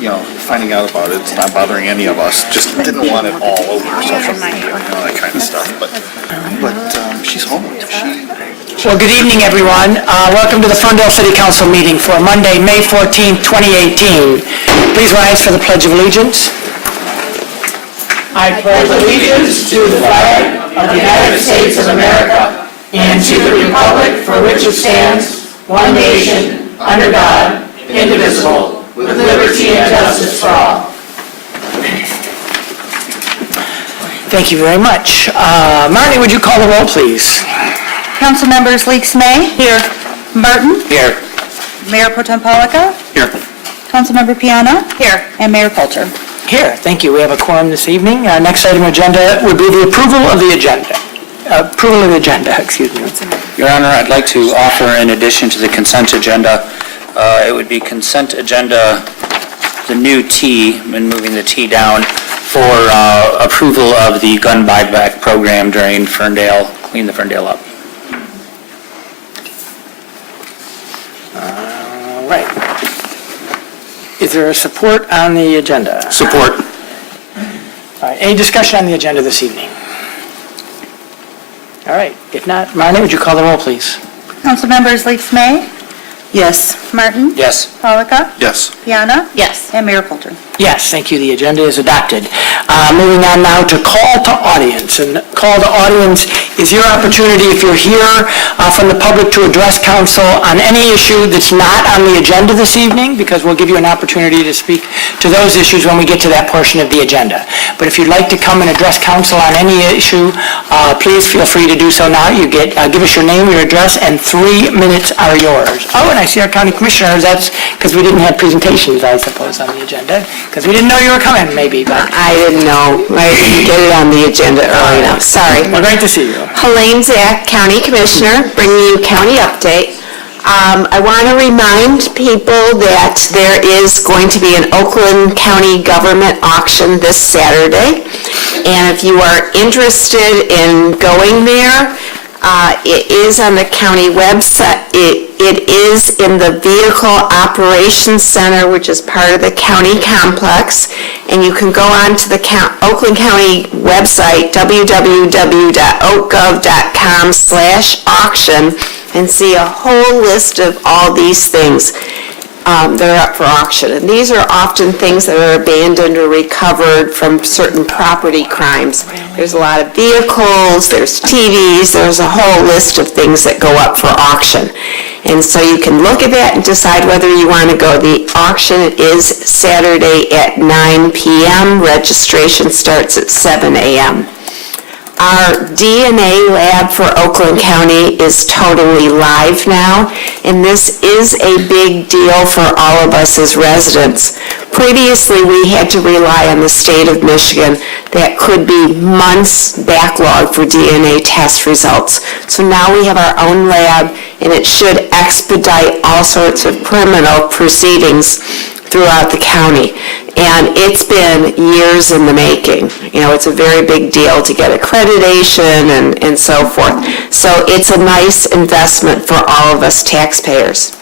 finding out about it. It's not bothering any of us. Just didn't want it all over social media, that kind of stuff. But she's home. Well, good evening, everyone. Welcome to the Ferndale City Council meeting for Monday, May 14, 2018. Please rise for the Pledge of Allegiance. I pledge allegiance to the flag of the United States of America and to the republic for which it stands, one nation, under God, indivisible, with liberty and justice for all. Thank you very much. Marnie, would you call the roll, please? Council members Leaks May. Here. Martin. Here. Mayor Pro Tem Polika. Here. Councilmember Piana. Here. And Mayor Coulter. Here. Thank you. We have a quorum this evening. Next item on agenda would be the approval of the agenda. Excuse me. Your Honor, I'd like to offer in addition to the consent agenda, it would be consent agenda, the new T, and moving the T down, for approval of the gun buyback program during Ferndale, Clean the Ferndale Up. All right. Is there a support on the agenda? Support. All right. Any discussion on the agenda this evening? All right. If not, Marnie, would you call the roll, please? Council members Leaks May. Yes. Martin. Yes. Polika. Yes. Piana. Yes. And Mayor Coulter. Yes, thank you. The agenda is adopted. Moving on now to call to audience. And call to audience is your opportunity, if you're here from the public, to address council on any issue that's not on the agenda this evening, because we'll give you an opportunity to speak to those issues when we get to that portion of the agenda. But if you'd like to come and address council on any issue, please feel free to do so now. You give us your name, your address, and 3 minutes are yours. Oh, and I see our county commissioners. That's because we didn't have presentations, I suppose, on the agenda. Because we didn't know you were coming, maybe, but... I didn't know. I didn't get it on the agenda early enough. Sorry. Well, great to see you. Helene Zach, County Commissioner, bringing you county update. I want to remind people that there is going to be an Oakland County government auction this Saturday. And if you are interested in going there, it is on the county website. It is in the Vehicle Operations Center, which is part of the county complex. And you can go on to the Oakland County website, www.oakgov.com/auction, and see a whole list of all these things that are up for auction. And these are often things that are abandoned or recovered from certain property crimes. There's a lot of vehicles, there's TVs, there's a whole list of things that go up for auction. And so you can look at that and decide whether you want to go. The auction is Saturday at 9 p.m. Registration starts at 7 a.m. Our DNA lab for Oakland County is totally live now, and this is a big deal for all of us as residents. Previously, we had to rely on the state of Michigan. That could be months backlog for DNA test results. So now we have our own lab, and it should expedite all sorts of criminal proceedings throughout the county. And it's been years in the making. It's a very big deal to get accreditation and so forth. So it's a nice investment for all of us taxpayers.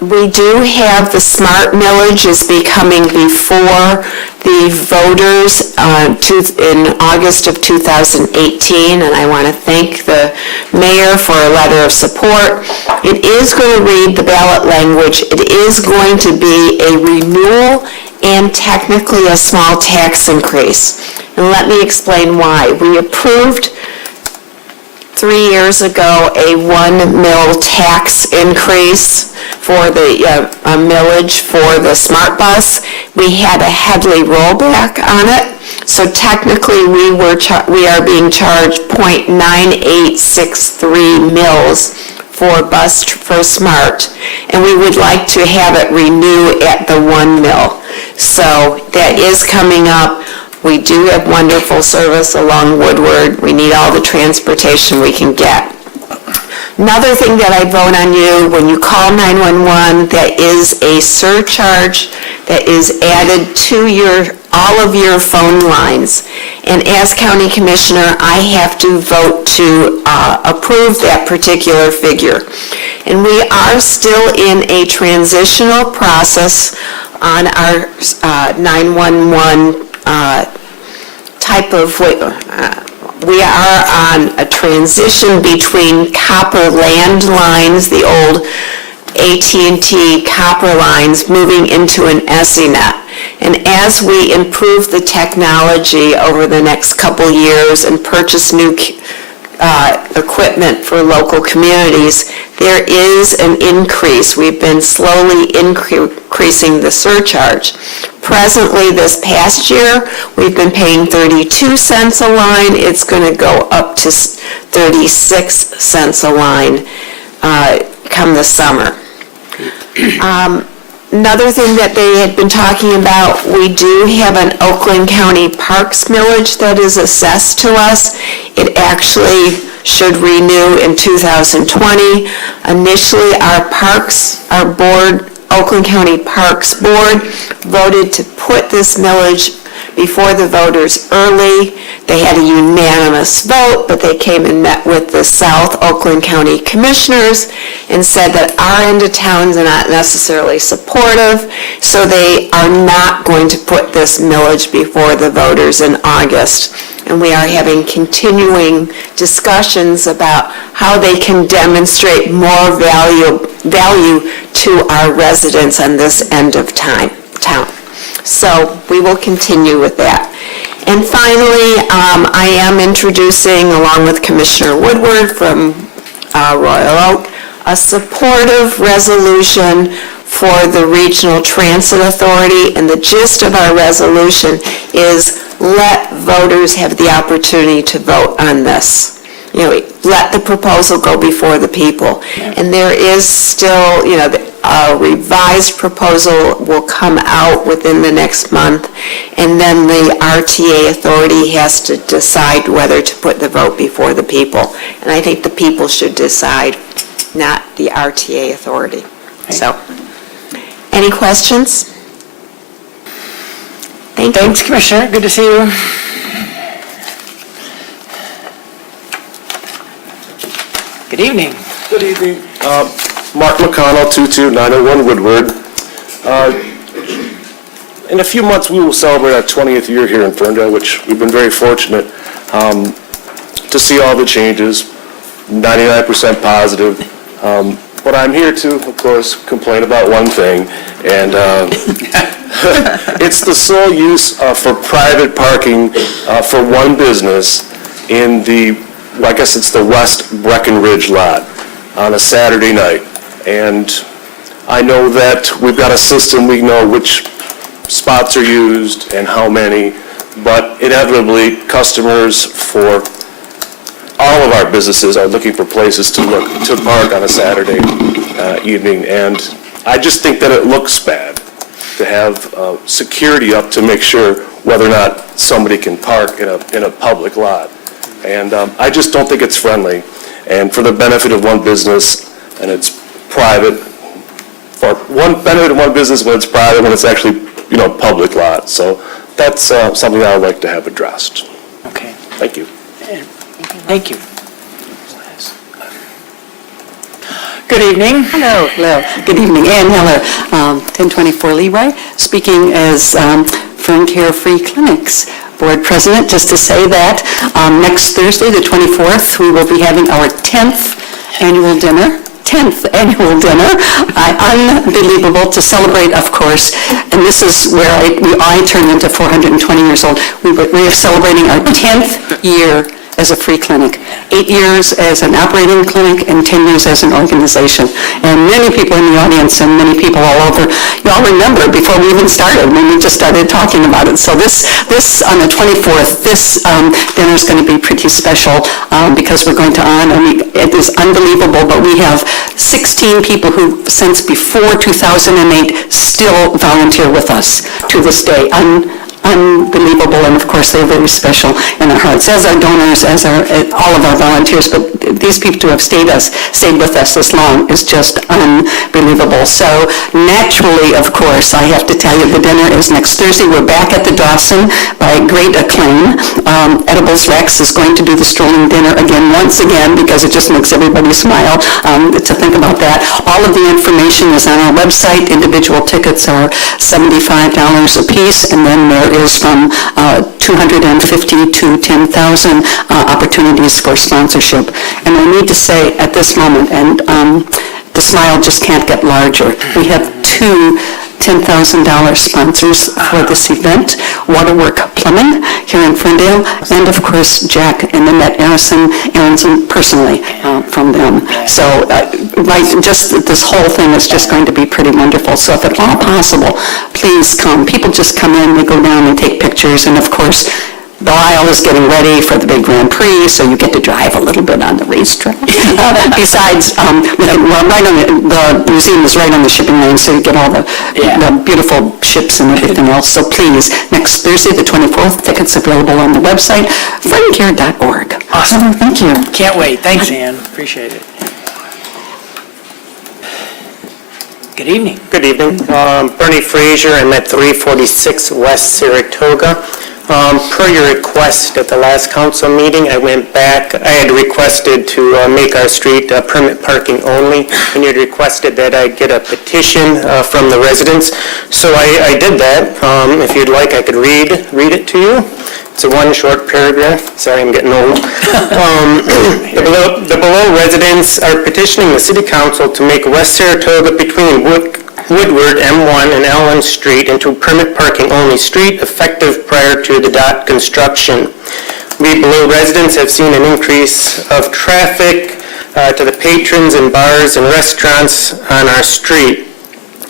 We do have the smart millage is becoming before the voters in August of 2018, and I want to thank the mayor for a letter of support. It is going to read the ballot language. It is going to be a renewal and technically a small tax increase. And let me explain why. We approved 3 years ago a 1 mil tax increase for the millage for the smart bus. We had a Headley rollback on it, so technically we are being charged 0.9863 mils for smart, and we would like to have it renew at the 1 mil. So that is coming up. We do have wonderful service along Woodward. We need all the transportation we can get. Another thing that I vote on you, when you call 911, that is a surcharge that is added to all of your phone lines. And as county commissioner, I have to vote to approve that particular figure. And we are still in a transitional process on our 911 type of, we are on a transition between copper landlines, the old AT&T copper lines, moving into an SENet. And as we improve the technology over the next couple years and purchase new equipment for local communities, there is an increase. We've been slowly increasing the surcharge. Presently, this past year, we've been paying 32 cents a line. It's going to go up to 36 cents a line come the summer. Another thing that they had been talking about, we do have an Oakland County Parks millage that is assessed to us. It actually should renew in 2020. Initially, our board, Oakland County Parks Board, voted to put this millage before the voters early. They had a unanimous vote, but they came and met with the South Oakland County Commissioners and said that our end of towns are not necessarily supportive, so they are not going to put this millage before the voters in August. And we are having continuing discussions about how they can demonstrate more value to our residents on this end of town. So we will continue with that. And finally, I am introducing, along with Commissioner Woodward from Royal Oak, a supportive resolution for the Regional Transit Authority. And the gist of our resolution is let voters have the opportunity to vote on this. Let the proposal go before the people. And there is still, a revised proposal will come out within the next month, and then the RTA authority has to decide whether to put the vote before the people. And I think the people should decide, not the RTA authority. So, any questions? Thank you. Thanks, Commissioner. Good to see you. Good evening. Good evening. Mark McConnell, 22901 Woodward. In a few months, we will celebrate our 20th year here in Ferndale, which we've been very fortunate to see all the changes, 99% positive. But I'm here to, of course, complain about one thing, and it's the sole use for private parking for one business in the, I guess it's the West Breckenridge lot on a Saturday night. And I know that we've got a system, we know which spots are used and how many, but inevitably customers for all of our businesses are looking for places to park on a Saturday evening. And I just think that it looks bad to have security up to make sure whether or not somebody can park in a public lot. And I just don't think it's friendly. And for the benefit of one business, and it's private, for one benefit of one business when it's private, when it's actually, public lot. So that's something I would like to have addressed. Okay. Thank you. Thank you. Good evening. Hello. Good evening. Ann Heller, 1024 Leroy, speaking as Fern Care Free Clinics Board President. Just to say that next Thursday, the 24th, we will be having our 10th annual dinner. Unbelievable to celebrate, of course. And this is where I turned into 420 years old. We are celebrating our 10th year as a free clinic, 8 years as an operating clinic, and 10 years as an organization. And many people in the audience and many people all over, you all remember before we even started, when we just started talking about it. So this on the 24th, this dinner is going to be pretty special because we're going to honor, it is unbelievable, but we have 16 people who, since before 2008, still volunteer with us to this day. Unbelievable, and of course they're very special in our hearts, as our donors, as all of our volunteers, but these people to have stayed with us this long is just unbelievable. So naturally, of course, I have to tell you, the dinner is next Thursday. We're back at the Dawson by great acclaim. Edibles Rex is going to do the strolling dinner again, once again, because it just makes everybody smile to think about that. All of the information is on our website. Individual tickets are $75 a piece, and then there is from $250 to $10,000 opportunities for sponsorship. And I need to say at this moment, and the smile just can't get larger, we have two $10,000 sponsors for this event, Waterwork Plumbing here in Ferndale, and of course Jack and Annette Aronson personally from them. So just this whole thing is just going to be pretty wonderful. So if at all possible, please come. People just come in, they go down and take pictures, and of course Belial is getting ready for the big Grand Prix, so you get to drive a little bit on the racetrack. Besides, the museum is right on the shipping lane, so you get all the beautiful ships and everything else. So please, next Thursday, the 24th, tickets available on the website, friendcare.org. Awesome. Thank you. Can't wait. Thanks, Ann. Appreciate it. Good evening. Good evening. Bernie Frazier. I'm at 346 West Saratoga. Per your request at the last council meeting, I went back. I had requested to make our street permit parking only, and you had requested that I get a petition from the residents. So I did that. If you'd like, I could read it to you. It's a one short paragraph. Sorry, I'm getting old. The below residents are petitioning the city council to make West Saratoga between Woodward, M1, and Allen Street into permit parking only street effective prior to the dot construction. We below residents have seen an increase of traffic to the patrons and bars and restaurants on our street,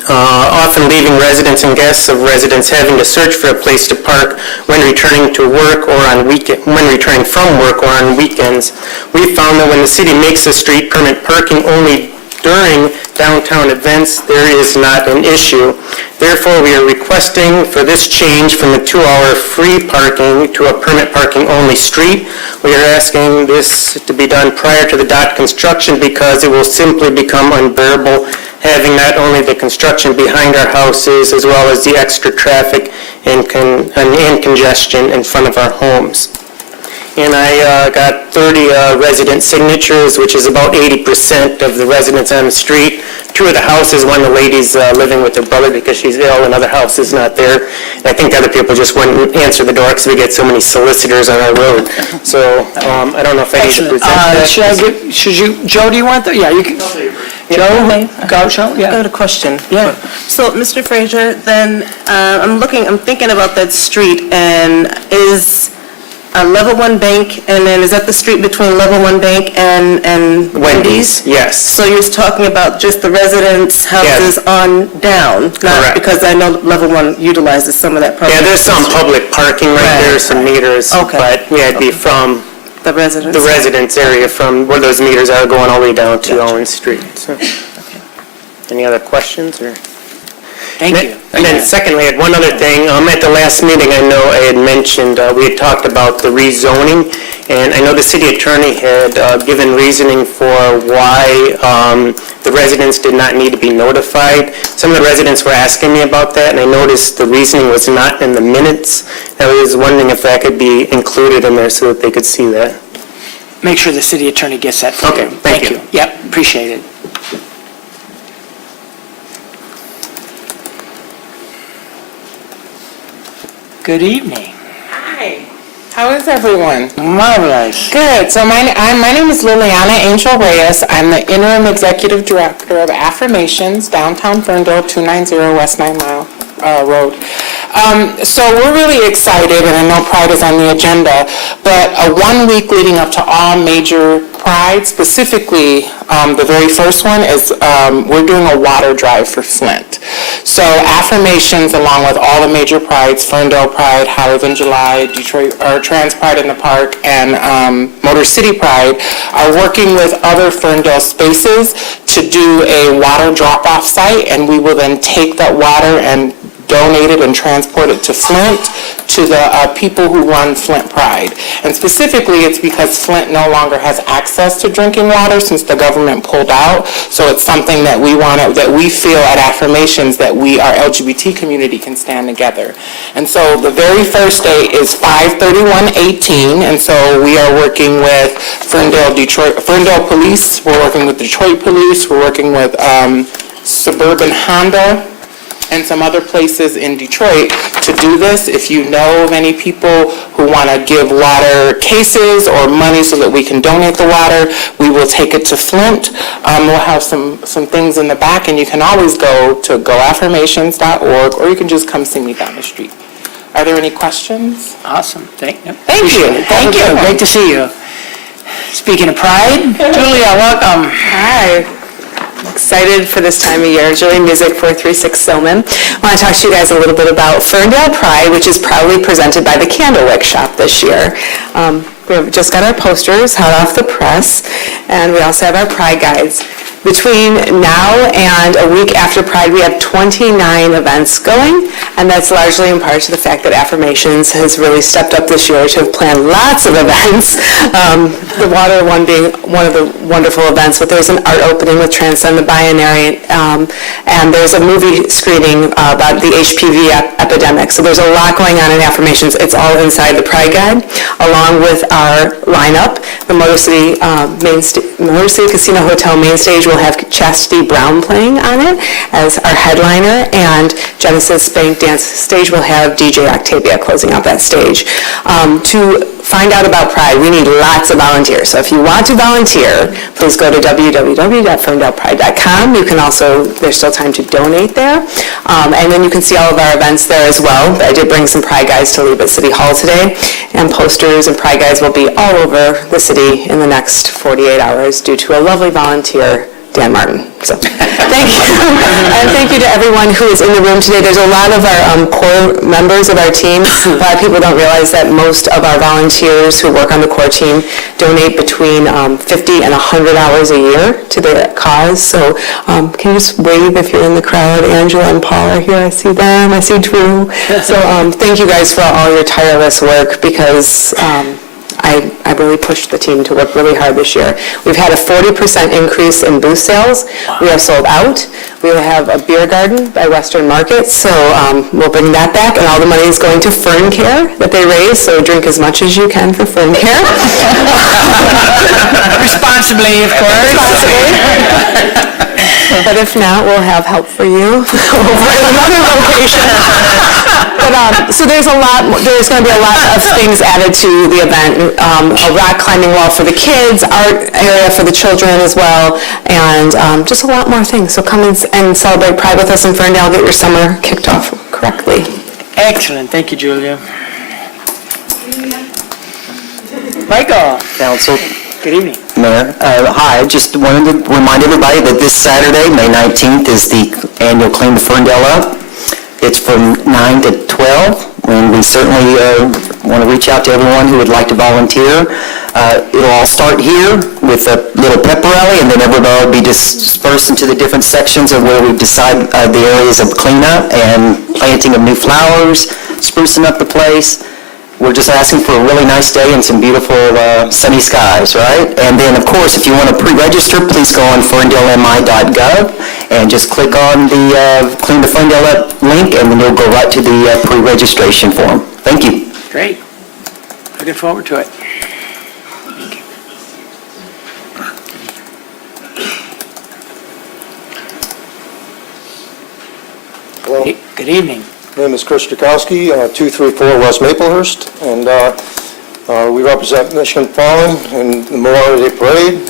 often leaving residents and guests of residents having to search for a place to park when returning to work or when returning from work or on weekends. We found that when the city makes a street permit parking only during downtown events, there is not an issue. Therefore, we are requesting for this change from a 2-hour free parking to a permit parking only street. We are asking this to be done prior to the dot construction because it will simply become unbearable having not only the construction behind our houses as well as the extra traffic and congestion in front of our homes. And I got 30 resident signatures, which is about 80% of the residents on the street. 2 of the houses, one of the ladies living with her brother because she's ill, another house is not there. And I think the other people just wouldn't answer the door because we get so many solicitors on our road. So I don't know if I need to present that. Should you, Joe, do you want that? Yeah, you can. Joe, go, Joe, I yeah. got a question. Yeah. So, Mr. Frazier, then I'm thinking about that street, and is a level 1 bank, and then is that the street between level 1 bank and Wendy's? Yes. So you're talking about just the residents' houses on down? Not Correct. because I know level 1 utilizes some of that public. Yeah, there's some public parking right there, some meters. Okay. But yeah, it'd be from The residents? the residence area, from where those meters are going all the way down to Owen Street. So, any other questions or? Thank you. And then secondly, I had one other thing. At the last meeting, I know I had mentioned, we had talked about the rezoning, and I know the city attorney had given reasoning for why the residents did not need to be notified. Some of the residents were asking me about that, and I noticed the reasoning was not in the minutes. I was wondering if that could be included in there so that they could see that. Make sure the city attorney gets that for you. Okay, thank you. Yep, appreciate it. Good evening. Hi, how is everyone? Marvelous. Good. So my name is Liliana Angel Reyes. I'm the interim executive director of Affirmations, downtown Ferndale, 290 West 9 Mile Road. So we're really excited, and I know Pride is on the agenda, but 1 week leading up to all major Pride, specifically the very first one is we're doing a water drive for Flint. So Affirmations, along with all the major Prides, Ferndale Pride, Hotter Than July, Detroit, or Trans Pride in the Park, and Motor City Pride, are working with other Ferndale spaces to do a water drop-off site, and we will then take that water and donated and transported to Flint to the people who run Flint Pride. And specifically, it's because Flint no longer has access to drinking water since the government pulled out. So it's something that we feel at Affirmations that we, our LGBT community, can stand together. And so the very first day is 5/31/18, and so we are working with Ferndale Police, we're working with Detroit Police, we're working with Suburban Honda, and some other places in Detroit to do this. If you know of any people who want to give water cases or money so that we can donate the water, we will take it to Flint. We'll have some things in the back, and you can always go to goaffirmations.org, or you can just come see me down the street. Are there any questions? Awesome. Thank you. Thank you. Great to see you. Speaking of pride, Julia, welcome. Hi. Excited for this time of year. Julie Music, 436 Silman. I want to talk to you guys a little bit about Ferndale Pride, which is proudly presented by the Candlewick Shop this year. We have just got our posters hot off the press, and we also have our Pride guides. Between now and a week after Pride, we have 29 events going, and that's largely in part to the fact that Affirmations has really stepped up this year to have planned lots of events, the water one being one of the wonderful events, but there's an art opening with Transcend the Binary, and there's a movie screening about the HPV epidemic. So there's a lot going on in Affirmations. It's all inside the Pride Guide, along with our lineup. The Motor City Casino Hotel main stage will have Chastity Brown playing on it as our headliner, and Genesis Bank Dance Stage will have DJ Octavia closing out that stage. To find out about Pride, we need lots of volunteers. So if you want to volunteer, please go to www.ferndalepride.com. You can also, there's still time to donate there. And then you can see all of our events there as well. I did bring some Pride guides to leave at City Hall today, and posters and Pride guides will be all over the city in the next 48 hours due to a lovely volunteer, Dan Martin. So thank you. And thank you to everyone who is in the room today. There's a lot of our core members of our team. A lot of people don't realize that most of our volunteers who work on the core team donate between 50 and 100 hours a year to the cause. So can you just wave if you're in the crowd? Angela and Paul are here. I see them. I see Drew. So thank you guys for all your tireless work, because I really pushed the team to work really hard this year. We've had a 40% increase in booth sales. We are sold out. We will have a beer garden by Western Market, so we'll bring that back, and all the money is going to Fern Care that they raise, so drink as much as you can for Fern Care. Responsibly, of course. But if not, we'll have help for you over at another location. But, so there's going to be a lot of things added to the event. A rock climbing wall for the kids, art area for the children as well, and just a lot more things. So come and celebrate Pride with us in Ferndale. Get your summer kicked off correctly. Excellent. Thank you, Julia. Michael. Council. Good evening. Mayor. Hi, just wanted to remind everybody that this Saturday, May 19th, is the annual Clean the Ferndale Up. It's from 9 to 12, and we certainly want to reach out to everyone who would like to volunteer. It'll all start here with a little pep rally, and then everybody will be dispersed into the different sections of where we decide the areas of cleanup and planting of new flowers, sprucing up the place. We're just asking for a really nice day and some beautiful sunny skies, right? And then, of course, if you want to pre-register, please go on ferndalemi.gov and just click on the Clean the Ferndale Up link, and then you'll go right to the pre-registration form. Thank you. Great. Looking forward to it. Hello. Good evening. My name is Chris Strakowski, 234 West Maplehurst, and we represent Michigan Fallen in the Memorial Day Parade.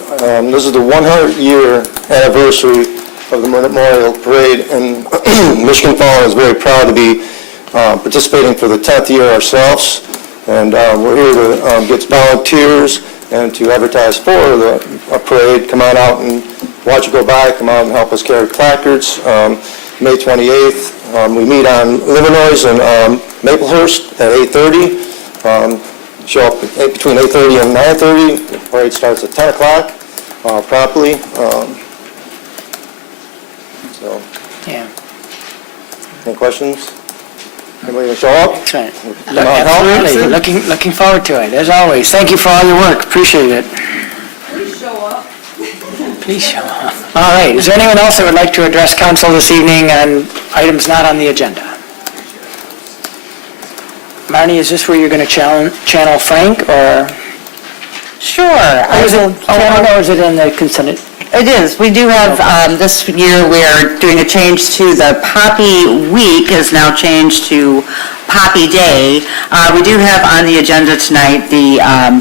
This is the 100-year anniversary of the Memorial Parade, and Michigan Fallen is very proud to be participating for the 10th year ourselves. And we're here to get volunteers and to advertise for the parade. Come on out and watch it go by. Come out and help us carry placards. May 28th. We meet on Livernois and Maplehurst at 8:30. Show up between 8:30 and 9:30. The parade starts at 10 o'clock promptly. Yeah. Any questions? Anybody gonna show up? That's right. Absolutely, looking forward to it, as always. Thank you for all your work, appreciate it. Please show up. Please show up. All right, is there anyone else that would like to address council this evening on items not on the agenda? Marnie, is this where you're going to channel Frank, or? Sure. Or is it in the consent? It is. We do have, this year, we're doing a change to the Poppy Week is now changed to Poppy Day. We do have on the agenda tonight the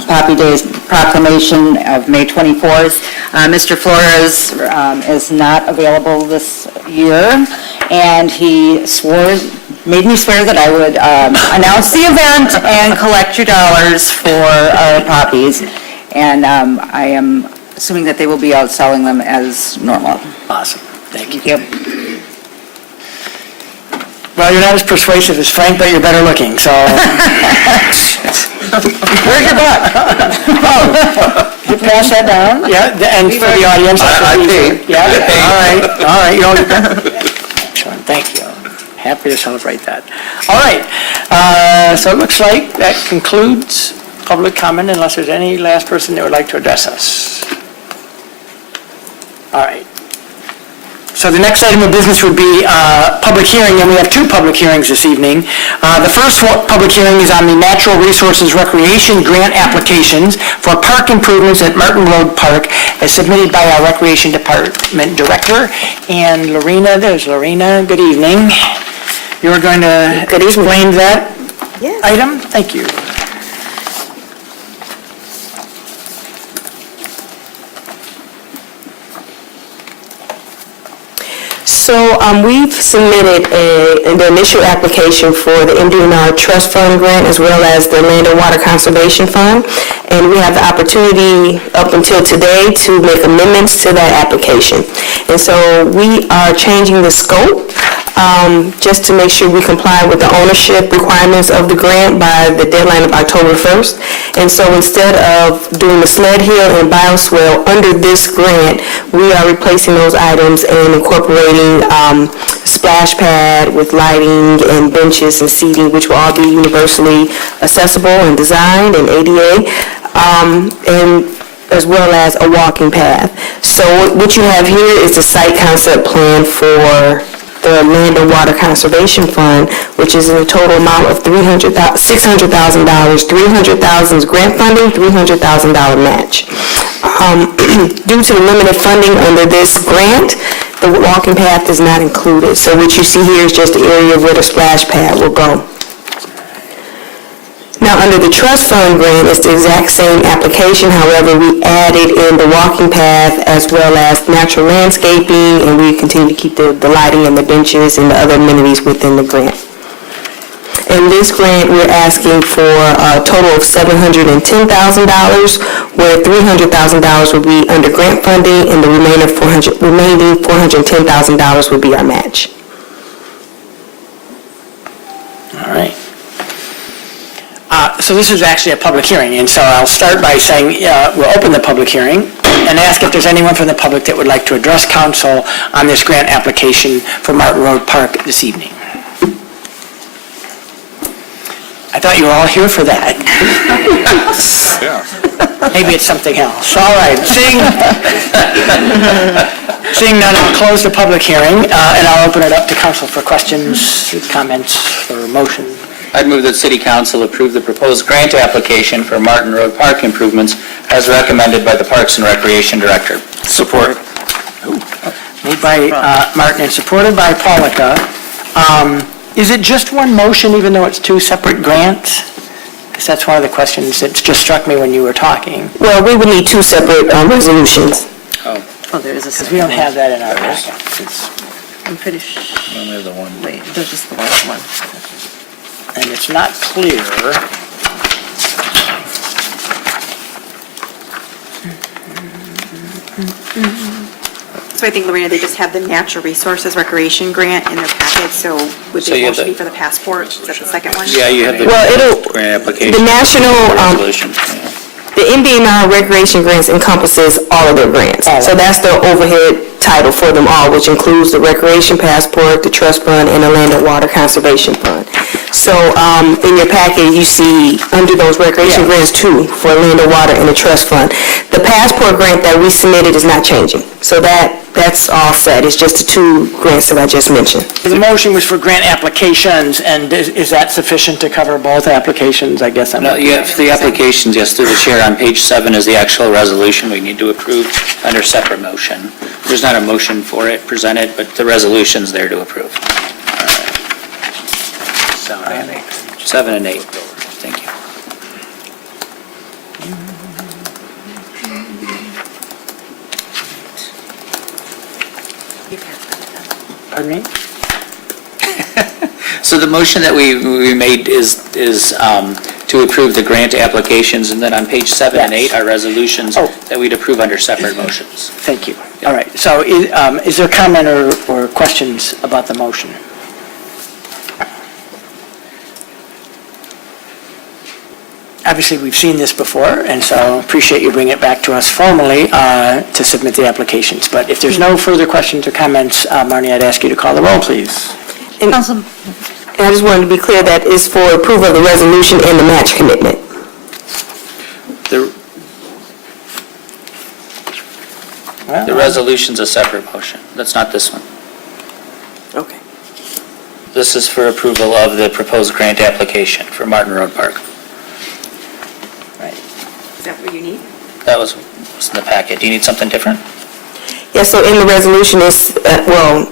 Poppy Day's proclamation of May 24th. Mr. Flores is not available this year, and he made me swear that I would announce the event and collect your dollars for our poppies. And I am assuming that they will be out selling them as normal. Awesome, thank you. Yep. Well, you're not as persuasive as Frank, but you're better looking, so. Where's your butt? You pass that down? Yeah, and for the audience. I paid. Yeah, all right, you all get that? Excellent, thank you. Happy to celebrate that. All right, so it looks like that concludes public comment, unless there's any last person that would like to address us. All right. So the next item of business would be public hearing, and we have two public hearings this evening. The first public hearing is on the Natural Resources Recreation Grant applications for park improvements at Martin Road Park, as submitted by our Recreation Department Director. And Lorena, there's Lorena, good evening. You're going to explain that item? Thank you. So we've submitted the initial application for the MDNR Trust Fund grant as well as the Land and Water Conservation Fund. And we have the opportunity up until today to make amendments to that application. And so we are changing the scope just to make sure we comply with the ownership requirements of the grant by the deadline of October 1st. And so instead of doing the sled hill and bioswale under this grant, we are replacing those items and incorporating splash pad with lighting and benches and seating, which will all be universally accessible and designed and ADA, and as well as a walking path. So what you have here is the site concept plan for the Land and Water Conservation Fund, which is in a total amount of $600,000, $300,000 is grant funding, $300,000 match. Due to the limited funding under this grant, the walking path is not included. So what you see here is just the area where the splash pad will go. Now, under the trust fund grant, it's the exact same application. However, we added in the walking path as well as natural landscaping, and we continue to keep the lighting and the benches and the other amenities within the grant. In this grant, we're asking for a total of $710,000, where $300,000 will be under grant funding, and the remaining $410,000 will be our match. All right. So this is actually a public hearing, and so I'll start by saying we'll open the public hearing and ask if there's anyone from the public that would like to address council on this grant application for Martin Road Park this evening. I thought you were all here for that. Yeah. Maybe it's something else. All right, seeing none, I'll close the public hearing, and I'll open it up to council for questions, comments, or motion. I'd move that City Council approve the proposed grant application for Martin Road Park improvements as recommended by the Parks and Recreation Director. Support. Moved by Martin and supported by Polika. Is it just one motion even though it's two separate grants? Because that's one of the questions that just struck me when you were talking. Well, we would need two separate resolutions. Oh, there is a... Because we don't have that in our packet. I'm pretty sure... Only the one. Wait, there's just the one. And it's not clear. So I think, Lorena, they just have the Natural Resources Recreation Grant in their packet, so would So they you have motion be the- for the passport? Is that the second one? Yeah, you have the grant application. The national, Resolution. the MDNR recreation grants encompasses all of their grants. So that's the overhead title for them all, which includes the Recreation Passport, the Trust Fund, and the Land and Water Conservation Fund. So in your packet, you see under those recreation grants too, for Land and Water and the Trust Fund. The Passport grant that we submitted is not changing. So that's all set. It's just the two grants that I just mentioned. The motion was for grant applications, and is that sufficient to cover both applications? I guess I'm No, not... you have the applications, yes, through the chair. On page 7 is the actual resolution we need to approve under separate motion. There's not a motion for it presented, but the resolution's there to approve. 7 and 8. Thank you. Pardon me? So the motion that we made is to approve the grant applications, and then on page 7 and 8 are resolutions that we'd approve under separate motions. Thank you. All right, so is there comment or questions about the motion? Obviously, we've seen this before, and so appreciate you bringing it back to us formally to submit the applications. But if there's no further questions or comments, Marnie, I'd ask you to call the roll, please. And I just wanted to be clear that is for approval of the resolution and the match commitment. The resolution's a separate motion. That's not this one. Okay. This is for approval of the proposed grant application for Martin Road Park. Is that what you need? That was in the packet. Do you need something different? Yes, so in the resolution is,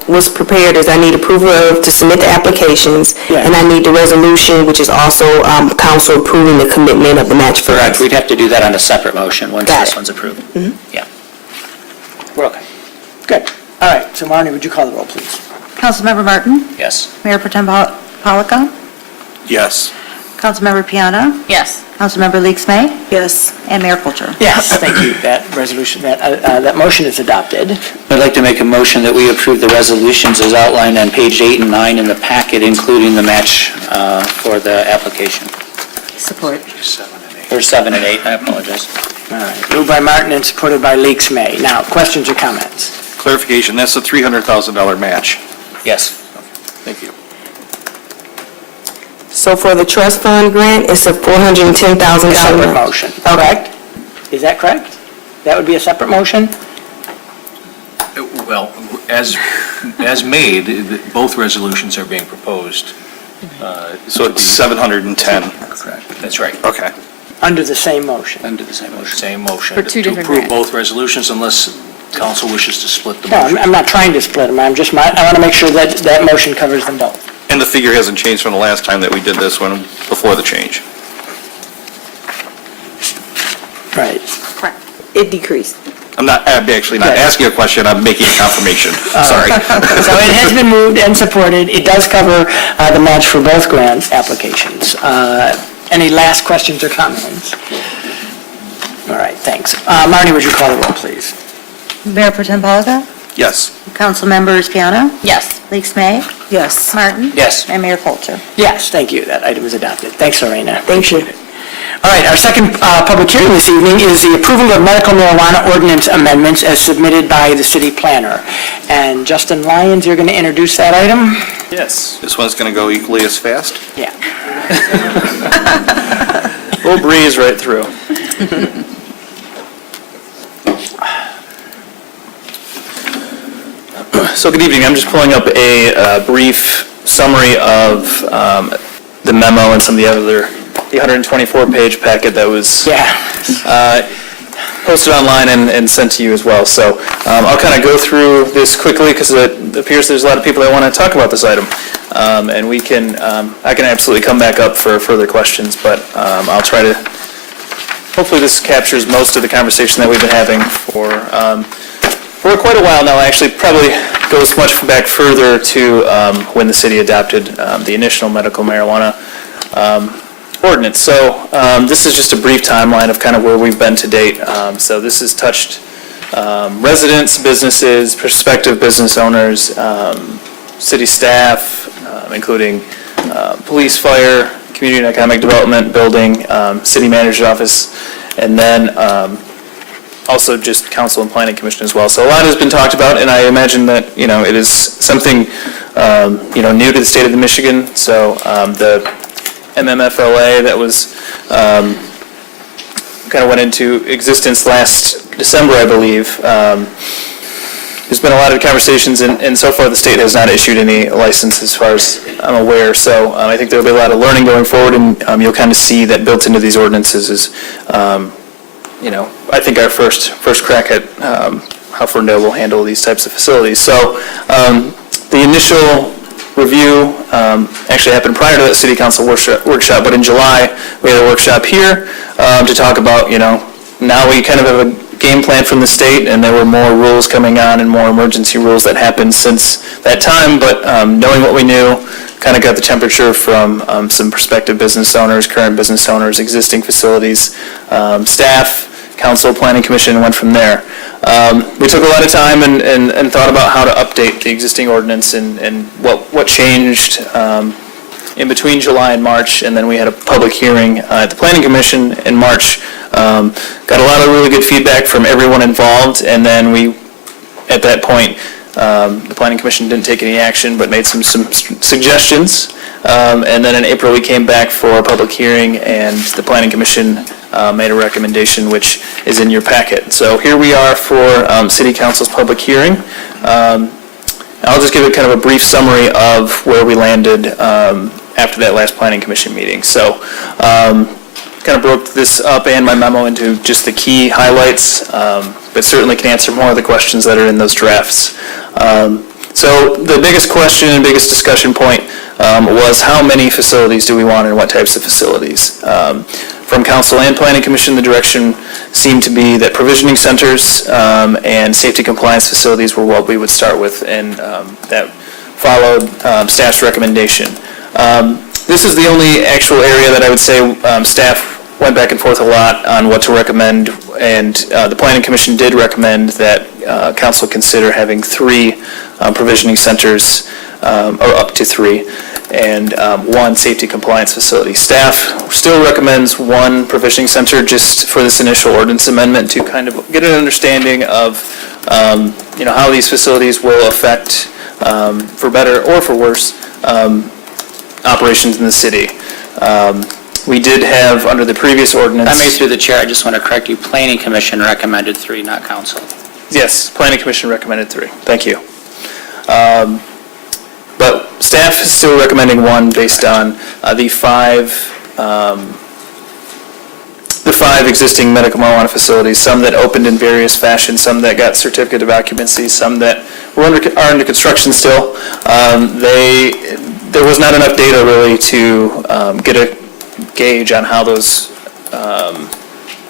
what's prepared is I need approval to submit the applications, and I need the resolution, which is also council approving the commitment of the match funds. Correct. We'd have to do that on a separate motion once this one's approved. Yeah. We're okay. Good. All right, so Marnie, would you call the roll, please? Councilmember Martin? Yes. Mayor Pro Tem Polika? Yes. Councilmember Piana? Yes. Councilmember Leaks May? Yes. And Mayor Coulter? Yes, thank you. That resolution, that motion is adopted. I'd like to make a motion that we approve the resolutions as outlined on page 8 and 9 in the packet, including the match for the application. Support. Or 7 and 8, I apologize. All right, moved by Martin and supported by Leaks May. Now, questions or comments? Clarification, that's a $300,000 match. Yes. Thank you. So for the trust fund grant, it's a $410,000. A separate motion, correct? Is that correct? That would be a separate motion? Well, as made, both resolutions are being proposed. So it's 710. Correct. That's right. Okay. Under the same motion? Under the same motion. Same motion. For two different To approve grants. both resolutions unless council wishes to split the No, motion. I'm not trying to split them. I want to make sure that that motion covers them both. And the figure hasn't changed from the last time that we did this one, before the change. Right. Correct. It decreased. I'm actually not asking a question, I'm making a confirmation. Sorry. So it has been moved and supported. It does cover the match for both grant applications. Any last questions or comments? All right, thanks. Marnie, would you call the roll, please? Mayor Pro Tem Polika? Yes. Councilmembers Piana? Yes. Leaks May? Yes. Martin? Yes. And Mayor Coulter? Yes, thank you. That item is adopted. Thanks, Lorena. Thank you. All right, our second public hearing this evening is the approval of medical marijuana ordinance amendments as submitted by the city planner. And Justin Lyons, you're going to introduce that item? Yes. This one's going to go equally as fast? Yeah. We'll breeze right through. So good evening. I'm just pulling up a brief summary of the memo and some of the 124-page packet that was posted online and sent to you as well. So I'll kind of go through this quickly because it appears there's a lot of people that want to talk about this item. And we can, I can absolutely come back up for further questions, but I'll try to, hopefully this captures most of the conversation that we've been having for quite a while now. Actually, probably goes much back further to when the city adopted the initial medical marijuana ordinance. So this is just a brief timeline of kind of where we've been to date. So this has touched residents, businesses, prospective business owners, city staff, including police, fire, community and economic development, building, city manager's office, and then also just council and planning commission as well. So a lot has been talked about, and I imagine that, it is something, new to the state of Michigan. So the MMFLA that was kind of went into existence last December, I believe. There's been a lot of conversations, and so far the state has not issued any license as far as I'm aware. So I think there'll be a lot of learning going forward, and you'll kind of see that built into these ordinances is, I think our first crack at how Ferndale will handle these types of facilities. So the initial review actually happened prior to that city council workshop, but in July we had a workshop here to talk about, now we kind of have a game plan from the state, and there were more rules coming on and more emergency rules that happened since that time, but knowing what we knew, kind of got the temperature from some prospective business owners, current business owners, existing facilities, staff, council, planning commission, and went from there. We took a lot of time and thought about how to update the existing ordinance and what changed in between July and March, and then we had a public hearing at the planning commission in March. Got a lot of really good feedback from everyone involved, and then we, at that point, the planning commission didn't take any action but made some suggestions, and then in April we came back for a public hearing, and the planning commission made a recommendation which is in your packet. So here we are for city council's public hearing. I'll just give it kind of a brief summary of where we landed after that last planning commission meeting. So kind of broke this up and my memo into just the key highlights, but certainly can answer more of the questions that are in those drafts. So the biggest question and biggest discussion point was how many facilities do we want and what types of facilities? From council and planning commission, the direction seemed to be that provisioning centers and safety compliance facilities were what we would start with, and that followed staff's recommendation. This is the only actual area that I would say staff went back and forth a lot on what to recommend, and the planning commission did recommend that council consider having 3 provisioning centers, or up to 3, and 1 safety compliance facility. Staff still recommends 1 provisioning center just for this initial ordinance amendment to kind of get an understanding of how these facilities will affect, for better or for worse, operations in the city. We did have, under the previous ordinance... I may through the chair, I just want to correct you, planning commission recommended 3, not council. Yes, planning commission recommended 3. Thank you. But staff is still recommending 1 based on the 5 existing medical marijuana facilities, some that opened in various fashions, some that got certificate of occupancy, some that are under construction still. There was not enough data really to get a gauge on how those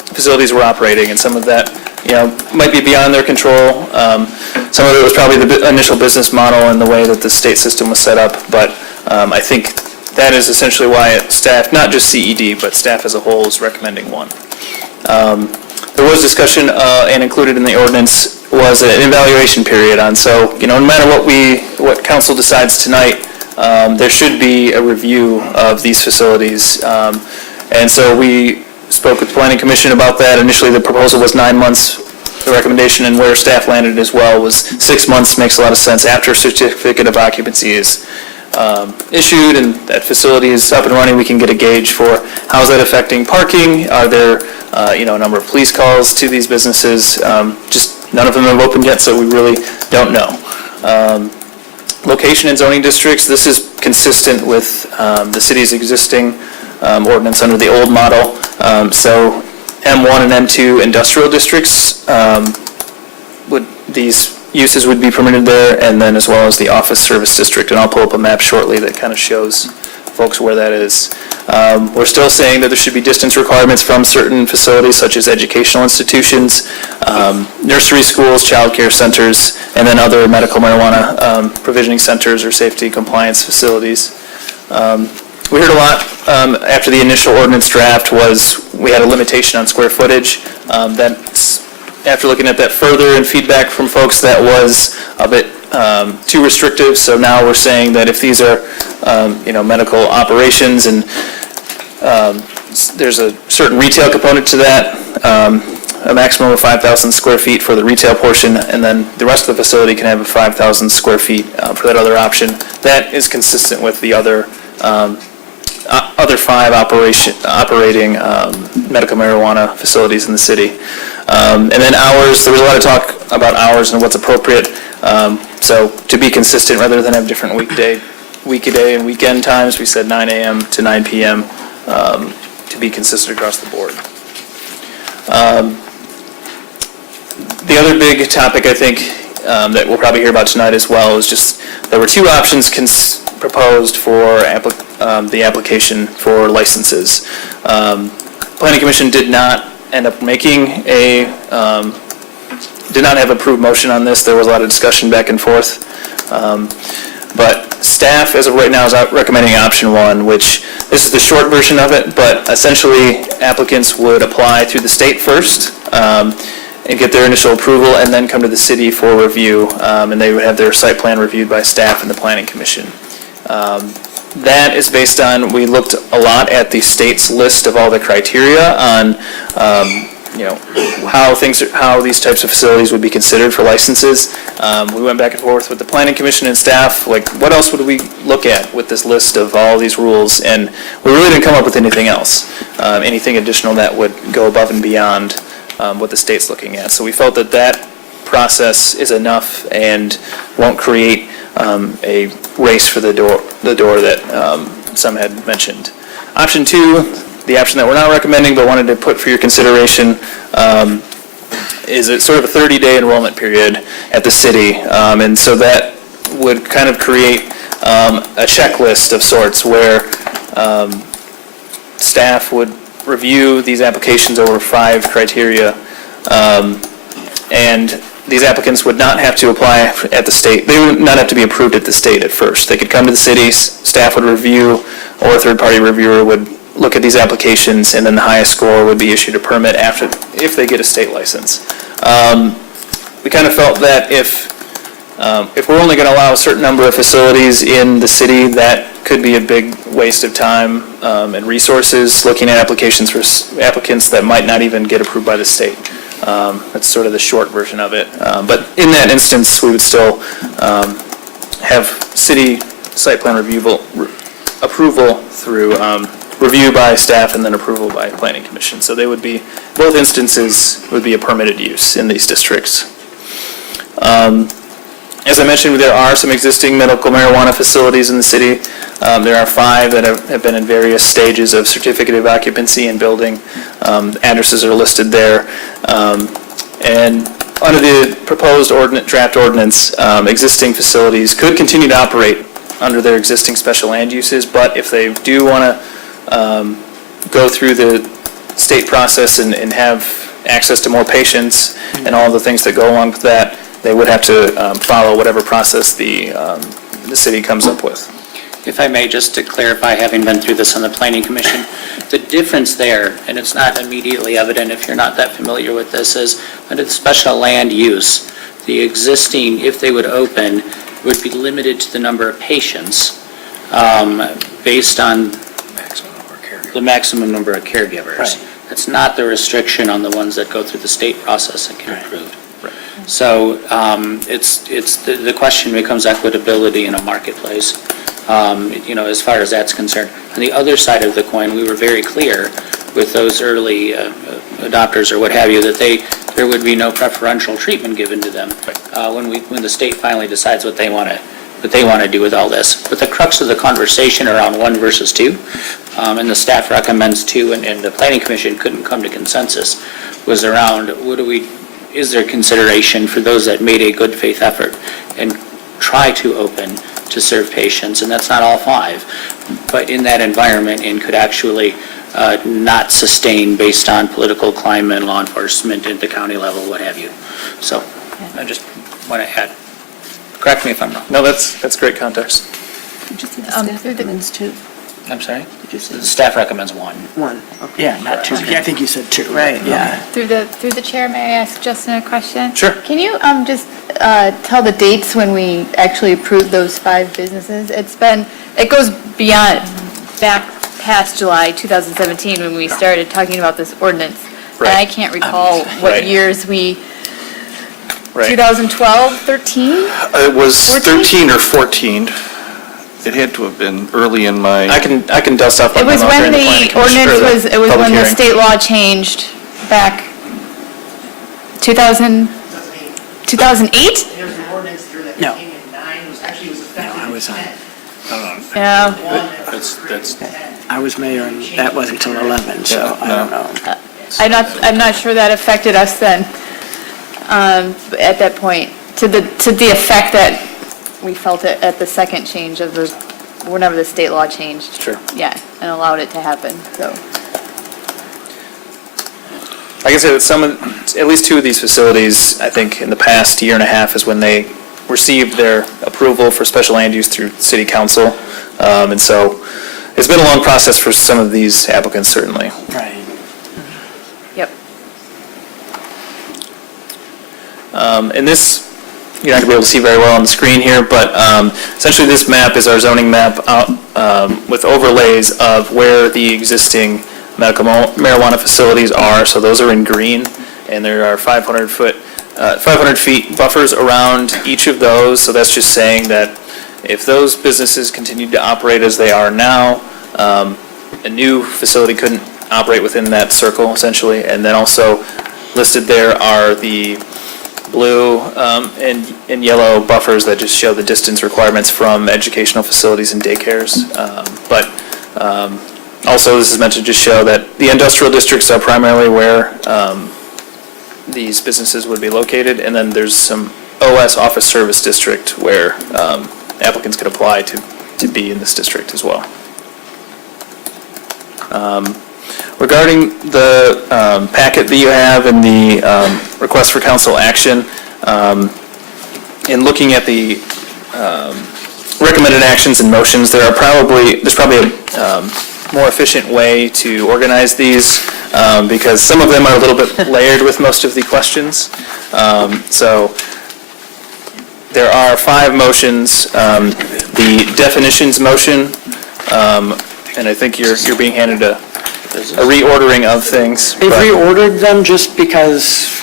facilities were operating, and some of that might be beyond their control. Some of it was probably the initial business model and the way that the state system was set up, but I think that is essentially why staff, not just CED, but staff as a whole, is recommending 1. There was discussion and included in the ordinance was an evaluation period on, so no matter what council decides tonight, there should be a review of these facilities, and so we spoke with the planning commission about that. Initially the proposal was 9 months. The recommendation and where staff landed as well was 6 months. Makes a lot of sense after a certificate of occupancy is issued and that facility is up and running. We can get a gauge for how is that affecting parking. Are there a number of police calls to these businesses? Just none of them have opened yet, so we really don't know. Location and zoning districts, this is consistent with the city's existing ordinance under the old model. So M1 and M2 industrial districts, these uses would be permitted there, and then as well as the office service district. And I'll pull up a map shortly that kind of shows folks where that is. We're still saying that there should be distance requirements from certain facilities such as educational institutions, nursery schools, child care centers, and then other medical marijuana provisioning centers or safety compliance facilities. We heard a lot after the initial ordinance draft was we had a limitation on square footage. After looking at that further and feedback from folks, that was a bit too restrictive. So now we're saying that if these are medical operations and there's a certain retail component to that, a maximum of 5,000 square feet for the retail portion, and then the rest of the facility can have 5,000 square feet for that other option. That is consistent with the other 5 operating medical marijuana facilities in the city. And then hours, there was a lot of talk about hours and what's appropriate. So to be consistent, rather than have different weekday and weekend times, we said 9 a.m. to 9 p.m. To be consistent across the board. The other big topic, I think, that we'll probably hear about tonight as well is just there were 2 options proposed for the application for licenses. Planning Commission did not end up making did not have approved motion on this. There was a lot of discussion back and forth. But staff, as of right now, is recommending option 1, which this is the short version of it, but essentially applicants would apply through the state first and get their initial approval and then come to the city for review, and they would have their site plan reviewed by staff and the Planning Commission. That is based on, we looked a lot at the state's list of all the criteria on how these types of facilities would be considered for licenses. We went back and forth with the Planning Commission and staff, like what else would we look at with this list of all these rules, and we really didn't come up with anything else, anything additional that would go above and beyond what the state's looking at. So we felt that that process is enough and won't create a race for the door that some had mentioned. Option 2, the option that we're not recommending but wanted to put for your consideration, is a sort of a 30-day enrollment period at the city. And so that would kind of create a checklist of sorts where staff would review these applications over 5 criteria, and these applicants would not have to apply at the state. They would not have to be approved at the state at first. They could come to the city, staff would review, or a third-party reviewer would look at these applications, and then the highest score would be issued a permit if they get a state license. We kind of felt that if we're only going to allow a certain number of facilities in the city, that could be a big waste of time and resources looking at applications for applicants that might not even get approved by the state. That's sort of the short version of it. But in that instance, we would still have city site plan approval through review by staff and then approval by Planning Commission. So they would be, both instances would be a permitted use in these districts. As I mentioned, there are some existing medical marijuana facilities in the city. There are 5 that have been in various stages of certificate of occupancy and building. Addresses are listed there. And under the proposed draft ordinance, existing facilities could continue to operate under their existing special land uses, but if they do want to go through the state process and have access to more patients and all the things that go along with that, they would have to follow whatever process the city comes up with. If I may, just to clarify, having been through this on the Planning Commission, the difference there, and it's not immediately evident if you're not that familiar with this, is under the special land use, the existing, if they would open, would be limited to the number of patients based on the maximum number of caregivers. Right. That's not the restriction on the ones that go through the state process and get approved. So the question becomes equitability in a marketplace, as far as that's concerned. On the other side of the coin, we were very clear with those early adopters or what have you, that there would be no preferential treatment given to them when the state finally decides what they want to do with all this. But the crux of the conversation around 1 versus 2, and the staff recommends 2, and the Planning Commission couldn't come to consensus, was around is there consideration for those that made a good faith effort and try to open to serve patients, and that's not all 5, but in that environment and could actually not sustain based on political climate, law enforcement at the county level, what have you. So I just want to add. Correct me if I'm wrong. No, that's great context. I'm sorry? The staff recommends 1. 1, okay. Yeah, not 2. Yeah, I think you said 2. Right, yeah. Through the chair, may I ask Justin a question? Sure. Can you just tell the dates when we actually approved those 5 businesses? It goes back past July 2017 when we started talking about this ordinance. And I can't recall what Right. years we, Right. 2012, 13? It was 14? 13 or 14. It had to have been early in my... I can dust off my It was memo when during planning the commission- or ordinance was, it was public when the hearing. state law changed back 2000, 2008? No. I was on. Yeah. That's, I was mayor, and that wasn't until 11, so I don't know. I'm not sure that affected us then, at that point, to the effect that we felt it at the second change of the, whenever the state law changed. Sure. Yeah, and allowed it to happen, so. I can say that at least two of these facilities, I think in the past year and a half is when they received their approval for special land use through city council. And so it's been a long process for some of these applicants, certainly. Right. Yep. And this, you're not going to be able to see very well on the screen here, but essentially this map is our zoning map with overlays of where the existing medical marijuana facilities are. So those are in green, and there are 500 feet buffers around each of those. So that's just saying that if those businesses continued to operate as they are now, a new facility couldn't operate within that circle, essentially. And then also listed there are the blue and yellow buffers that just show the distance requirements from educational facilities and daycares. Also, this is meant to just show that the industrial districts are primarily where these businesses would be located, and then there's some OS, Office Service District, where applicants could apply to be in this district as well. Regarding the packet that you have and the request for council action, in looking at the recommended actions and motions, there's probably a more efficient way to organize these because some of them are a little bit layered with most of the questions. So there are 5 motions. The definitions motion, and I think you're being handed a reordering of things. They've reordered them just because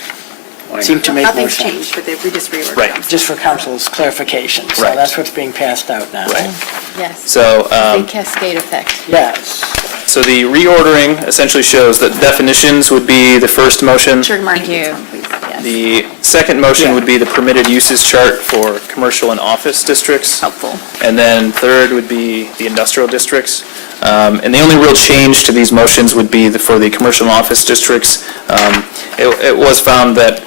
it seemed to make more Nothing's sense. changed, but we just reordered Right. them. Just for council's clarification. So Right. that's what's being passed out now. Right. Yes. So, Big cascade effect. Yes. so the reordering essentially shows that definitions would be the first motion. Sure, Marty. Thank you. Yes. The second motion would be the permitted uses chart for commercial and office districts. Helpful. And then third would be the industrial districts. And the only real change to these motions would be for the commercial and office districts. It was found that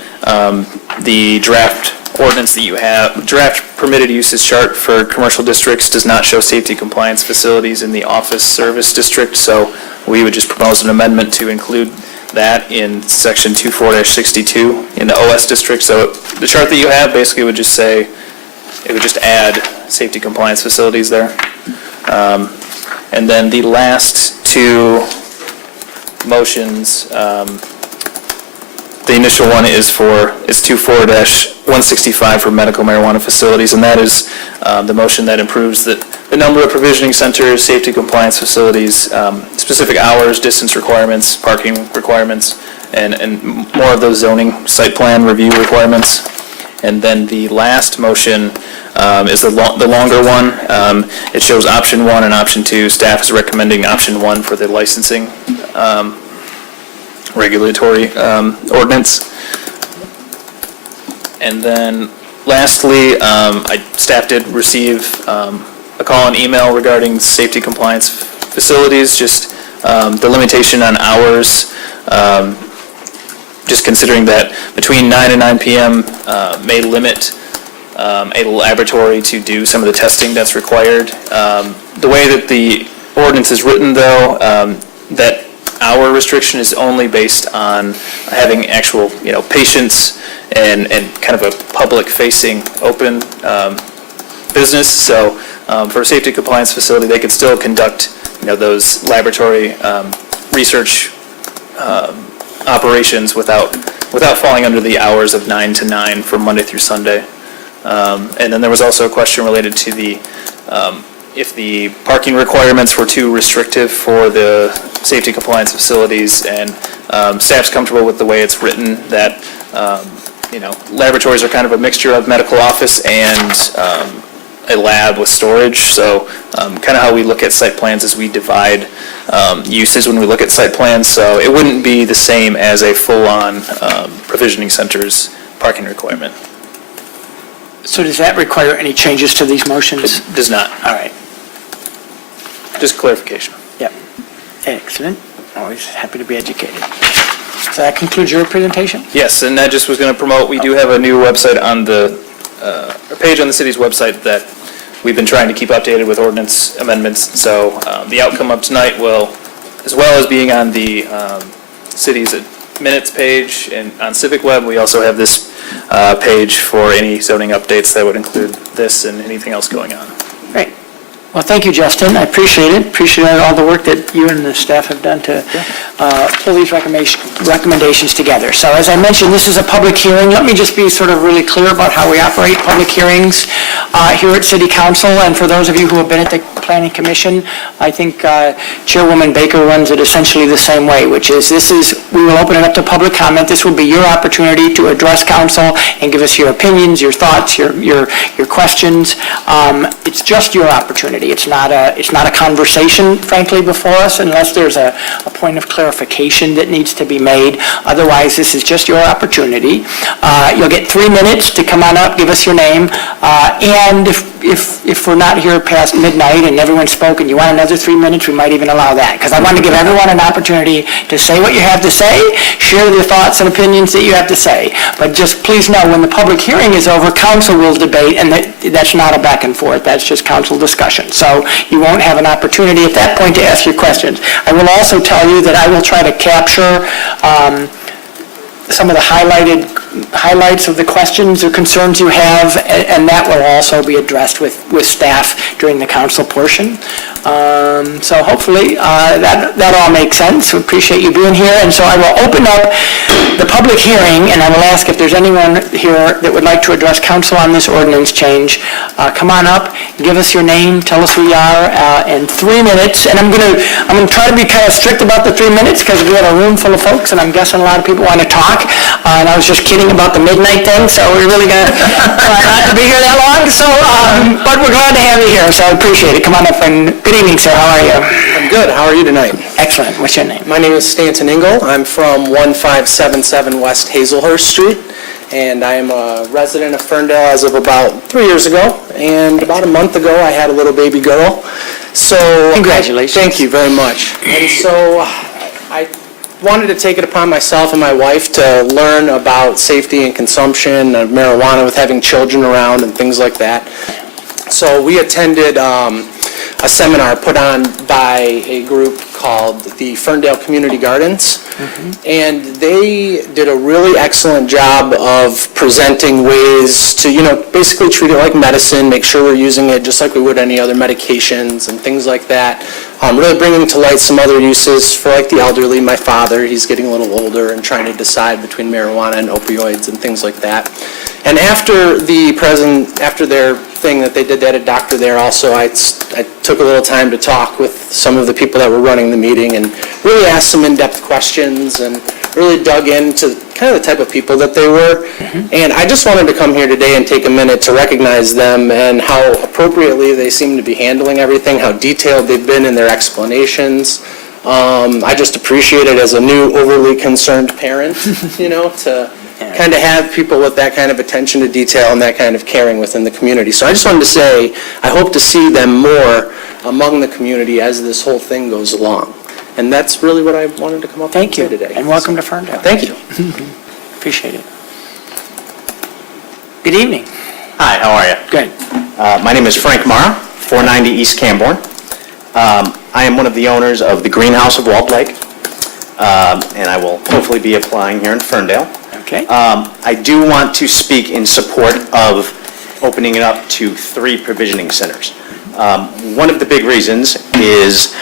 the draft ordinance that you have, draft permitted uses chart for commercial districts does not show safety compliance facilities in the office service district, so we would just propose an amendment to include that in section 24-62 in the OS district. So the chart that you have basically would just say, it would just add safety compliance facilities there. And then the last 2 motions, the initial one is 24-165 for medical marijuana facilities, and that is the motion that improves the number of provisioning centers, safety compliance facilities, specific hours, distance requirements, parking requirements, and more of those zoning site plan review requirements. And then the last motion is the longer one. It shows option 1 and option 2. Staff is recommending option 1 for the licensing regulatory ordinance. And then lastly, staff did receive a call and email regarding safety compliance facilities, just the limitation on hours, just considering that between 9 and 9 p.m. May limit a laboratory to do some of the testing that's required. The way that the ordinance is written, though, that hour restriction is only based on having actual, patients and kind of a public-facing open business. So for a safety compliance facility, they could still conduct, those laboratory research operations without falling under the hours of 9 to 9 from Monday through Sunday. And then there was also a question related to the if the parking requirements were too restrictive for the safety compliance facilities, and staff's comfortable with the way it's written, that, laboratories are kind of a mixture of medical office and a lab with storage, so kind of how we look at site plans is we divide uses when we look at site plans, so it wouldn't be the same as a full-on provisioning center's parking requirement. So does that require any changes to these motions? It does not. All right. Just clarification. Yep. Excellent. Always happy to be educated. So that concludes your presentation? Yes, and I just was going to promote, we do have a new website on the, a page on the city's website that we've been trying to keep updated with ordinance amendments, so the outcome of tonight will, as well as being on the city's minutes page and on Civic Web, we also have this page for any zoning updates that would include this and anything else going on. Great. Well, thank you, Justin. I appreciate it. Appreciate all the work that you and the staff have done to pull these recommendations together. So as I mentioned, this is a public hearing. Let me just be sort of really clear about how we operate public hearings here at City Council. And for those of you who have been at the Planning Commission, I think Chairwoman Baker runs it essentially the same way, which is we will open it up to public comment. This will be your opportunity to address council and give us your opinions, your thoughts, your questions. It's just your opportunity. It's not a conversation, frankly, before us, unless there's a point of clarification that needs to be made. Otherwise, this is just your opportunity. You'll get 3 minutes to come on up, give us your name, and if we're not here past midnight and everyone's spoken, you want another 3 minutes, we might even allow that, because I want to give everyone an opportunity to say what you have to say, share the thoughts and opinions that you have to say. But just please know, when the public hearing is over, council will debate, and that's not a back and forth, that's just council discussion. So you won't have an opportunity at that point to ask your questions. I will also tell you that I will try to capture some of the highlights of the questions or concerns you have, and that will also be addressed with staff during the council portion. So hopefully that all makes sense. We appreciate you being here, and so I will open up the public hearing, and I will ask if there's anyone here that would like to address council on this ordinance change. Come on up, give us your name, tell us who you are, in 3 minutes. And I'm going to try to be kind of strict about the 3 minutes, because we have a room full of folks, and I'm guessing a lot of people want to talk. And I was just kidding about the midnight thing, so we're really going to try not to be here that long. So, but we're glad to have you here, so I appreciate it. Come on up, and good evening, sir. How are you? I'm good. How are you tonight? Excellent. What's your name? My name is Stanton Engel. I'm from 1577 West Hazelhurst Street, and I am a resident of Ferndale as of about 3 years ago. And about a month ago, I had a little baby girl. So congratulations. Thank you very much. And so I wanted to take it upon myself and my wife to learn about safety and consumption of marijuana with having children around and things like that. So we attended a seminar put on by a group called the Ferndale Community Gardens, and they did a really excellent job of presenting ways to, basically treat it like medicine, make sure we're using it just like we would any other medications and things like that. Really bringing to light some other uses for like the elderly. My father, he's getting a little older and trying to decide between marijuana and opioids and things like that. And after their thing that they did, they had a doctor there also, I took a little time to talk with some of the people that were running the meeting and really asked some in-depth questions and really dug into kind of the type of people that they were. And I just wanted to come here today and take a minute to recognize them and how appropriately they seem to be handling everything, how detailed they've been in their explanations. I just appreciate it as a new overly concerned parent, to kind of have people with that kind of attention to detail and that kind of caring within the community. So I just wanted to say, I hope to see them more among the community as this whole thing goes along. And that's really what I wanted to come up and say today. And welcome to Ferndale. Thank you. Appreciate it. Good evening. Hi, how are you? Good. My name is Frank Mara, 490 East Camborne. I am one of the owners of the Greenhouse of Walled Lake, and I will hopefully be applying here in Ferndale. Okay. I do want to speak in support of opening it up to 3 provisioning centers. One of the big reasons is,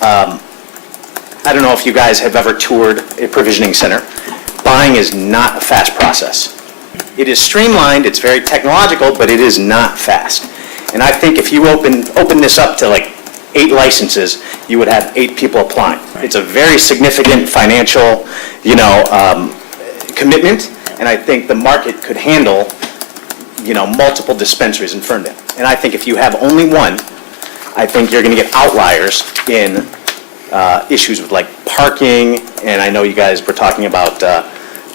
I don't know if you guys have ever toured a provisioning center. Buying is not a fast process. It is streamlined, it's very technological, but it is not fast. And I think if you open this up to like 8 licenses, you would have 8 people applying. It's a very significant financial, commitment, and I think the market could handle, multiple dispensaries in Ferndale. And I think if you have only one, I think you're going to get outliers in issues with like parking, and I know you guys were talking about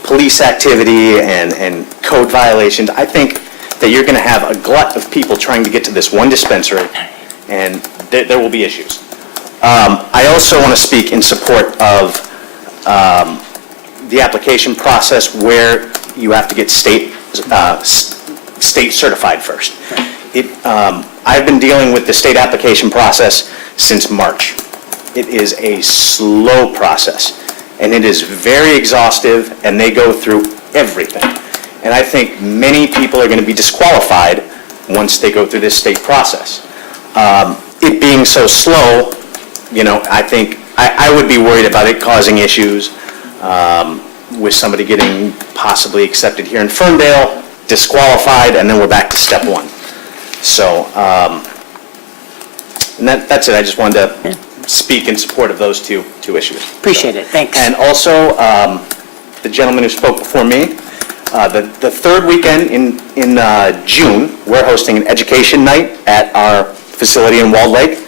police activity and code violations. I think that you're going to have a glut of people trying to get to this one dispensary, and there will be issues. I also want to speak in support of the application process where you have to get state certified first. I've been dealing with the state application process since March. It is a slow process, and it is very exhaustive, and they go through everything. And I think many people are going to be disqualified once they go through this state process. It being so slow, I think I would be worried about it causing issues with somebody getting possibly accepted here in Ferndale, disqualified, and then we're back to step one. So, and that's it. I just wanted to speak in support of those two issues. Appreciate it, thanks. And also, the gentleman who spoke before me, the third weekend in June, we're hosting an education night at our facility in Walled Lake.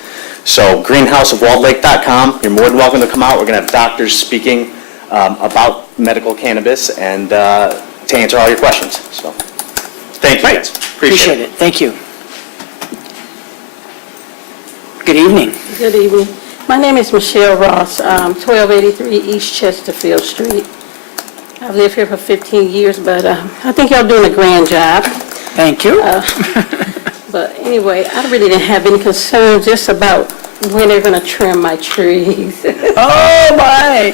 So greenhouseofwalledlake.com, you're more than welcome to come out. We're going to have doctors speaking about medical cannabis and to answer all your questions. So thank you, guys. Appreciate it. Thank you. Good evening. Good evening. My name is Michelle Ross, 1283 East Chesterfield Street. I've lived here for 15 years, but I think y'all doing a grand job. Thank you. But anyway, I really didn't have any concerns just about when they're going to trim my trees. Oh, my!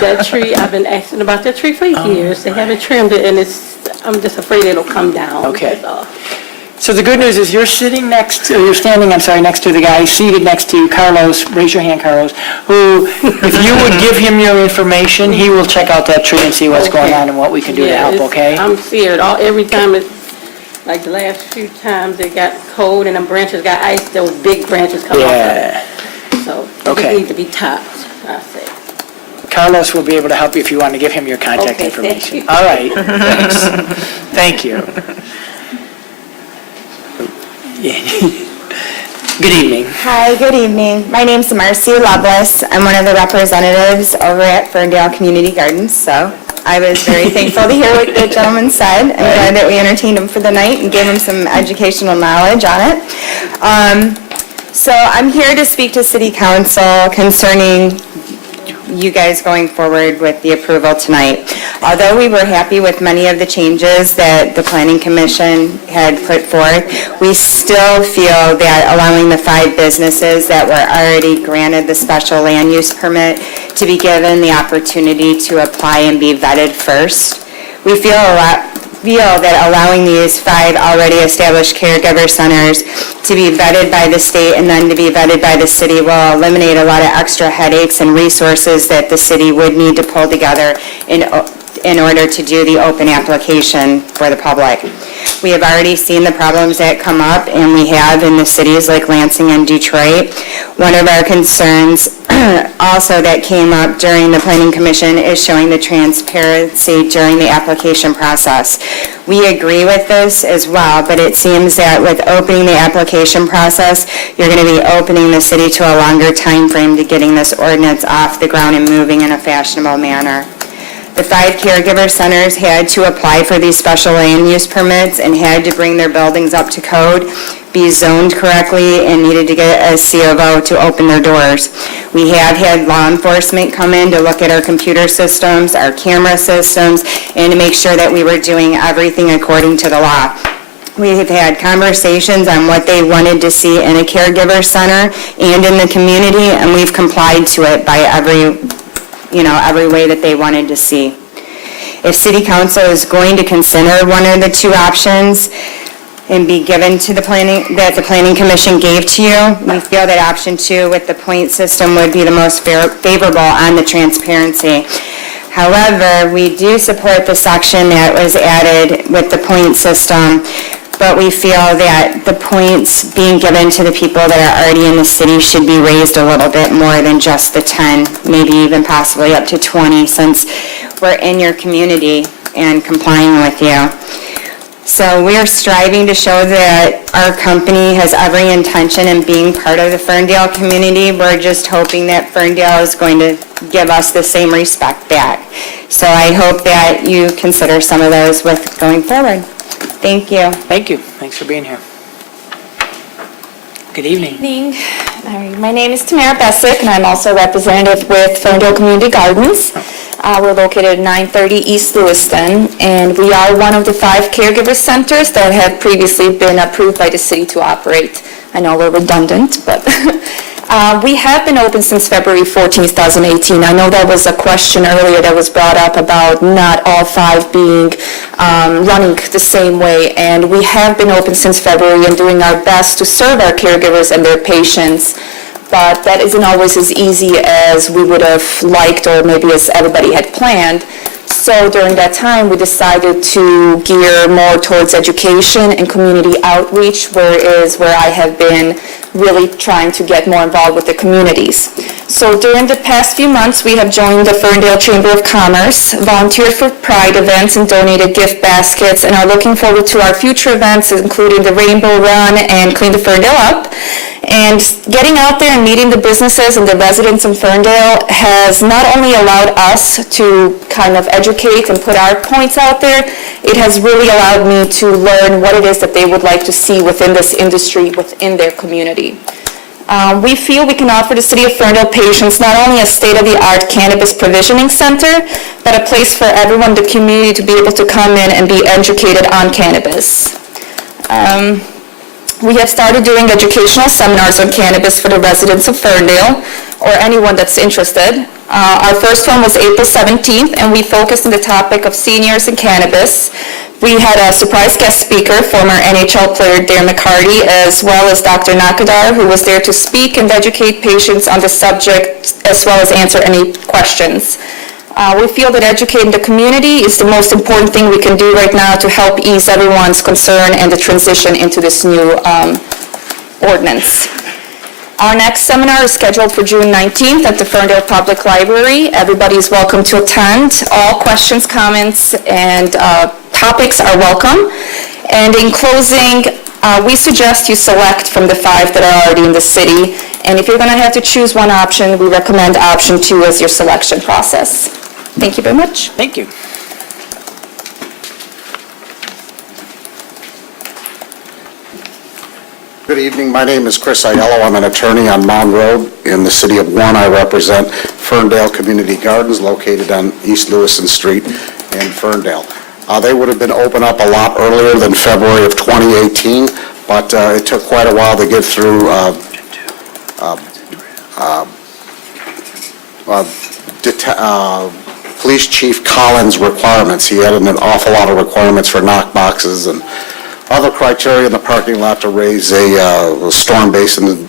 That tree, I've been asking about that tree for years. They haven't trimmed it, and I'm just afraid it'll come down. Okay. That's all. So the good news is you're standing next to the guy seated next to you, Carlos, raise your hand, Carlos, who, if you would give him your information, he will check out that tree and see what's going on and what we can do to help, okay? I'm scared. Every time like the last few times it got cold and the branches got ice, those big branches come off. Yeah. So they need to be topped, I say. Carlos will be able to help you if you want to give him your contact information. Thank you. All right, thanks. Thank you. Good evening. Hi, good evening. My name's Myra Syllabus. I'm one of the representatives over at Ferndale Community Gardens, so I was very thankful to hear what the gentleman said. I'm glad that we entertained him for the night and gave him some educational knowledge on it. So I'm here to speak to City Council concerning you guys going forward with the approval tonight. Although we were happy with many of the changes that the Planning Commission had put forth, we still feel that allowing the 5 businesses that were already granted the special land use permit to be given the opportunity to apply and be vetted first. We feel that allowing these 5 already established caregiver centers to be vetted by the state and then to be vetted by the city will eliminate a lot of extra headaches and resources that the city would need to pull together in order to do the open application for the public. We have already seen the problems that come up, and we have in the cities like Lansing and Detroit. One of our concerns also that came up during the Planning Commission is showing the transparency during the application process. We agree with this as well, but it seems that with opening the application process, you're going to be opening the city to a longer time frame to getting this ordinance off the ground and moving in a fashionable manner. The 5 caregiver centers had to apply for these special land use permits and had to bring their buildings up to code, be zoned correctly, and needed to get a C of O to open their doors. We have had law enforcement come in to look at our computer systems, our camera systems, and to make sure that we were doing everything according to the law. We have had conversations on what they wanted to see in a caregiver center and in the community, and we've complied to it by every way that they wanted to see. If City Council is going to consider one of the 2 options and be given to the Planning Commission gave to you, we feel that option 2 with the point system would be the most favorable on the transparency. However, we do support the section that was added with the point system, but we feel that the points being given to the people that are already in the city should be raised a little bit more than just the 10, maybe even possibly up to 20, since we're in your community and complying with you. So we are striving to show that our company has every intention in being part of the Ferndale community. We're just hoping that Ferndale is going to give us the same respect back. So I hope that you consider some of those with going forward. Thank you. Thank you. Thanks for being here. Good evening. Good evening. My name is Tamara Bassett, and I'm also a representative with Ferndale Community Gardens. We're located at 930 East Lewiston, and we are one of the 5 caregiver centers that have previously been approved by the city to operate. I know we're redundant, but we have been open since February 14, 2018. I know that was a question earlier that was brought up about not all 5 being running the same way, and we have been open since February and doing our best to serve our caregivers and their patients. But that isn't always as easy as we would have liked or maybe as everybody had planned. So during that time, we decided to gear more towards education and community outreach, where I have been really trying to get more involved with the communities. So during the past few months, we have joined the Ferndale Chamber of Commerce, volunteered for Pride events and donated gift baskets, and are looking forward to our future events, including the Rainbow Run and Clean the Ferndale Up. And getting out there and meeting the businesses and the residents in Ferndale has not only allowed us to kind of educate and put our points out there, it has really allowed me to learn what it is that they would like to see within this industry, within their community. We feel we can offer the City of Ferndale patients not only a state-of-the-art cannabis provisioning center, but a place for everyone in the community to be able to come in and be educated on cannabis. We have started doing educational seminars on cannabis for the residents of Ferndale, or anyone that's interested. Our first one was April 17th, and we focused on the topic of seniors and cannabis. We had a surprise guest speaker, former NHL player Darren McCarty, as well as Dr. Nakadar, who was there to speak and educate patients on the subject, as well as answer any questions. We feel that educating the community is the most important thing we can do right now to help ease everyone's concern and the transition into this new ordinance. Our next seminar is scheduled for June 19th at the Ferndale Public Library. Everybody is welcome to attend. All questions, comments, and topics are welcome. And in closing, we suggest you select from the 5 that are already in the city. And if you're going to have to choose one option, we recommend option 2 as your selection process. Thank you very much. Thank you. Good evening. My name is Chris Aiello. I'm an attorney on Mound Road in the city of Warren. I represent Ferndale Community Gardens located on East Lewiston Street in Ferndale. They would have been open up a lot earlier than February of 2018, but it took quite a while to get through Police Chief Collins' requirements. He had an awful lot of requirements for knock boxes and other criteria in the parking lot to raise a storm basin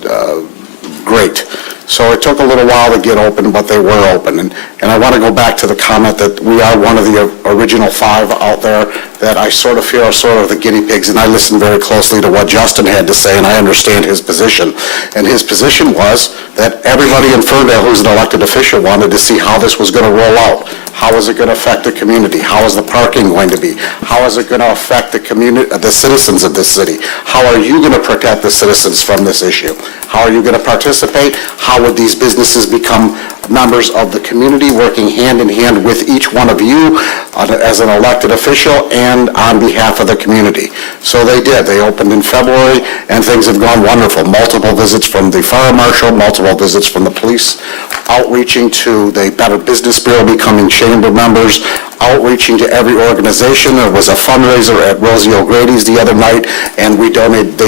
grate. So it took a little while to get open, but they were open. And I want to go back to the comment that we are one of the original 5 out there that I sort of feel are sort of the guinea pigs, and I listened very closely to what Justin had to say, and I understand his position. And his position was that everybody in Ferndale who's an elected official wanted to see how this was going to roll out. How is it going to affect the community? How is the parking going to be? How is it going to affect the community, the citizens of this city? How are you going to protect the citizens from this issue? How are you going to participate? How would these businesses become members of the community, working hand in hand with each one of you as an elected official and on behalf of the community? So they did. They opened in February, and things have gone wonderful. Multiple visits from the fire marshal, multiple visits from the police, outreaching to the Better Business Bureau, becoming chamber members, outreaching to every organization. There was a fundraiser at Rosie O'Grady's the other night, and they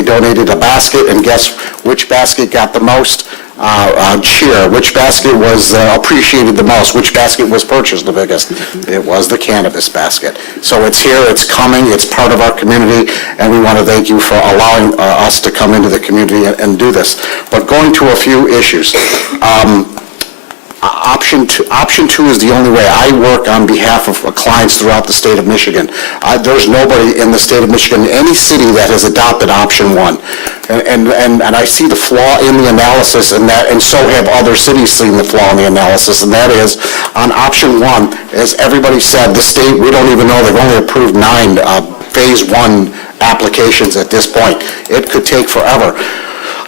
donated a basket, and guess which basket got the most? Cheer. Which basket was appreciated the most? Which basket was purchased the biggest? It was the cannabis basket. So it's here, it's coming, it's part of our community, and we want to thank you for allowing us to come into the community and do this. But going to a few issues. Option two is the only way. I work on behalf of clients throughout the state of Michigan. There's nobody in the state of Michigan, any city that has adopted option one. And I see the flaw in the analysis in that, and so have other cities seen the flaw in the analysis, and that is on option one, as everybody said, the state, we don't even know, they've only approved 9 phase 1 applications at this point. It could take forever.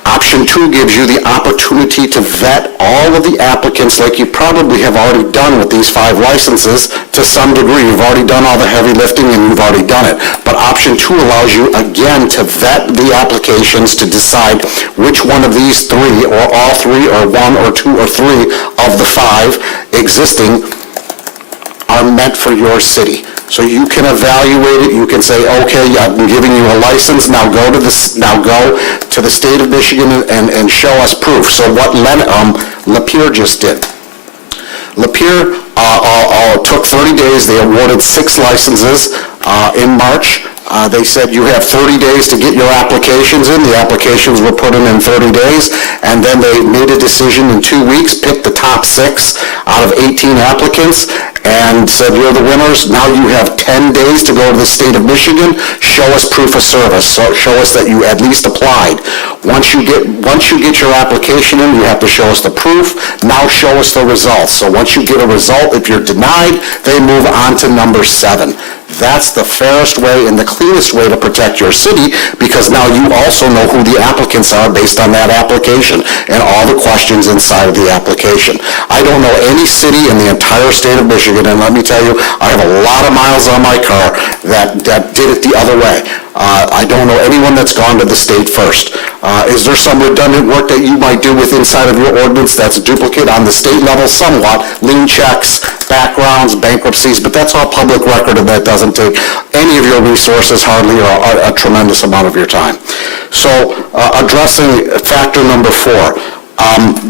Option two gives you the opportunity to vet all of the applicants like you probably have already done with these 5 licenses to some degree. You've already done all the heavy lifting and you've already done it. But option two allows you again to vet the applications to decide which one of these 3 or all 3 or 1 or 2 or 3 of the 5 existing are meant for your city. So you can evaluate it, you can say, okay, I'm giving you a license, now go to the state of Michigan and show us proof. So what Lapeer just did. Lapeer took 30 days, they awarded 6 licenses in March. They said you have 30 days to get your applications in. The applications were put in 30 days, and then they made a decision in 2 weeks, picked the top 6 out of 18 applicants, and said, you're the winners. Now you have 10 days to go to the state of Michigan, show us proof of service, so show us that you at least applied. Once you get your application in, you have to show us the proof. Now show us the results. So once you get a result, if you're denied, they move on to number 7. That's the fairest way and the cleanest way to protect your city, because now you also know who the applicants are based on that application and all the questions inside of the application. I don't know any city in the entire state of Michigan, and let me tell you, I have a lot of miles on my car that did it the other way. I don't know anyone that's gone to the state first. Is there some redundant work that you might do with inside of your ordinance that's a duplicate on the state level? Somewhat. Lien checks, backgrounds, bankruptcies, but that's all public record, and that doesn't take any of your resources hardly, or a tremendous amount of your time. So addressing factor number 4.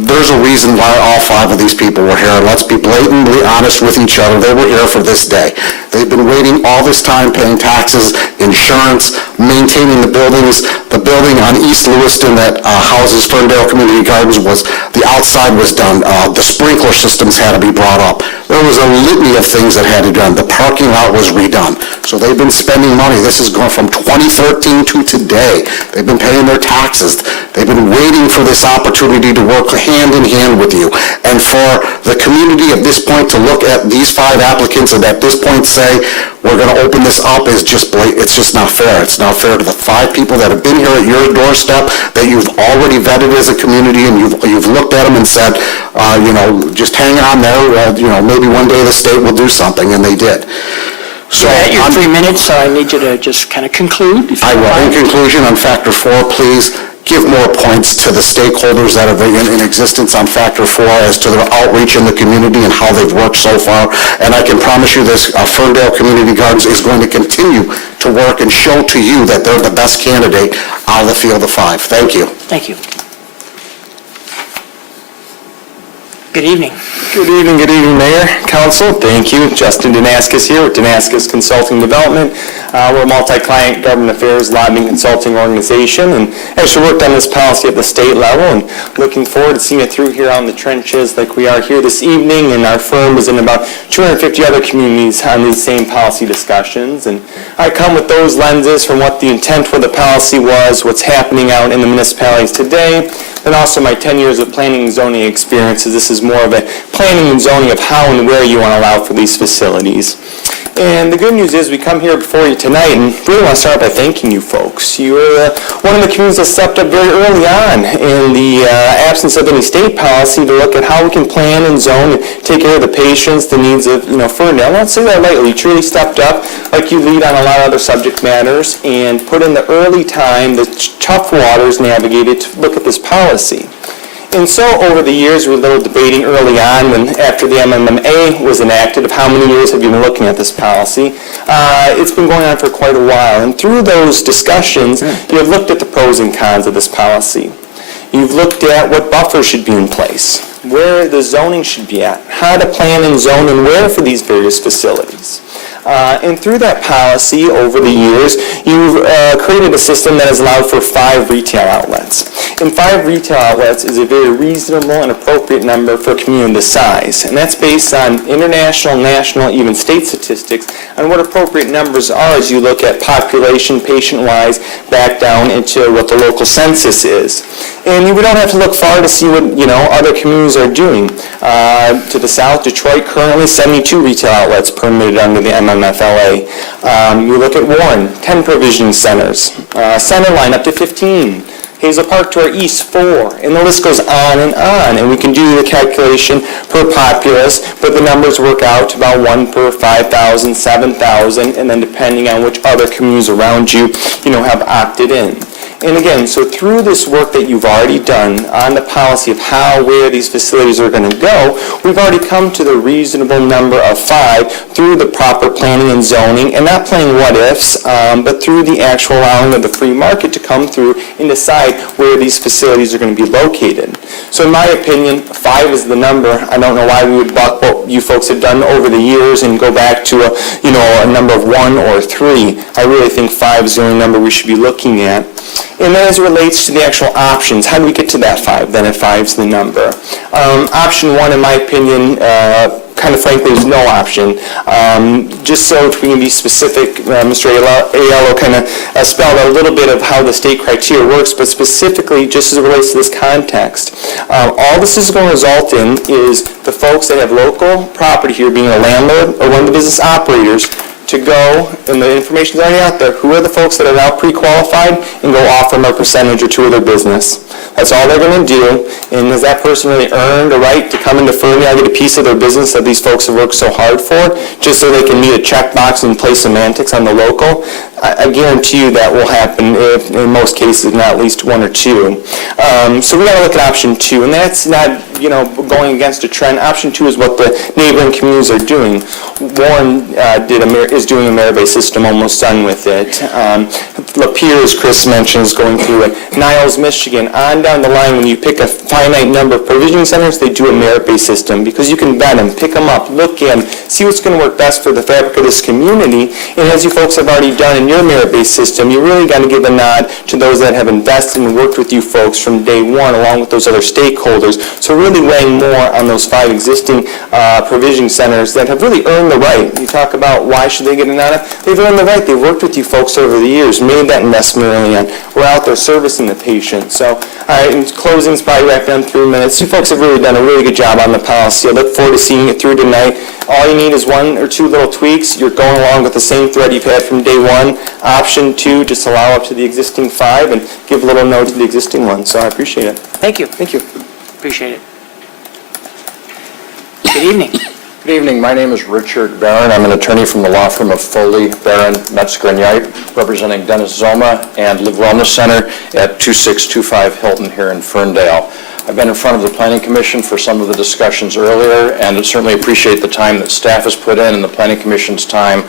There's a reason why all 5 of these people were here. Let's be blatantly honest with each other. They were here for this day. They've been waiting all this time, paying taxes, insurance, maintaining the buildings. The building on East Lewiston that houses Ferndale Community Gardens, the outside was done. The sprinkler systems had to be brought up. There was a litany of things that had to be done. The parking lot was redone. So they've been spending money. This is going from 2013 to today. They've been paying their taxes. They've been waiting for this opportunity to work hand in hand with you. And for the community at this point to look at these 5 applicants and at this point say, we're going to open this up, is just it's just not fair. It's not fair to the 5 people that have been here at your doorstep that you've already vetted as a community, and you've looked at them and said, just hang on there, maybe one day the state will do something, and they did. So You're at your 3 minutes, so I need you to just kind of conclude. I will. In conclusion, on factor 4, please give more points to the stakeholders that are in existence on factor 4 as to their outreach in the community and how they've worked so far. And I can promise you this, Ferndale Community Gardens is going to continue to work and show to you that they're the best candidate out of the field of 5. Thank you. Thank you. Good evening. Good evening, Mayor, Council. Thank you. Justin Danaskis here with Danaskis Consulting Development. We're a multi-client government affairs lobbying consulting organization, and actually worked on this policy at the state level, and looking forward to seeing it through here on the trenches like we are here this evening. And our firm is in about 250 other communities on these same policy discussions. And I come with those lenses from what the intent for the policy was, what's happening out in the municipalities today, and also my 10 years of planning and zoning experiences. This is more of a planning and zoning of how and where you want to allow for these facilities. And the good news is we come here before you tonight and really want to start by thanking you folks. You were one of the communities that stepped up very early on in the absence of any state policy to look at how we can plan and zone and take care of the patients, the needs of Ferndale. I don't say that lightly. You truly stepped up like you lead on a lot of other subject matters and put in the early time, the tough waters navigated to look at this policy. And so over the years, we were a little debating early on when after the MMA was enacted of how many years have you been looking at this policy. It's been going on for quite a while. And through those discussions, you've looked at the pros and cons of this policy. You've looked at what buffers should be in place, where the zoning should be at, how to plan and zone and where for these various facilities. And through that policy over the years, you've created a system that has allowed for 5 retail outlets. And 5 retail outlets is a very reasonable and appropriate number for a community this size. And that's based on international, national, even state statistics on what appropriate numbers are as you look at population, patient-wise, back down into what the local census is. And we don't have to look far to see what, other communities are doing. To the south, Detroit, currently 72 retail outlets permitted under the MMFLA. You look at Warren, 10 provisioning centers. Centerline, up to 15. Hazel Park to our east, 4. And the list goes on. And we can do the calculation per populace, but the numbers work out to about 1 per 5,000, 7,000, and then depending on which other communities around you, have opted in. And again, so through this work that you've already done on the policy of where these facilities are going to go, we've already come to the reasonable number of 5 through the proper planning and zoning, and not playing what ifs, but through the actual allowing of the free market to come through and decide where these facilities are going to be located. So in my opinion, 5 is the number. I don't know why we would buck what you folks have done over the years and go back to a number of 1 or 3. I really think 5 is the only number we should be looking at. And then as it relates to the actual options, how do we get to that 5? Then if 5 is the number. Option 1, in my opinion, kind of frankly, is no option. Just so we can be specific, Mr. Aiello kind of spelled out a little bit of how the state criteria works, but specifically, just as it relates to this context, all this is going to result in is the folks that have local property here, being a landlord or one of the business operators, to go, and the information is already out there, who are the folks that are now pre-qualified, and go offer them a percentage or 2 of their business. That's all they're going to do, and has that person really earned a right to come into Ferndale and get a piece of their business that these folks have worked so hard for, just so they can meet a checkbox and play semantics on the local? I guarantee you that will happen in most cases, not at least 1 or 2. So we got to look at option 2, and that's not going against a trend. Option 2 is what the neighboring communities are doing. Warren is doing a merit-based system, almost done with it. Lapeer, as Chris mentioned, is going through it. Niles, Michigan, on down the line, when you pick a finite number of provisioning centers, they do a merit-based system because you can vet them, pick them up, look in, see what's going to work best for the fabric of this community. And as you folks have already done in your merit-based system, you really got to give a nod to those that have invested and worked with you folks from day one, along with those other stakeholders. So really weighing more on those 5 existing provisioning centers that have really earned the right. You talk about why should they get a nod? They've earned the right. They've worked with you folks over the years, made that investment early on. We're out there servicing the patient. So, all right, in closing, it's probably wrapped down 3 minutes. You folks have really done a really good job on the policy. I look forward to seeing it through tonight. All you need is 1 or 2 little tweaks. You're going along with the same thread you've had from day 1. Option 2, just allow up to the existing 5 and give a little note to the existing one. So I appreciate it. Thank you. Thank you. Appreciate it. Good evening. Good evening. My name is Richard Barron. I'm an attorney from the law firm of Foley, Barron, Metzger, and Yite, representing Dennis Zoma and Live Wellness Center at 2625 Hilton here in Ferndale. I've been in front of the Planning Commission for some of the discussions earlier, and I certainly appreciate the time that staff has put in and the Planning Commission's time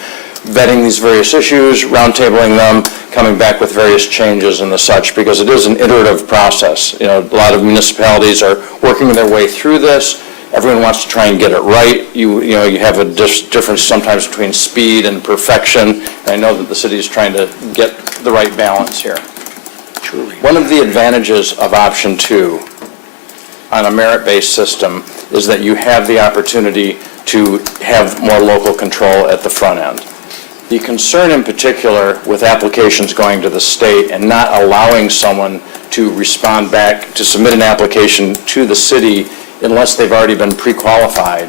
vetting these various issues, roundtabling them, coming back with various changes and the such, because it is an iterative process. A lot of municipalities are working their way through this. Everyone wants to try and get it right. You have a difference sometimes between speed and perfection. And I know that the city is trying to get the right balance here. Truly. One of the advantages of option 2 on a merit-based system is that you have the opportunity to have more local control at the front end. The concern in particular with applications going to the state and not allowing someone to respond back, to submit an application to the city unless they've already been pre-qualified,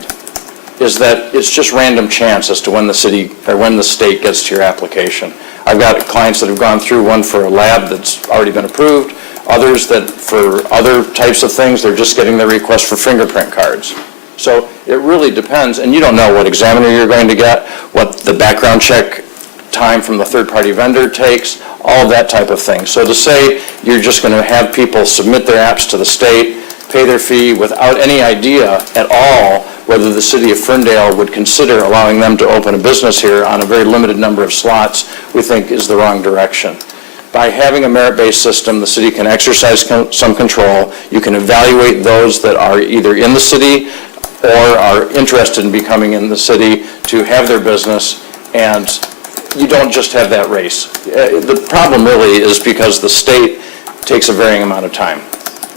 is that it's just random chance as to when the city or when the state gets to your application. I've got clients that have gone through one for a lab that's already been approved, others that for other types of things, they're just getting their request for fingerprint cards. So it really depends, and you don't know what examiner you're going to get, what the background check time from the third-party vendor takes, all of that type of thing. So to say you're just going to have people submit their apps to the state, pay their fee without any idea at all whether the city of Ferndale would consider allowing them to open a business here on a very limited number of slots, we think is the wrong direction. By having a merit-based system, the city can exercise some control. You can evaluate those that are either in the city or are interested in becoming in the city to have their business, and you don't just have that race. The problem really is because the state takes a varying amount of time.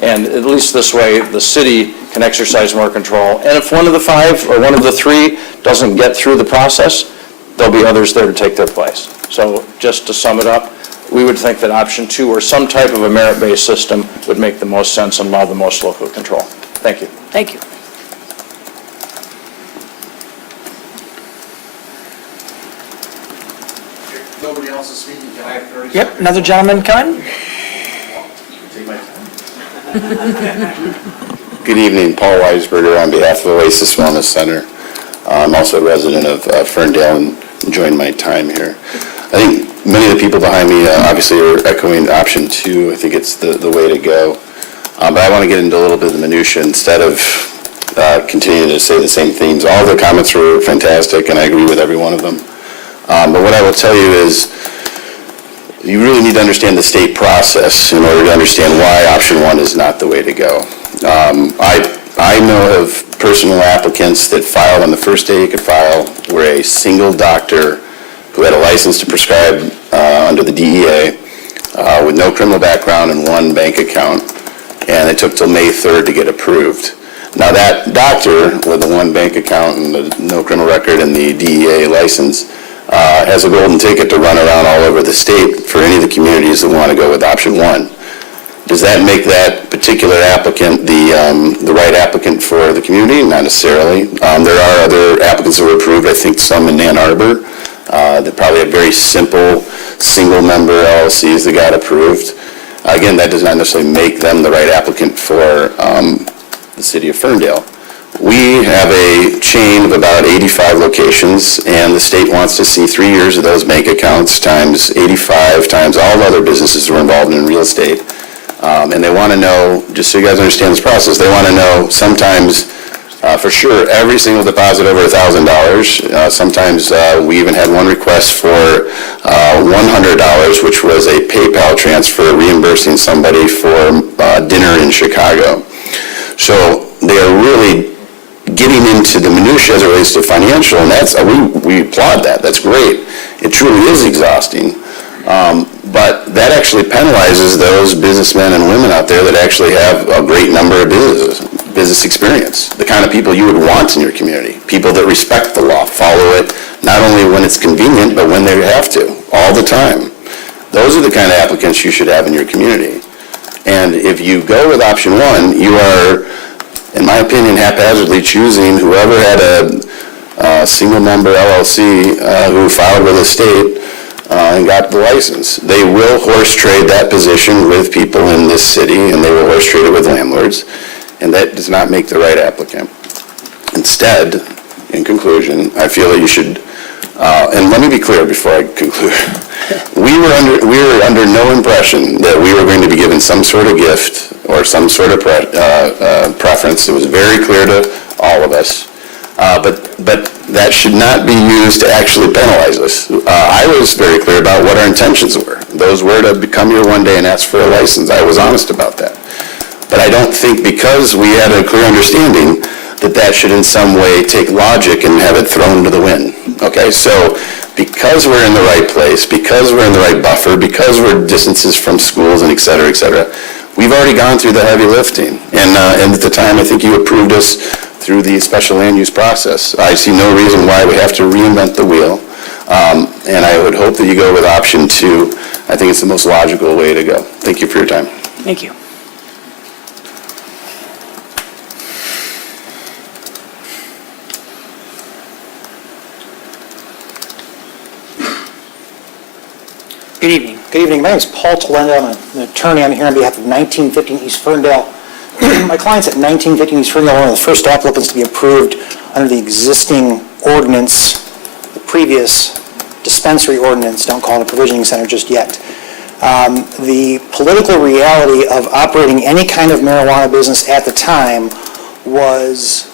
And at least this way, the city can exercise more control. And if one of the 5 or one of the 3 doesn't get through the process, there'll be others there to take their place. So just to sum it up, we would think that option 2 or some type of a merit-based system would make the most sense and allow the most local control. Thank you. Thank you. Nobody else is speaking, can I have 30 Yep, another gentleman coming. Good evening, Paul Weisberger on behalf of Oasis Wellness Center. I'm also a resident of Ferndale and enjoying my time here. I think many of the people behind me obviously are echoing option 2. I think it's the way to go. But I want to get into a little bit of the minutia instead of continuing to say the same themes. All the comments were fantastic and I agree with every one of them. But what I will tell you is you really need to understand the state process in order to understand why option 1 is not the way to go. I know of personal applicants that filed on the first day you could file where a single doctor who had a license to prescribe under the DEA with no criminal background and 1 bank account, and it took till May 3rd to get approved. Now that doctor with the 1 bank account and the no criminal record and the DEA license has a golden ticket to run around all over the state for any of the communities that want to go with option 1. Does that make that particular applicant the right applicant for the community? Not necessarily. There are other applicants that were approved, I think some in Ann Arbor, that probably have very simple, single-member LLCs that got approved. Again, that does not necessarily make them the right applicant for the city of Ferndale. We have a chain of about 85 locations, and the state wants to see 3 years of those bank accounts times 85 times all the other businesses that are involved in real estate. And they want to know, just so you guys understand this process, they want to know sometimes, for sure, every single deposit over $1,000. Sometimes we even had one request for $100, which was a PayPal transfer reimbursing somebody for dinner in Chicago. So they are really getting into the minutiae as it relates to financial, and that's we applaud that. That's great. It truly is exhausting. But that actually penalizes those businessmen and women out there that actually have a great number of business experience, the kind of people you would want in your community, people that respect the law, follow it, not only when it's convenient, but when they have to, all the time. Those are the kind of applicants you should have in your community. And if you go with option 1, you are, in my opinion, haphazardly choosing whoever had a single-member LLC who filed with the state and got the license. They will horse trade that position with people in this city, and they will horse trade it with landlords, and that does not make the right applicant. Instead, in conclusion, I feel that you should, and let me be clear before I conclude, we were under no impression that we were going to be given some sort of gift or some sort of preference. It was very clear to all of us. But that should not be used to actually penalize us. I was very clear about what our intentions were. Those were to come here one day and ask for a license. I was honest about that. But I don't think because we had a clear understanding that should in some way take logic and have it thrown to the wind. Okay, so because we're in the right place, because we're in the right buffer, because we're distances from schools and et cetera, we've already gone through the heavy lifting. And at the time, I think you approved us through the special land use process. I see no reason why we have to reinvent the wheel. And I would hope that you go with option 2. I think it's the most logical way to go. Thank you for your time. Thank you. Good evening. Good evening. My name is Paul Talenda. I'm an attorney. I'm here on behalf of 1915 East Ferndale. My clients at 1915 East Ferndale are one of the first applicants to be approved under the existing ordinance, the previous dispensary ordinance, don't call it a provisioning center just yet. The political reality of operating any kind of marijuana business at the time was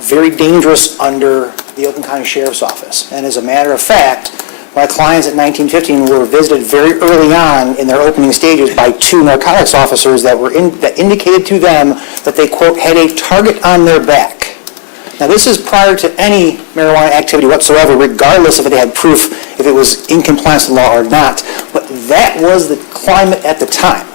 very dangerous under the Oakland County Sheriff's Office. And as a matter of fact, my clients at 1915 were visited very early on in their opening stages by 2 narcotics officers that indicated to them that they, quote, had a target on their back Now, this is prior to any marijuana activity whatsoever, regardless if it had proof, if it was in compliance with law or not. But that was the climate at the time.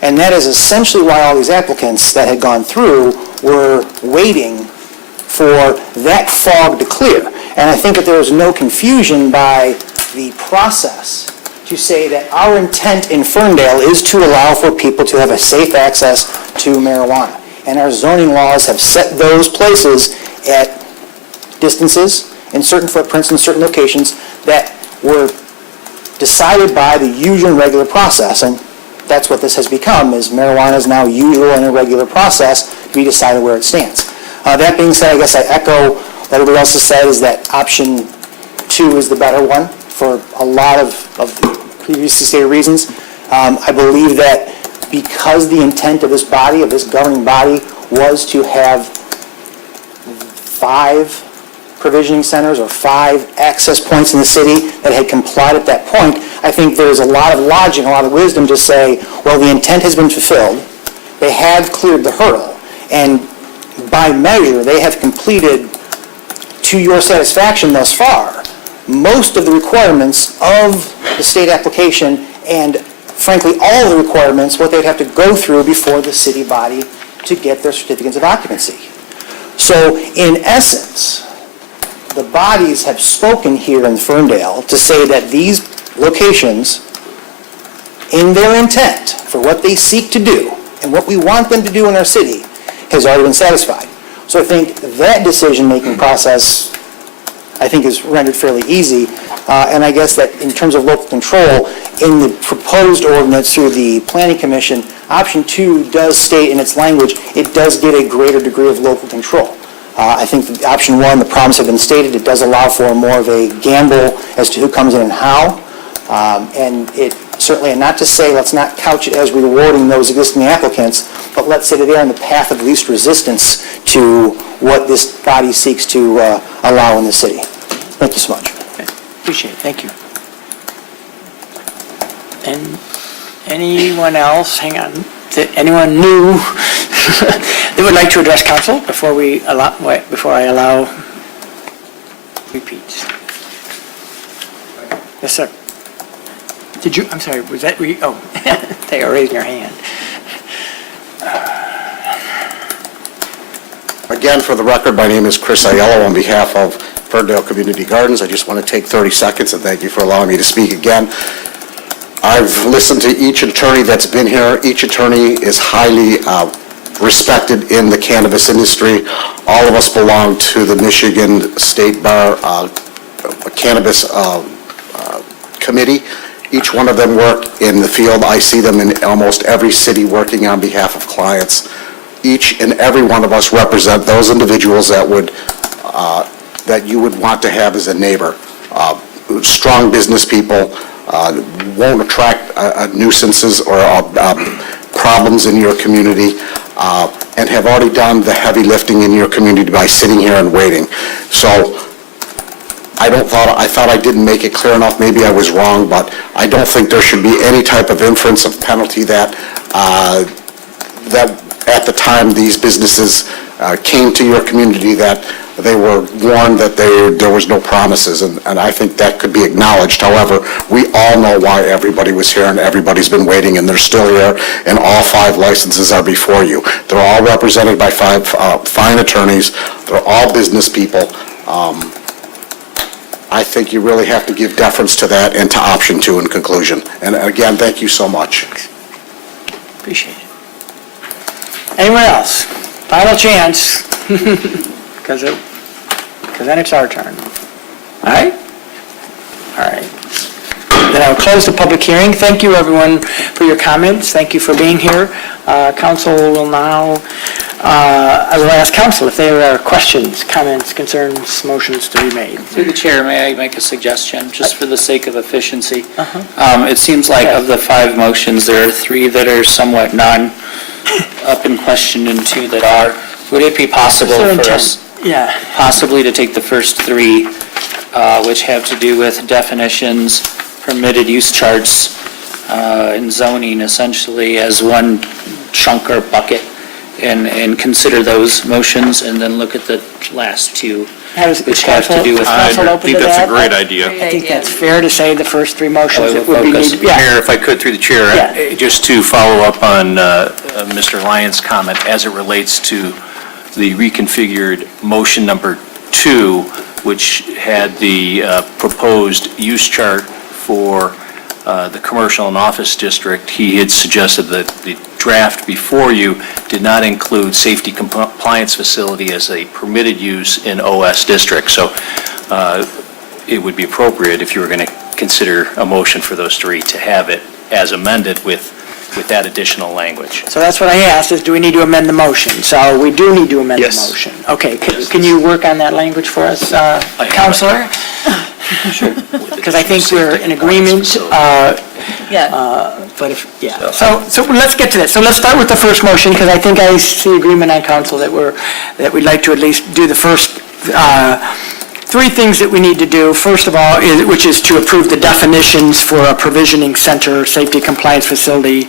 And that is essentially why all these applicants that had gone through were waiting for that fog to clear. And I think that there was no confusion by the process to say that our intent in Ferndale is to allow for people to have a safe access to marijuana. And our zoning laws have set those places at distances, in certain footprints, in certain locations that were decided by the usual and regular process. And that's what this has become, is marijuana is now usual and irregular process to be decided where it stands. That being said, I guess I echo what everybody else has said, is that option 2 is the better one for a lot of the previously stated reasons. I believe that because the intent of this body, of this governing body, was to have 5 provisioning centers or 5 access points in the city that had complied at that point, I think there's a lot of logic, a lot of wisdom to say, well, the intent has been fulfilled, they have cleared the hurdle, and by measure, they have completed, to your satisfaction thus far, most of the requirements of the state application, and frankly, all of the requirements, what they'd have to go through before the city body to get their certificates of occupancy. So, in essence, the bodies have spoken here in Ferndale to say that these locations, in their intent for what they seek to do and what we want them to do in our city, has already been satisfied. So I think that decision-making process, I think, is rendered fairly easy. And I guess that in terms of local control, in the proposed ordinance through the Planning Commission, option 2 does state in its language, it does get a greater degree of local control. I think that option 1, the problems have been stated, it does allow for more of a gamble as to who comes in and how. And it certainly, and not to say, let's not couch it as rewarding those existing applicants, but let's say that they're on the path of least resistance to what this body seeks to allow in the city. Thank you so much. Appreciate it, thank you. And anyone else, hang on, anyone new that would like to address council before I allow repeats? Yes, sir. Did you, I'm sorry, was that, oh, they are raising your hand. Again, for the record, my name is Chris Aiello on behalf of Ferndale Community Gardens. I just want to take 30 seconds and thank you for allowing me to speak again. I've listened to each attorney that's been here. Each attorney is highly respected in the cannabis industry. All of us belong to the Michigan State Bar Cannabis Committee. Each one of them work in the field. I see them in almost every city working on behalf of clients. Each and every one of us represent those individuals that that you would want to have as a neighbor. Strong business people, won't attract nuisances or problems in your community, and have already done the heavy lifting in your community by sitting here and waiting. So I thought I didn't make it clear enough. Maybe I was wrong, but I don't think there should be any type of inference of penalty that at the time these businesses came to your community, that they were warned that there was no promises, and I think that could be acknowledged. However, we all know why everybody was here, and everybody's been waiting, and they're still here, and all 5 licenses are before you. They're all represented by 5 fine attorneys. They're all business people. I think you really have to give deference to that and to option 2 in conclusion. And again, thank you so much. Appreciate it. Anyone else? Final chance, because then it's our turn. All right? All right. Then I'll close the public hearing. Thank you, everyone, for your comments. Thank you for being here. Council will now, I will ask council if there are questions, comments, concerns, motions to be made. Through the chair, may I make a suggestion, just for the sake of efficiency? It seems like of the 5 motions, there are 3 that are somewhat up in question and 2 that are. Would it be possible for us possibly to take the first 3, which have to do with definitions, permitted use charts, and zoning essentially as one chunk or bucket, and consider those motions, and then look at the last two, which have to do with... I think that's a great idea. I think that's fair to say the first three motions Oh, that would be focus. needed. Yeah. Mayor, if I could, through the chair, just to follow up on Mr. Lyons' comment as it relates to the reconfigured motion number 2, which had the proposed use chart for the commercial and office district. He had suggested that the draft before you did not include safety compliance facility as a permitted use in OS district. So it would be appropriate, if you were going to consider a motion for those three, to have it as amended with that additional language. So that's what I asked, is do we need to amend the motion? So we do need to amend the Yes. motion. Okay, can you work on that language for us, Counselor? Sure. Because I think we're in agreement. But if, yeah, so let's get to that. So let's start with the first motion, because I think I see agreement on council that we'd like to at least do the first three things that we need to do. First of all, which is to approve the definitions for a provisioning center, safety compliance facility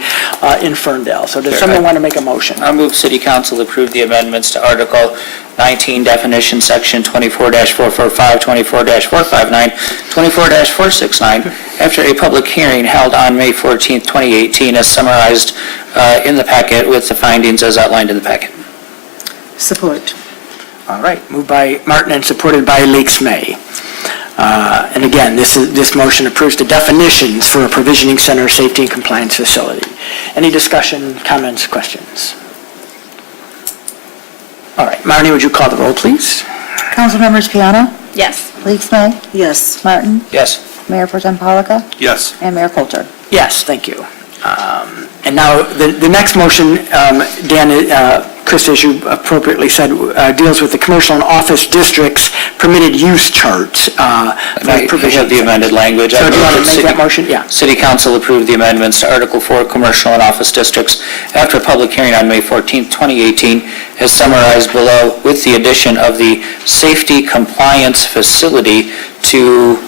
in Ferndale. So does someone want to make a motion? I move City Council approve the amendments to Article 19, definition section 24-445, 24-459, 24-469, after a public hearing held on May 14, 2018, as summarized in the packet with the findings as outlined in the packet. Support. All right, moved by Martin and supported by Leaks May. And again, this motion approves the definitions for a provisioning center, safety and compliance facility. Any discussion, comments, questions? All right, Marnie, would you call the roll, please? Councilmembers Piana, Yes. Leaks May, Yes. Martin, Yes. Mayor Pro Tem Polika, Yes. and Mayor Coulter. Yes, thank you. And now, the next motion, Dan, Chris, as you appropriately said, deals with the commercial and office districts permitted use charts. I have the amended language. So do you want to make that motion? Yeah. City Council approved the amendments to Article 4, Commercial and Office Districts, after a public hearing on May 14, 2018, as summarized below, with the addition of the Safety Compliance Facility to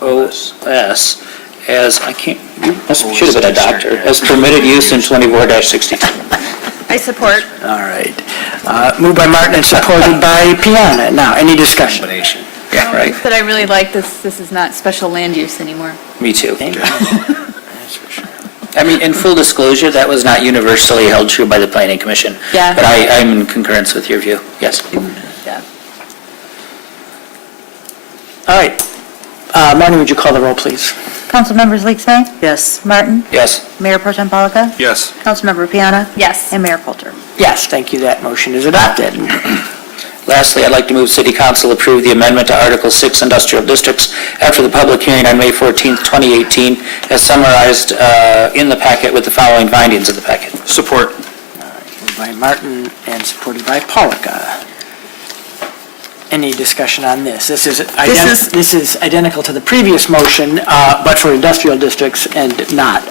OS as, should have been a doctor, as permitted use in 24-62. I support. All right. Moved by Martin and supported by Piana. Now, any discussion? Yeah, right. But I really like this is not special land use anymore. Me too. I mean, in full disclosure, that was not universally held true by the Planning Commission. Yeah. But I'm in concurrence with your view, yes. Yeah. All right. Marnie, would you call the roll, please? Councilmembers Leaks May, Yes. Martin, Yes. Mayor Pro Tem Polika, Yes. Councilmember Piana, Yes. and Mayor Coulter. Yes, thank you. That motion is adopted. Lastly, I'd like to move City Council approve the amendment to Article 6 Industrial Districts after the public hearing on May 14, 2018, as summarized in the packet with the following findings of the packet. Support. Moved by Martin and supported by Polika. Any discussion on this? This is identical to the previous motion, but for industrial districts and not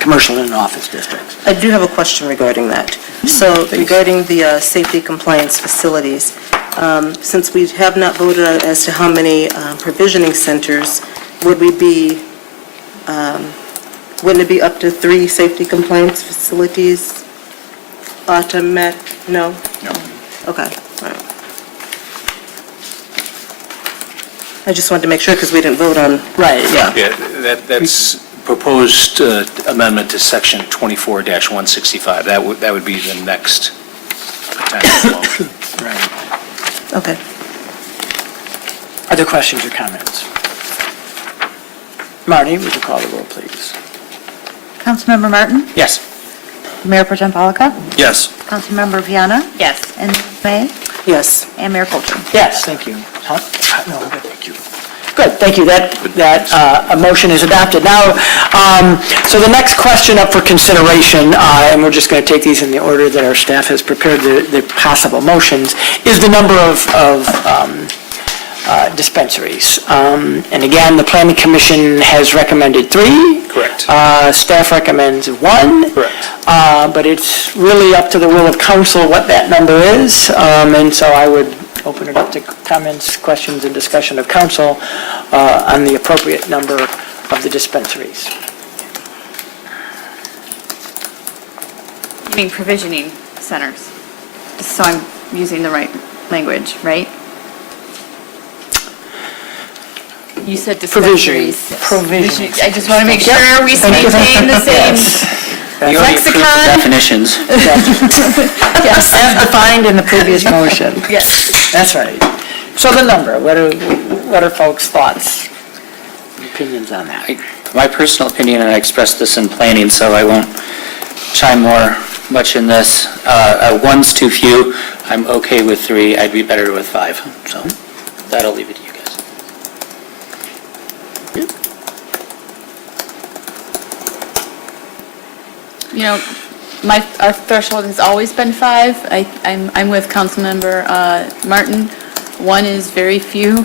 commercial and office districts. I do have a question regarding that. So regarding the safety compliance facilities, since we have not voted on as to how many provisioning centers, would we be, wouldn't it be up to 3 safety compliance facilities? Automatic, no? No. Okay, all right. I just wanted to make sure because we didn't vote on. Right, yeah. Yeah, that's proposed amendment to section 24-165. That would be the next potential motion. Right. Okay. Other questions or comments? Marnie, would you call the roll, please? Councilmember Martin, Yes. Mayor Pro Tem Polika, Yes. Councilmember Piana, Yes. and Leaks May, Yes. and Mayor Coulter. Yes, thank you. No, good, thank you. Good, thank you. That motion is adopted. Now, so the next question up for consideration, and we're just going to take these in the order that our staff has prepared the possible motions, is the number of dispensaries. And again, the Planning Commission has recommended 3. Correct. Staff recommends 1. Correct. But it's really up to the will of council what that number is. And so I would open it up to comments, questions, and discussion of council on the appropriate number of the dispensaries. You mean provisioning centers? so I'm using the right language, right? You said dispensaries. Provision. I just want to make sure we Thank you. maintain the same You already approved the lexicon. definitions. Yes, as defined in the previous motion. Yes. That's right. So the number, what are folks' thoughts, opinions on that? My personal opinion, and I expressed this in planning, so I won't chime much in this. One's too few. I'm okay with 3. I'd be better with 5. So that'll leave it to you guys. You know, our threshold has always been 5. I'm with Councilmember Martin. 1 is very few,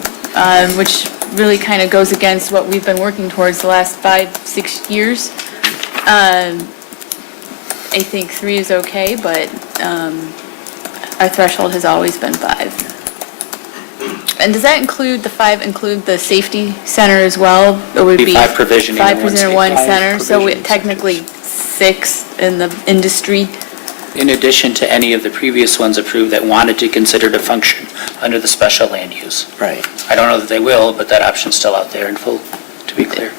which really kind of goes against what we've been working towards the last 5-6 years. I think 3 is okay, but our threshold has always been 5. And does that include, the 5 include the safety center as well? It would be 5 provisioning and 5 1 provisioning, 1 safety. center, so technically 6 in the industry. In addition to any of the previous ones approved that wanted to consider to function under the special land use. Right. I don't know that they will, but that option's still out there in full, to be clear.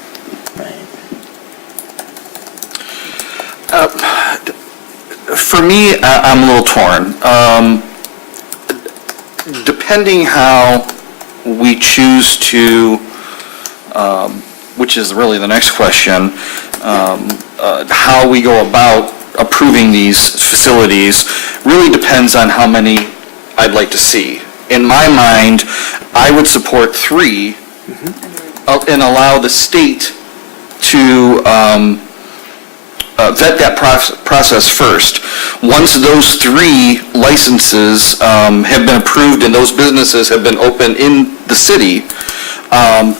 For me, I'm a little torn. Depending how we choose to, which is really the next question, how we go about approving these facilities really depends on how many I'd like to see. In my mind, I would support 3 and allow the state to vet that process first. Once those 3 licenses have been approved and those businesses have been open in the city,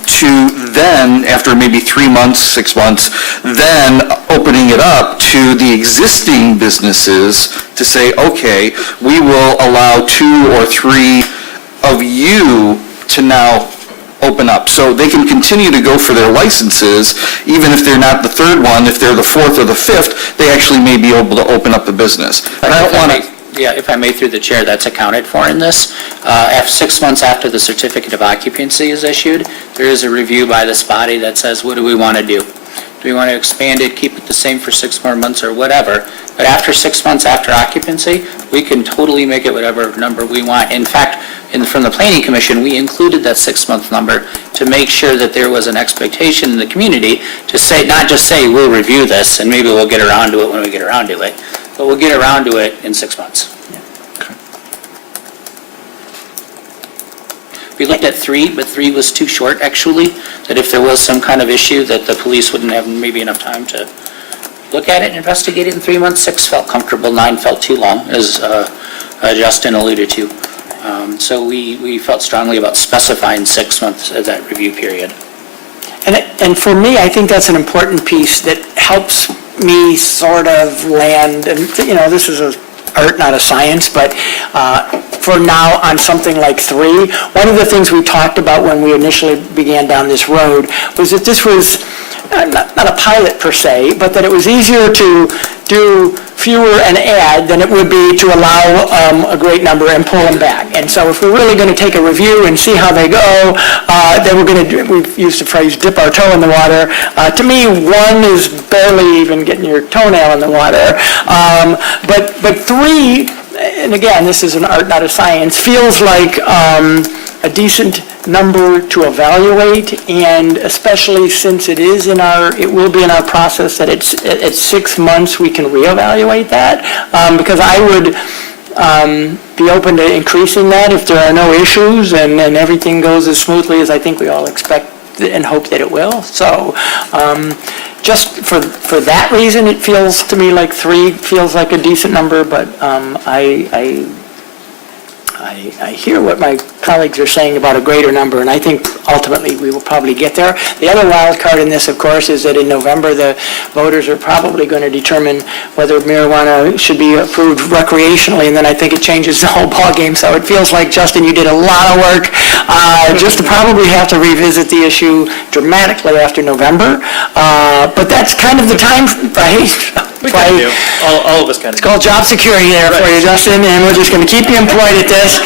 to then, after maybe 3 months, 6 months, then opening it up to the existing businesses to say, okay, we will allow 2 or 3 of you to now open up. So they can continue to go for their licenses, even if they're not the 3rd one, if they're the 4th or the 5th, they actually may be able to open up the business. And I don't want to... Yeah, if I may, through the chair, that's accounted for in this. 6 months after the certificate of occupancy is issued, there is a review by this body that says, what do we want to do? Do we want to expand it, keep it the same for 6 more months or whatever? But after 6 months after occupancy, we can totally make it whatever number we want. In fact, from the Planning Commission, we included that 6-month number to make sure that there was an expectation in the community to say, not just say, we'll review this and maybe we'll get around to it when we get around to it, but we'll get around to it in 6 months. We looked at 3, but 3 was too short, actually, that if there was some kind of issue, that the police wouldn't have maybe enough time to look at it and investigate it in 3 months. 6 felt comfortable, 9 felt too long, as Justin alluded to. So we felt strongly about specifying 6 months as that review period. And for me, I think that's an important piece that helps me sort of land, and this is an art, not a science, but for now on something like 3, one of the things we talked about when we initially began down this road was that this was not a pilot per se, but that it was easier to do fewer and add than it would be to allow a great number and pull them back. And so if we're really going to take a review and see how they go, then we've used the phrase dip our toe in the water. To me, 1 is barely even getting your toenail in the water. But 3, and again, this is an art, not a science, feels like a decent number to evaluate, and especially since it will be in our process that at 6 months we can reevaluate that, because I would be open to increasing that if there are no issues and everything goes as smoothly as I think we all expect and hope that it will. So just for that reason, it feels to me like 3 feels like a decent number, but I hear what my colleagues are saying about a greater number, and I think ultimately we will probably get there. The other wild card in this, of course, is that in November, the voters are probably going to determine whether marijuana should be approved recreationally, and then I think it changes the whole ballgame. So it feels like, Justin, you did a lot of work just to probably have to revisit the issue dramatically after November. But that's kind of the time, right? We kind of do. All of us kind of It's called job security there for you, Justin, and we're just going to keep you employed at this.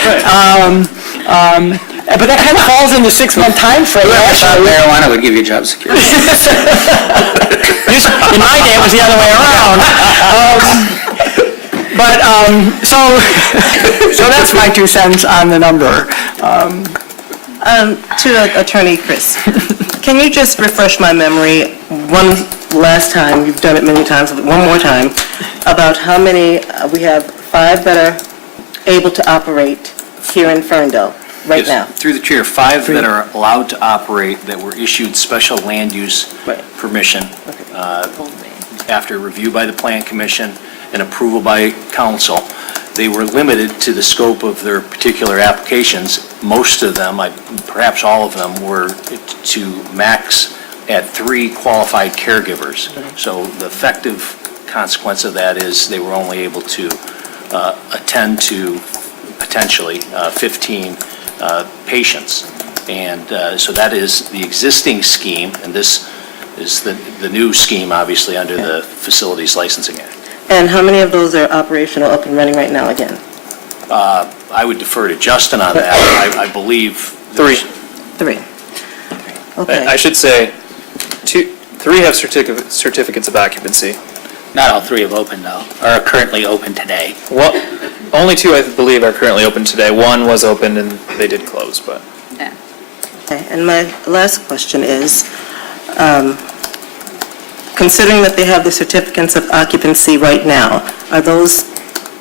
But that kind of falls in the 6-month time frame. I thought marijuana would give you job security. In my day, it was the other way around. So that's my 2 cents on the number. To Attorney Chris, can you just refresh my memory one last time, you've done it many times, one more time, about how many, we have 5 that are able to operate here in Ferndale right Yes, now? Through the chair, 5 that are allowed to operate that were issued special land use permission after review by the Plan Commission and approval by council. They were limited to the scope of their particular applications. Most of them, perhaps all of them, were to max at 3 qualified caregivers. So the effective consequence of that is they were only able to attend to potentially 15 patients. And so that is the existing scheme, and this is the new scheme, obviously, under the Facilities Licensing Act. And how many of those are operational, up and running right now again? I would defer to Justin on that. I believe... 3. 3. Okay. I should say, 3 have certificates of occupancy. Not all 3 have opened, though, or are currently open today. Well, only 2, I believe, are currently open today. 1 was opened and they did close, but... Okay, and my last question is, considering that they have the certificates of occupancy right now, are those,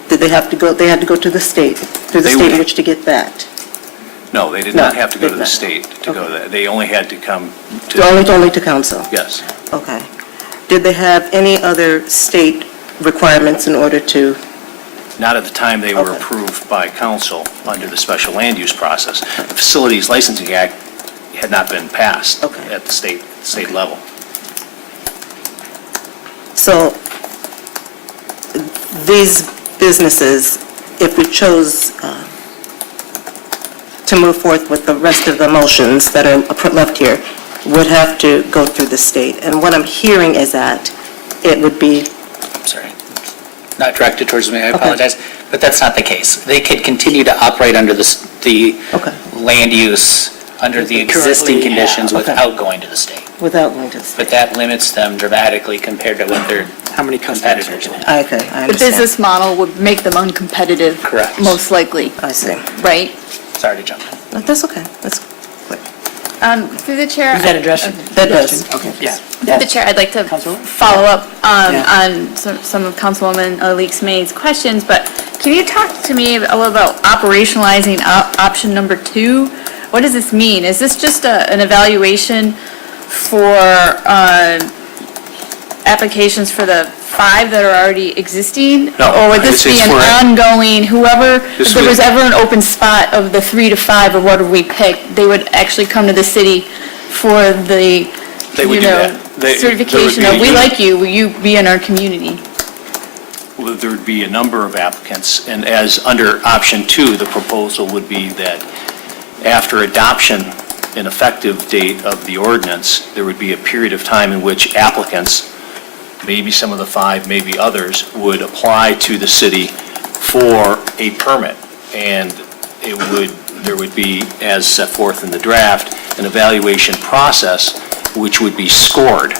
did they have to go, they had to go to the state, through the state in which to get that? No, they did not have to go to the state to go there. They only had to come to... Only to council? Yes. Okay. Did they have any other state requirements in order to? Not at the time they were approved by council under the special land use process. The Facilities Licensing Act had not been passed at the state level. So these businesses, if we chose to move forth with the rest of the motions that are left here, would have to go through the state. And what I'm hearing is that it would be... I'm sorry. Not directed towards me, I apologize, but that's not the case. They could continue to operate under the land use, under the existing conditions without going to the state. Without going to the state. But that limits them dramatically compared to what their competitors do. Okay, I understand. The business model would make them uncompetitive. Correct. Most likely. I see. Right? Sorry to jump in. No, that's okay. That's Through the chair. Does that address it? That does. Okay. Yeah. Through the chair, I'd like to follow up on some of Councilwoman Leeks May's questions, but can you talk to me a little about operationalizing option number 2? What does this mean? Is this just an evaluation for applications for the 5 that are already existing? No, Or would this be an ongoing, if there was ever an open spot of the 3 to 5 or whatever we picked, they would actually come to the city for the, They would do that. certification of, we like you, will you be in our community? Well, there would be a number of applicants, and as under option 2, the proposal would be that after adoption and effective date of the ordinance, there would be a period of time in which applicants, maybe some of the 5, maybe others, would apply to the city for a permit. And there would be, as set forth in the draft, an evaluation process which would be scored.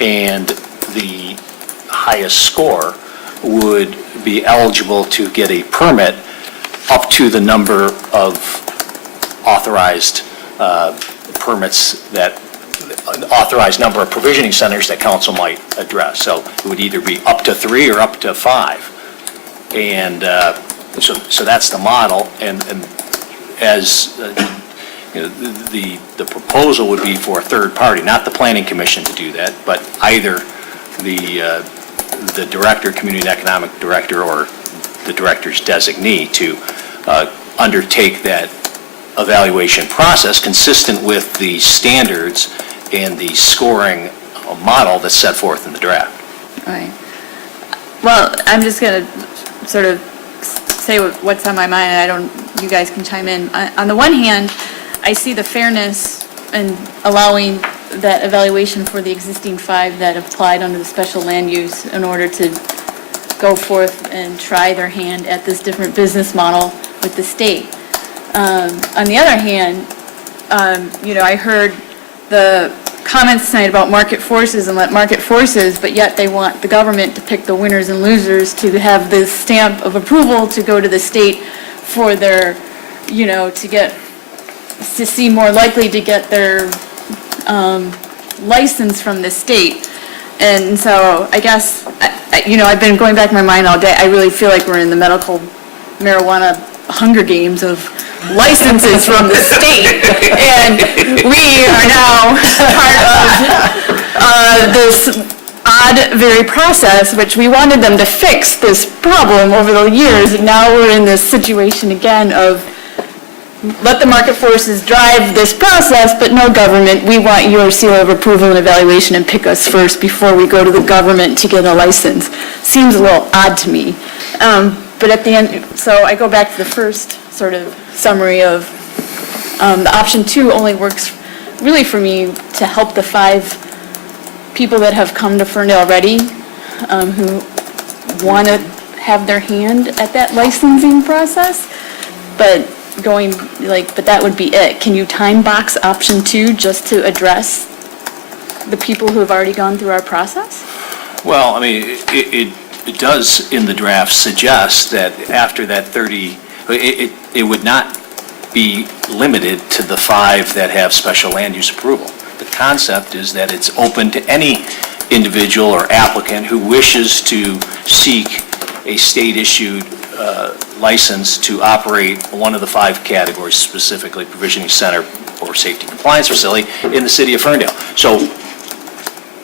And the highest score would be eligible to get a permit up to the number of authorized permits authorized number of provisioning centers that council might address. So it would either be up to 3 or up to 5. And so that's the model. And as the proposal would be for a third party, not the planning commission to do that, but either the director, community and economic director, or the director's designee to undertake that evaluation process consistent with the standards and the scoring model that's set forth in the draft. All right. Well, I'm just going to sort of say what's on my mind, and you guys can chime in. On the one hand, I see the fairness in allowing that evaluation for the existing 5 that applied under the special land use in order to go forth and try their hand at this different business model with the state. On the other hand, I heard the comments tonight about market forces and let market forces, but yet they want the government to pick the winners and losers to have this stamp of approval to go to the state for their, to see more likely to get their license from the state. And so I guess, I've been going back in my mind all day. I really feel like we're in the medical marijuana Hunger Games of licenses from the state. And we are now part of this odd, very process, which we wanted them to fix this problem over the years. And now we're in this situation again of let the market forces drive this process, but no government. We want your seal of approval and evaluation and pick us first before we go to the government to get a license. Seems a little odd to me. But at the end, so I go back to the first sort of summary of the option 2 only works really for me to help the 5 people that have come to Ferndale already who want to have their hand at that licensing process, but but that would be it. Can you time box option 2 just to address the people who have already gone through our process? Well, I mean, it does in the draft suggest that after that 30, it would not be limited to the 5 that have special land use approval. The concept is that it's open to any individual or applicant who wishes to seek a state-issued license to operate one of the 5 categories, specifically provisioning center or safety compliance facility in the city of Ferndale. So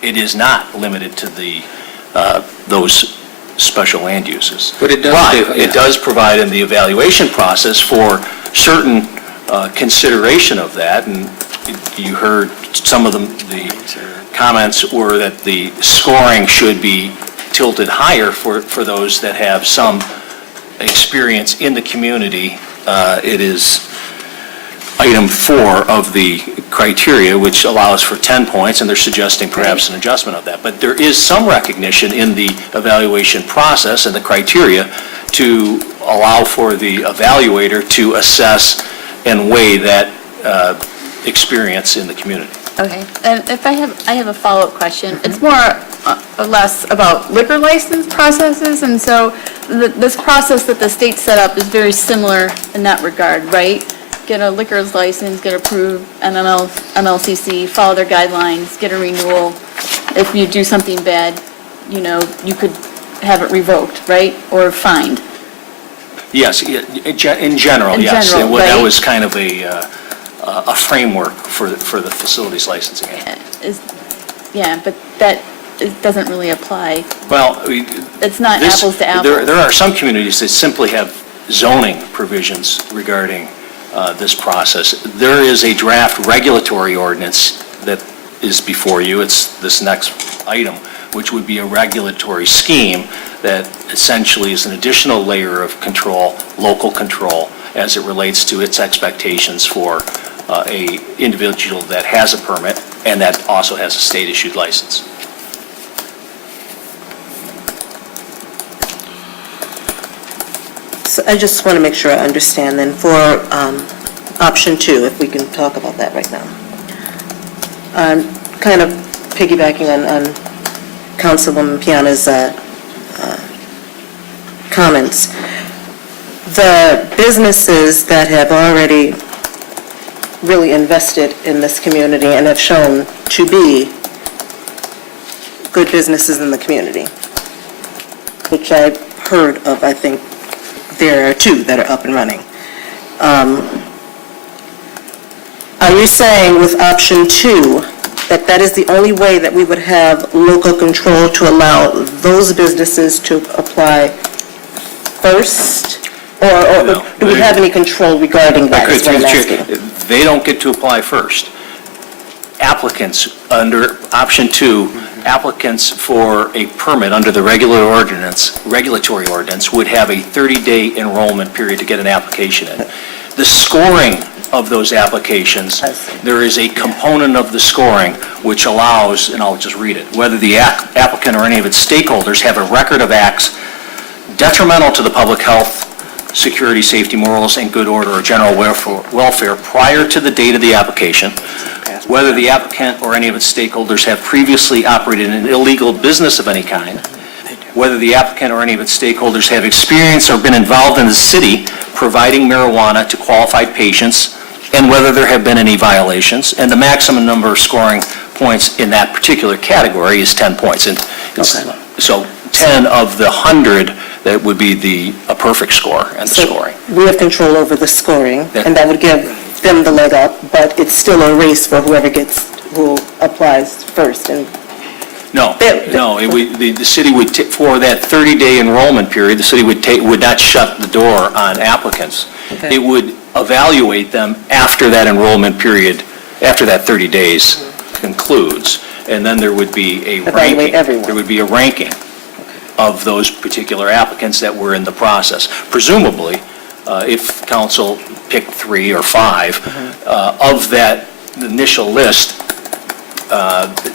it is not limited to those special land uses. But it does provide in the evaluation process for certain consideration of that, and you heard some of the comments were that the scoring should be tilted higher for those that have some experience in the community. It is item 4 of the criteria, which allows for 10 points, and they're suggesting perhaps an adjustment of that. But there is some recognition in the evaluation process and the criteria to allow for the evaluator to assess and weigh that experience in the community. Okay, and if I have a follow-up question. It's more or less about liquor license processes, and so this process that the state set up is very similar in that regard, right? Get a liquor's license, get approved, NLCC, follow their guidelines, get a renewal. If you do something bad, you could have it revoked, right, or fined. Yes, in general, yes. general, That right? was kind of a framework for the facilities licensing. Yeah, but that it doesn't really apply. Well, It's not apples to apples. There are some communities that simply have zoning provisions regarding this process. There is a draft regulatory ordinance that is before you. It's this next item, which would be a regulatory scheme that essentially is an additional layer of control, local control, as it relates to its expectations for a individual that has a permit and that also has a state-issued license. So I just want to make sure I understand then, for option 2, if we can talk about that right now. Kind of piggybacking on Councilwoman Piana's comments. The businesses that have already really invested in this community and have shown to be good businesses in the community, which I've heard of, I think there are 2 that are up and running. Are you saying with option 2 that that is the only way that we would have local control to allow those businesses to apply first? Or do we have any control regarding that, is what I'm asking? They don't get to apply first. Applicants under option 2, applicants for a permit under the regulatory ordinance would have a 30-day enrollment period to get an application in. The scoring of those applications, there is a component of the scoring which allows, and I'll just read it, whether the applicant or any of its stakeholders have a record of acts detrimental to the public health, security, safety, morals, and good order or general welfare prior to the date of the application, whether the applicant or any of its stakeholders have previously operated an illegal business of any kind, whether the applicant or any of its stakeholders have experienced or been involved in the city providing marijuana to qualified patients, and whether there have been any violations. And the maximum number of scoring points in that particular category is 10 points. And so 10 of the 100, that would be a perfect score and the scoring. We have control over the scoring, and that would give them the leg up, but it's still a race for who applies first. And No, the city would, for that 30-day enrollment period, the city would not shut the door on applicants. Okay. It would evaluate them after that enrollment period, after that 30 days concludes, and then there would be a ranking. Evaluate everyone. There would be a ranking of those particular applicants that were in the process. Presumably, if council picked 3 or 5, of that initial list,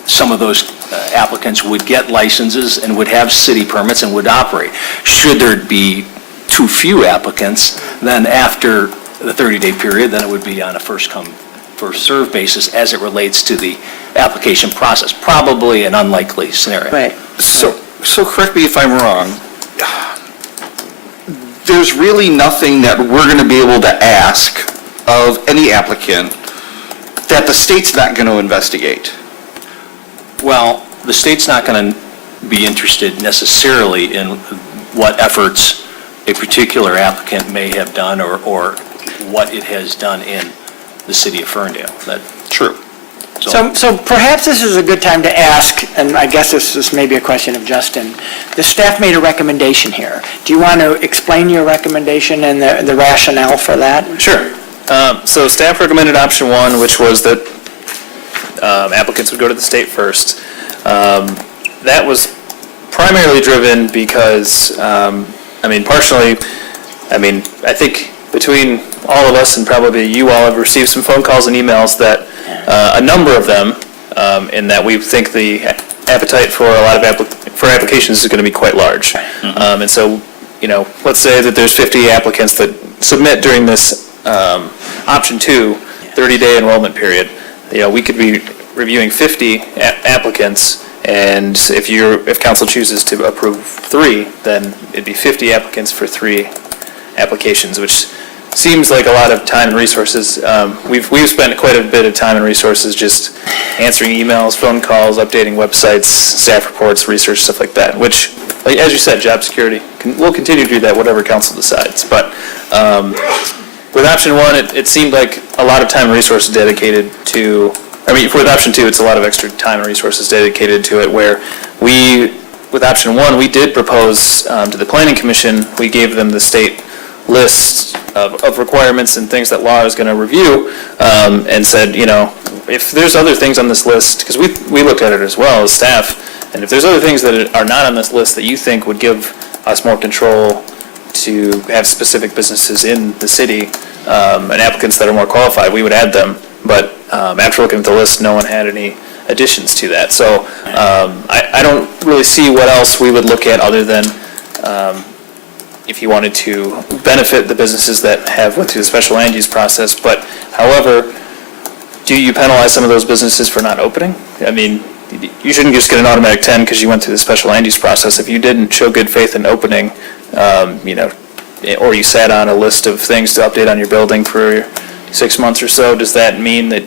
some of those applicants would get licenses and would have city permits and would operate. Should there be too few applicants, then after the 30-day period, then it would be on a first-come, first-served basis as it relates to the application process. Probably an unlikely scenario. Right. So correct me if I'm wrong, there's really nothing that we're going to be able to ask of any applicant that the state's not going to investigate. Well, the state's not going to be interested necessarily in what efforts a particular applicant may have done or what it has done in the city of Ferndale. That's true. So perhaps this is a good time to ask, and I guess this is maybe a question of Justin. The staff made a recommendation here. Do you want to explain your recommendation and the rationale for that? Sure. So staff recommended option 1, which was that applicants would go to the state first. That was primarily driven because, partially, I think between all of us and probably you all have received some phone calls and emails that a number of them, in that we think the appetite for a lot of applications is going to be quite large. And so, let's say that there's 50 applicants that submit during this option 2, 30-day enrollment period. We could be reviewing 50 applicants, and if council chooses to approve 3, then it'd be 50 applicants for 3 applications, which seems like a lot of time and resources. We've spent quite a bit of time and resources just answering emails, phone calls, updating websites, staff reports, research, stuff like that, which, as you said, job security, we'll continue to do that whatever council decides. But with option 1, it seemed like a lot of time and resources dedicated to, with option 2, it's a lot of extra time and resources dedicated to it, where with option 1, we did propose to the Planning Commission, we gave them the state list of requirements and things that law is going to review, and said, if there's other things on this list, because we looked at it as well as staff, and if there's other things that are not on this list that you think would give us more control to have specific businesses in the city, and applicants that are more qualified, we would add them. But after looking at the list, no one had any additions to that. So I don't really see what else we would look at other than if you wanted to benefit the businesses that have went through the special land use process. But however, do you penalize some of those businesses for not opening? You shouldn't just get an automatic 10 because you went through the special land use process. If you didn't show good faith in opening, or you sat on a list of things to update on your building for 6 months or so, does that mean that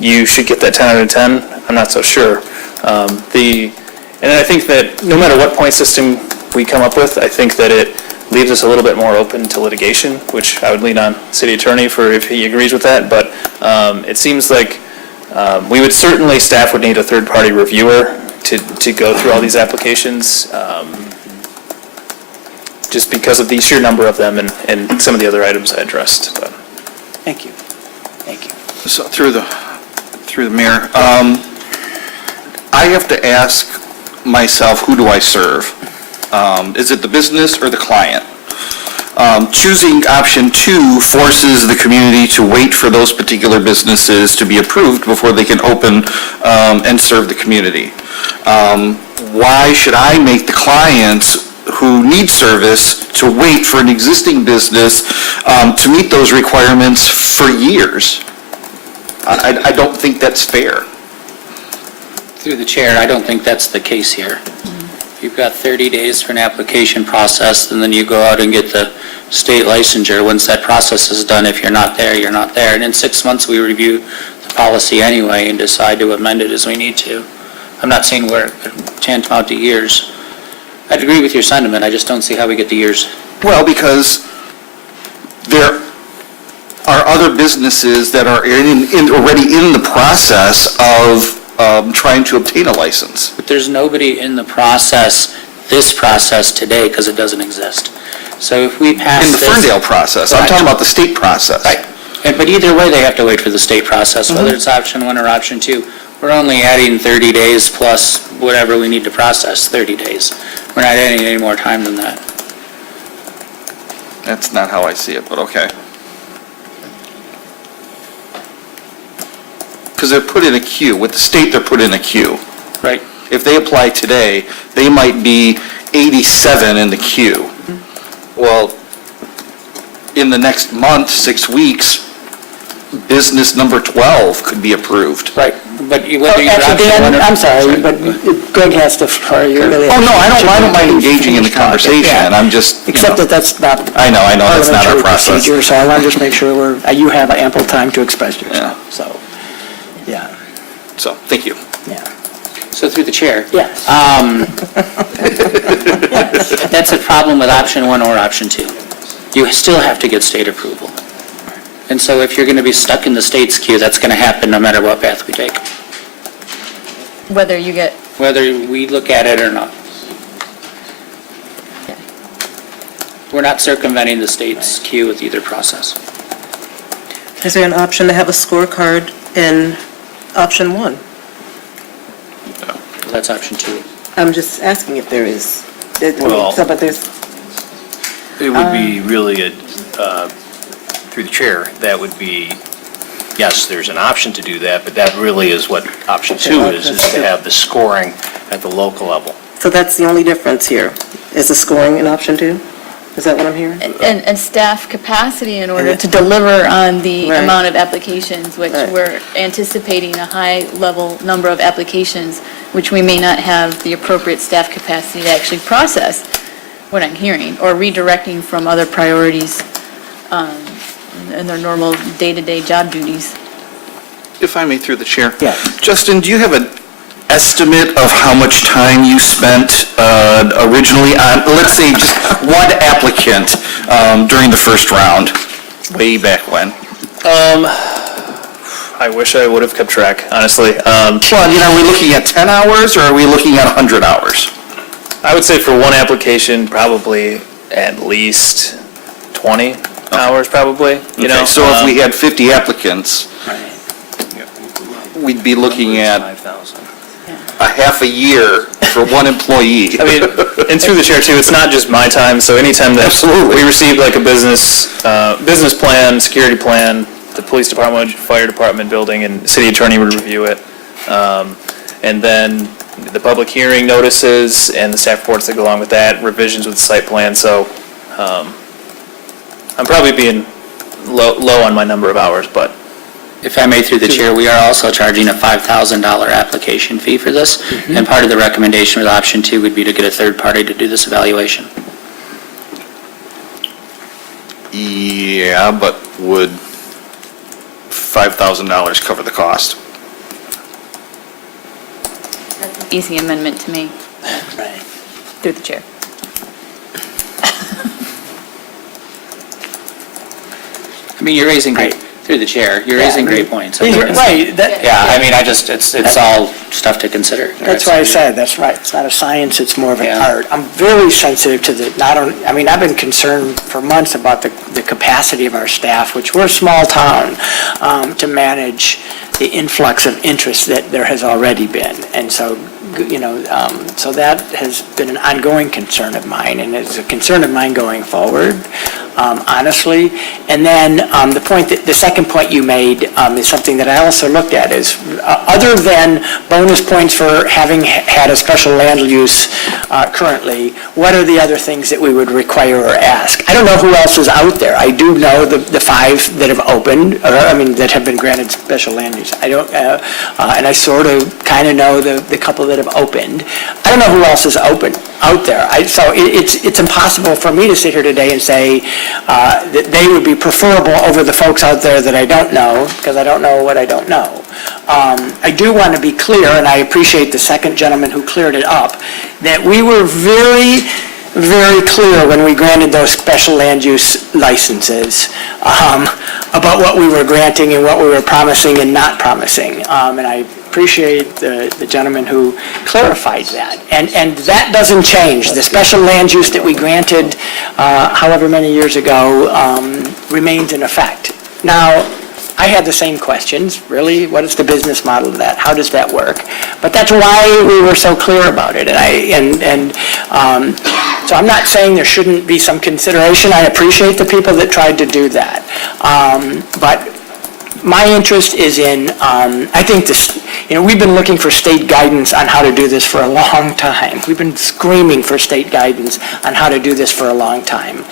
you should get that 10 out of 10? I'm not so sure. And I think that no matter what point system we come up with, I think that it leaves us a little bit more open to litigation, which I would lean on city attorney for if he agrees with that. But it seems like staff would need a third-party reviewer to go through all these applications, just because of the sheer number of them and some of the other items I addressed. But. Thank you. So through the mayor, I have to ask myself, who do I serve? Is it the business or the client? Choosing option 2 forces the community to wait for those particular businesses to be approved before they can open and serve the community. Why should I make the clients who need service to wait for an existing business to meet those requirements for years? I don't think that's fair. Through the chair, I don't think that's the case here. You've got 30 days for an application process, and then you go out and get the state licensure. Once that process is done, if you're not there, you're not there. And in 6 months, we review the policy anyway and decide to amend it as we need to. I'm not saying we're tantamount to years. I'd agree with your sentiment, I just don't see how we get to years. Well, because there are other businesses that are already in the process of trying to obtain a license. But there's nobody in the process, this process today, because it doesn't exist. So if we pass In the this... Ferndale process, I'm talking about the state process. Right. But either way, they have to wait for the state process, whether it's option 1 or option 2. We're only adding 30 days plus whatever we need to process, 30 days. We're not adding any more time than that. That's not how I see it, but okay. Because they're put in a queue. With the state, they're put in a queue. Right. If they apply today, they might be 87 in the queue. Well, in the next month, 6 weeks, business number 12 could be approved. Right. But whether you're Actually, option 1 Dan, or... I'm sorry, but Greg has to, or you really... Oh, no, I don't mind engaging in the conversation. Yeah. I'm just, Except that that's not... I know, that's not our parliamentary process. procedure, so I want to just make sure you have ample time to express yourself, so, yeah, So, thank you. yeah. So through the chair. Yes. That's a problem with option 1 or option 2. You still have to get state approval. And so if you're going to be stuck in the state's queue, that's going to happen no matter what path we take, Whether you get, whether we look at it or not. We're not circumventing the state's queue with either process. Is there an option to have a scorecard in option 1? That's option 2. I'm just asking if there is. Well- But there's, It would be really through the chair, that would be, yes, there's an option to do that, but that really is what option 2 is to have the scoring at the local level. so that's the only difference here, is the scoring in option 2? Is that what I'm hearing? and staff capacity in order to deliver on the Right. amount of applications, which Right. we're anticipating a high-level number of applications, which we may not have the appropriate staff capacity to actually process, what I'm hearing, or redirecting from other priorities in their normal day-to-day job duties. If I may, through the chair. Yeah. Justin, do you have an estimate of how much time you spent originally on, let's say, just one applicant during the first round, way back when? I wish I would have kept track, honestly. Well, are we looking at 10 hours, or are we looking at 100 hours? I would say for one application, probably at least 20 hours, probably, you know? Okay, so if we had 50 applicants, we'd be looking at a half a year for one employee. I mean, and through the chair too, it's not just my time, so anytime that Absolutely. we receive like a business plan, security plan, the police department, fire department, building, and city attorney would review it. And then the public hearing notices and the staff reports that go along with that, revisions with the site plan, so I'm probably being low on my number of hours, but If I may, through the chair, we are also charging a $5,000 application fee for this, and part of the recommendation with option 2 would be to get a third party to do this evaluation. Yeah, but would $5,000 cover the cost? Easy amendment to me, Right. through the chair. I mean, you're raising great, through the chair, you're raising great points. I mean, it's- Right, Yeah, I mean, it's all stuff to consider. that's why I said, that's right, it's not a science, it's more of an Yeah. art. I'm very sensitive to I've been concerned for months about the capacity of our staff, which we're a small town, to manage the influx of interest that there has already been. And so, so that has been an ongoing concern of mine, and it's a concern of mine going forward. honestly. And then the second point you made is something that I also looked at, is other than bonus points for having had a special land use currently, what are the other things that we would require or ask? I don't know who else is out there. I do know the 5 that have opened, that have been granted special land use. I don't, and I sort of kind of know the couple that have opened. I don't know who else is open out there. So it's impossible for me to sit here today and say that they would be preferable over the folks out there that I don't know, because I don't know what I don't know. I do want to be clear, and I appreciate the second gentleman who cleared it up, that we were very, very clear when we granted those special land use licenses about what we were granting and what we were promising and not promising. And I appreciate the gentleman who clarified that. And that doesn't change. The special land use that we granted however many years ago remains in effect. Now, I had the same questions, really, what is the business model of that? How does that work? But that's why we were so clear about it. So I'm not saying there shouldn't be some consideration. I appreciate the people that tried to do that. But my interest is in, I think this, we've been looking for state guidance on how to do this for a long time. We've been screaming for state guidance on how to do this for a long time.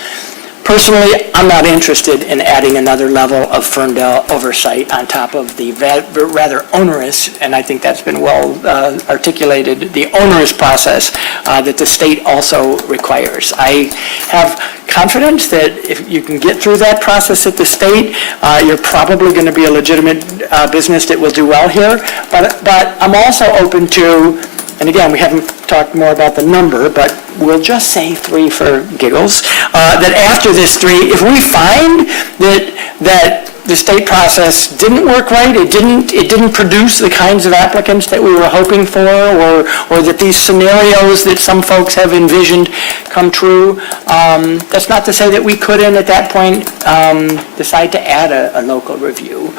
Personally, I'm not interested in adding another level of Ferndale oversight on top of the rather onerous, and I think that's been well articulated, the onerous process that the state also requires. I have confidence that if you can get through that process at the state, you're probably going to be a legitimate business that will do well here. But I'm also open to, and again, we haven't talked more about the number, but we'll just say 3 for giggles, that after this 3, if we find that the state process didn't work right, it didn't produce the kinds of applicants that we were hoping for, or that these scenarios that some folks have envisioned come true, that's not to say that we couldn't at that point decide to add a local review.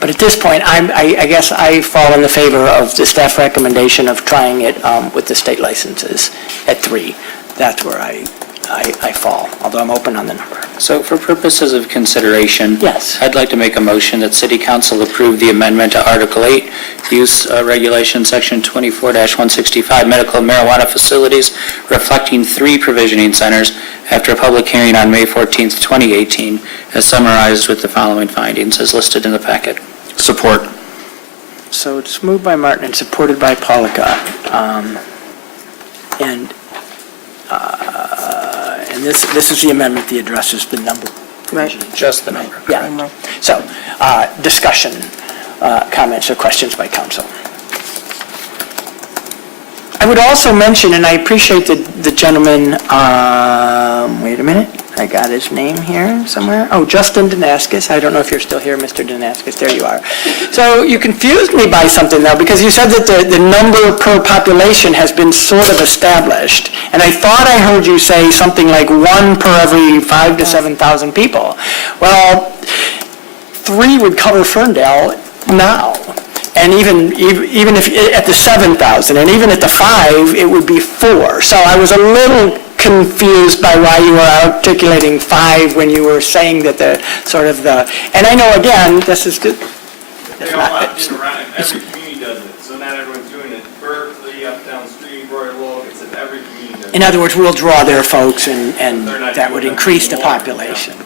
But at this point, I guess I fall in the favor of the staff recommendation of trying it with the state licenses at 3. That's where I fall, although I'm open on the number. So for purposes of consideration, yes, I'd like to make a motion that City Council approve the amendment to Article 8, Use Regulation Section 24-165, Medical Marijuana Facilities, reflecting 3 provisioning centers after a public hearing on May 14th, 2018, as summarized with the following findings as listed in the packet. Support. So it's moved by Martin and supported by Polika. And this is the amendment that addresses the number. Right. Just the number. Yeah. So, discussion, comments or questions by council. I would also mention, and I appreciate the gentleman, wait a minute, I got his name here somewhere. Oh, Justin Danaskis. I don't know if you're still here, Mr. Danaskis. There you are. So you confused me by something, though, because you said that the number per population has been sort of established. And I thought I heard you say something like 1 per every 5,000 to 7,000 people. Well, 3 would cover Ferndale now. And even if at the 7,000, and even at the 5, it would be 4. So I was a little confused by why you were articulating 5 when you were saying that and I know, again, this is good. They all have to get around, every community does it, so not everyone's doing it. Berkeley, up down the street, Royal Oak, it's in every community does it. In other words, we'll draw their folks, and that would increase the population.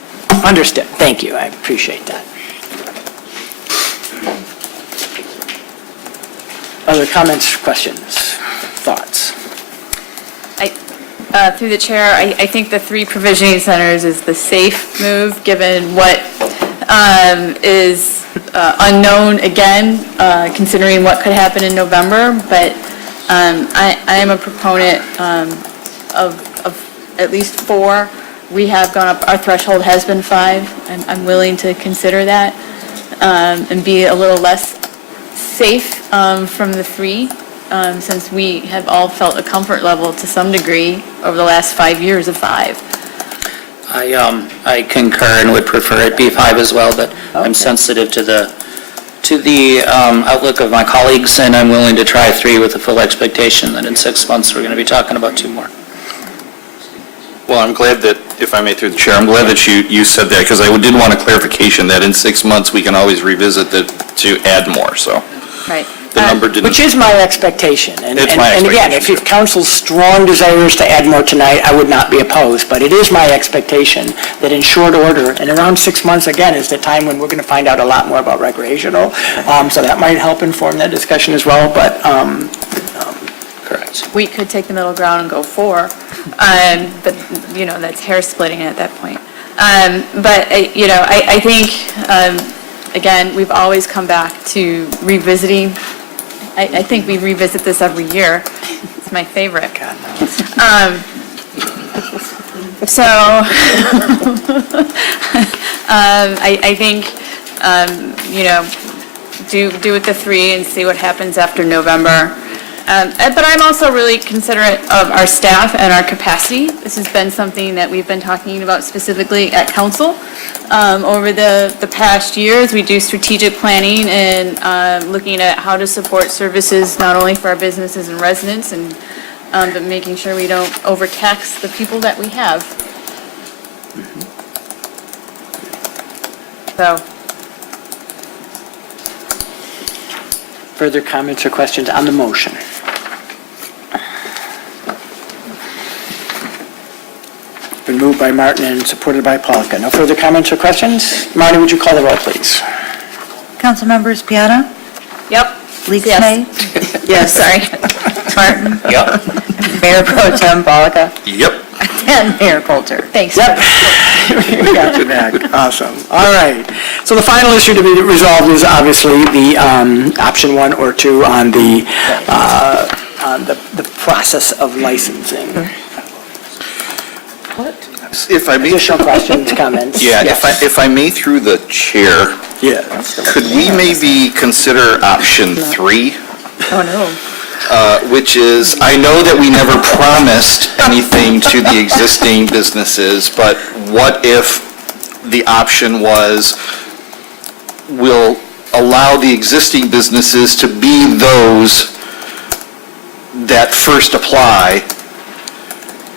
Understood. Thank you. I appreciate that. Other comments, questions, thoughts? Through the chair, I think the 3 provisioning centers is the safe move, given what is unknown again, considering what could happen in November. But I am a proponent of at least 4. We have gone up, our threshold has been 5, and I'm willing to consider that and be a little less safe from the 3. Since we have all felt a comfort level to some degree over the last 5 years of 5. I concur and would prefer it be 5 as well, but I'm sensitive to the outlook of my colleagues, and I'm willing to try 3 with the full expectation that in 6 months we're going to be talking about 2 more. Well, I'm glad that, if I may through the chair, I'm glad that you said that, because I did want a clarification that in 6 months, we can always revisit that to add more, so. Right. The number didn't. Which is my expectation. It's my And again, expectation, if council's strong desires to add more tonight, I would not be opposed, but it is my expectation that in short order, and around 6 months, again, is the time when we're going to find out a lot more about recreational, so that might help inform that discussion as well, but, Correct. We could take the middle ground and go 4, but, that's hair splitting at that point. But, I think, again, we've always come back to revisiting. I think we revisit this every year. It's my favorite. So, I think, do with the 3 and see what happens after November. But I'm also really considerate of our staff and our capacity. This has been something that we've been talking about specifically at council. Over the past years, we do strategic planning and looking at how to support services not only for our businesses and residents, and but making sure we don't overtax the people that we have. So. further comments or questions on the motion? Been moved by Martin and supported by Polka. No further comments or questions? Marty, would you call the roll, please? Council members Piata? Yep. Leaks Yes. May? Yes. Sorry. Martin? Yep. Mayor Pro Tem Polka? Yep. And Mayor Coulter? Thanks. Yep. We got you back. Awesome. All right. So the final issue to be resolved is obviously the option 1 or 2 on the process of licensing. If I may. Additional questions, comments? Yeah, Yes. if I may through the chair, Yes. could we maybe consider option 3? Oh, no. Which is, I know that we never promised anything to the existing businesses, but what if the option was, we'll allow the existing businesses to be those that first apply,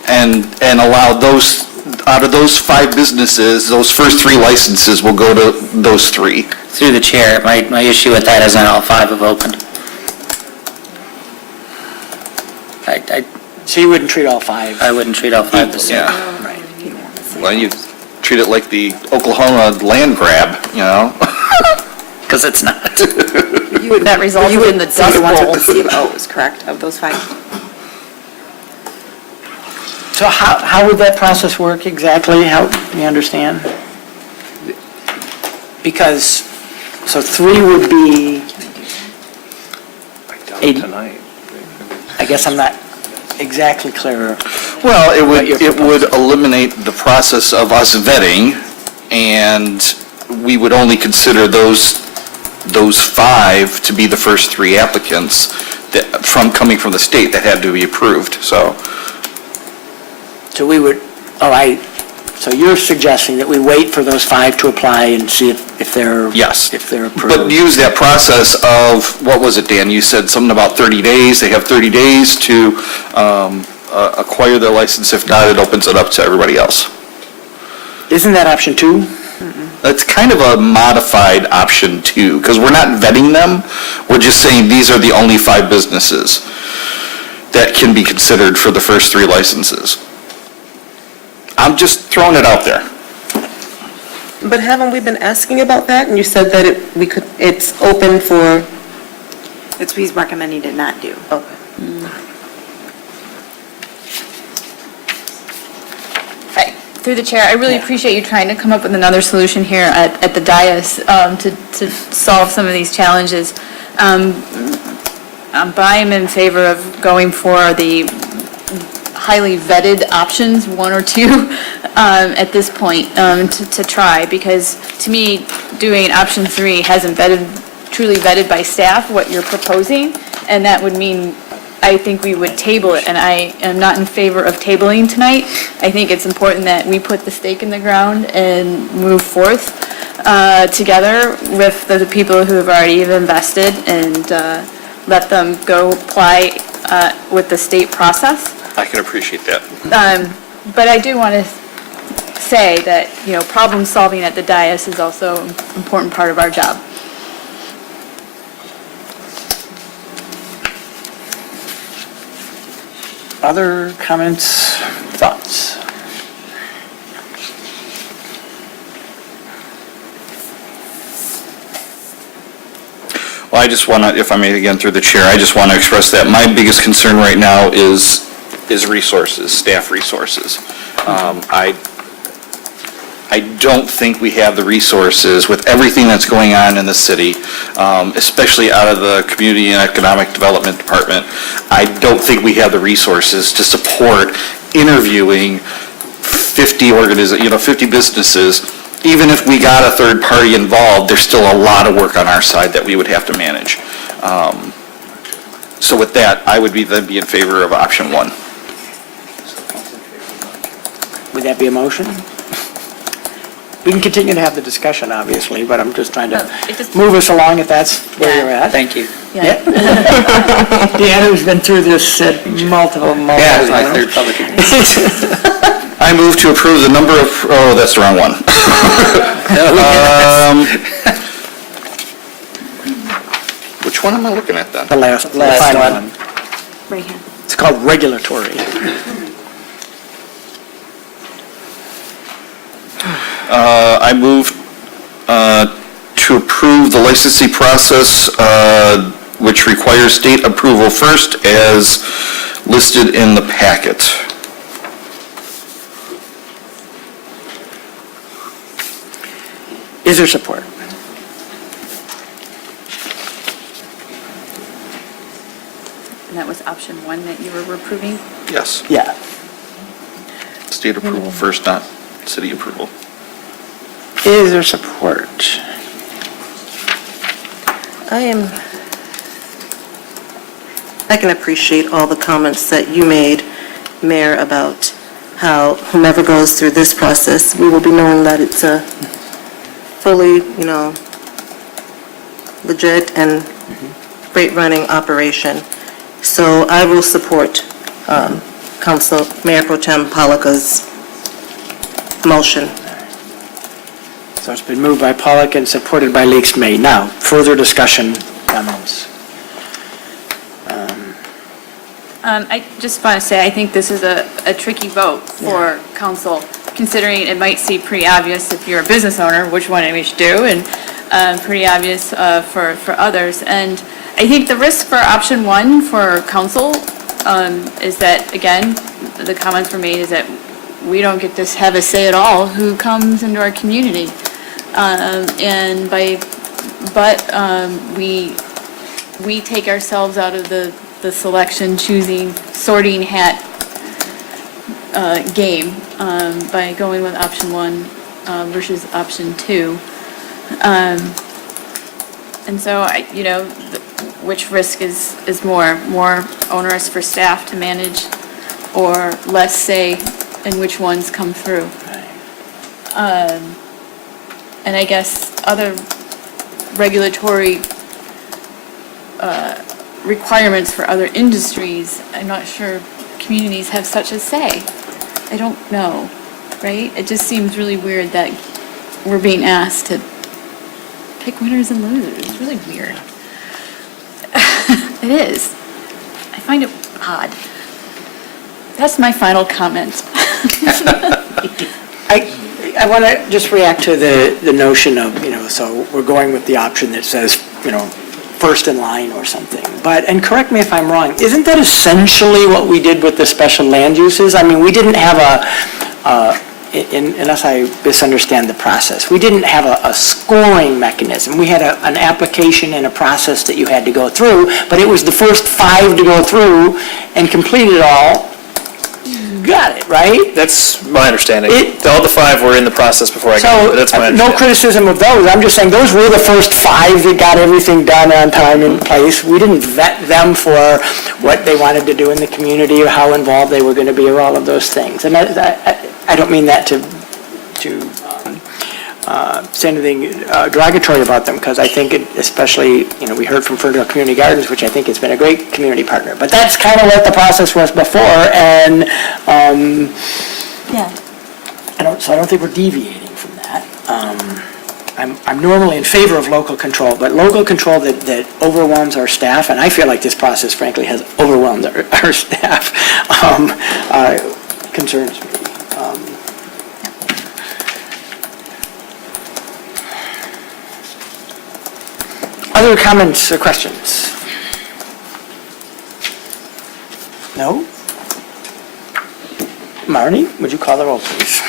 and allow those, out of those 5 businesses, those first 3 licenses will go to those 3. Through the chair, my issue with that is not all 5 have opened. So you wouldn't treat all 5? I wouldn't treat all 5 the same. Yeah. Right. Well, you treat it like the Oklahoma land grab, you know? Because it's not. That resulted in the Dust The ones Bowl. with the CMOs, correct, of those 5? So how would that process work exactly? Help me understand? Because, so 3 would be, Tonight. I guess I'm not exactly clear. Well, it would eliminate the process of us vetting, and we would only consider those 5 to be the first 3 applicants that, coming from the state that had to be approved, so. So we would, so you're suggesting that we wait for those 5 to apply and see if they're... Yes. If they're approved. But use that process of, what was it, Dan? You said something about 30 days. They have 30 days to acquire their license. If not, it opens it up to everybody else. Isn't that option 2? It's kind of a modified option 2, because we're not vetting them. We're just saying these are the only 5 businesses that can be considered for the first 3 licenses. I'm just throwing it out there. But haven't we been asking about that? And you said that it's open for... It's what he's recommending to not do. Okay. Through the chair, I really appreciate you trying to come up with another solution here at the dais to solve some of these challenges. But I am in favor of going for the highly vetted options, 1 or 2, at this point, to try, because to me, doing option 3 hasn't truly vetted by staff what you're proposing, and that would mean, I think we would table it, and I am not in favor of tabling tonight. I think it's important that we put the stake in the ground and move forth together with the people who have already invested, and let them go apply with the state process. I can appreciate that. But I do want to say that, problem solving at the dais is also an important part of our job. Other comments, thoughts? Well, I just want to, if I may again through the chair, I just want to express that my biggest concern right now is resources, staff resources. I don't think we have the resources with everything that's going on in the city, especially out of the Community and Economic Development Department. I don't think we have the resources to support interviewing 50 businesses. Even if we got a third party involved, there's still a lot of work on our side that we would have to manage. So with that, I would then be in favor of option 1. Would that be a motion? We can continue to have the discussion, obviously, but I'm just trying to move us along if that's where you're at. Thank you. Yeah. Deanna, who's been through this multiple Yeah, it's my times. third public hearing. I move to approve the number of, oh, that's the wrong one. Which one am I looking at then? The last final one. Right hand. It's called regulatory. I move to approve the licensing process, which requires state approval first, as listed in the packet. Is there support? And that was option 1 that you were approving? Yes. Yeah. State approval first, not city approval. Is there support? I can appreciate all the comments that you made, Mayor, about how whomever goes through this process, we will be knowing that it's a fully, legit and great running operation. So I will support Council Mayor Pro Tem Polika's motion. So it's been moved by Pollock and supported by Leaks May. Now, further discussion, comments? I just want to say, I think this is a tricky vote for council, considering it might seem pretty obvious if you're a business owner, which one we should do, and pretty obvious for others. And I think the risk for option 1 for council is that, again, the comments were made is that we don't get to have a say at all who comes into our community. We take ourselves out of the selection, choosing, sorting hat game by going with option 1 versus option 2. And so, which risk is more onerous for staff to manage or less say in which ones come through? And I guess other regulatory requirements for other industries, I'm not sure communities have such a say. I don't know, right? It just seems really weird that we're being asked to pick winners and losers. It's really weird. It is. I find it odd. That's my final comment. I want to just react to the notion of, so we're going with the option that says, first in line or something. And correct me if I'm wrong, isn't that essentially what we did with the special land uses? I mean, we didn't have unless I misunderstand the process, we didn't have a scoring mechanism. We had an application and a process that you had to go through, but it was the first 5 to go through and complete it all. Got it, right? That's my understanding. All the 5 were in the process before I got it, but that's my understanding. No criticism of those. I'm just saying those were the first 5 that got everything done on time and place. We didn't vet them for what they wanted to do in the community or how involved they were going to be or all of those things. And I don't mean that to say anything derogatory about them, because I think especially, we heard from Ferndale Community Gardens, which I think has been a great community partner. But that's kind of what the process was before, and Yeah. So I don't think we're deviating from that. I'm normally in favor of local control, but local control that overwhelms our staff, and I feel like this process frankly has overwhelmed our staff, concerns me. Other comments or questions? No? Marnie, would you call the roll, please?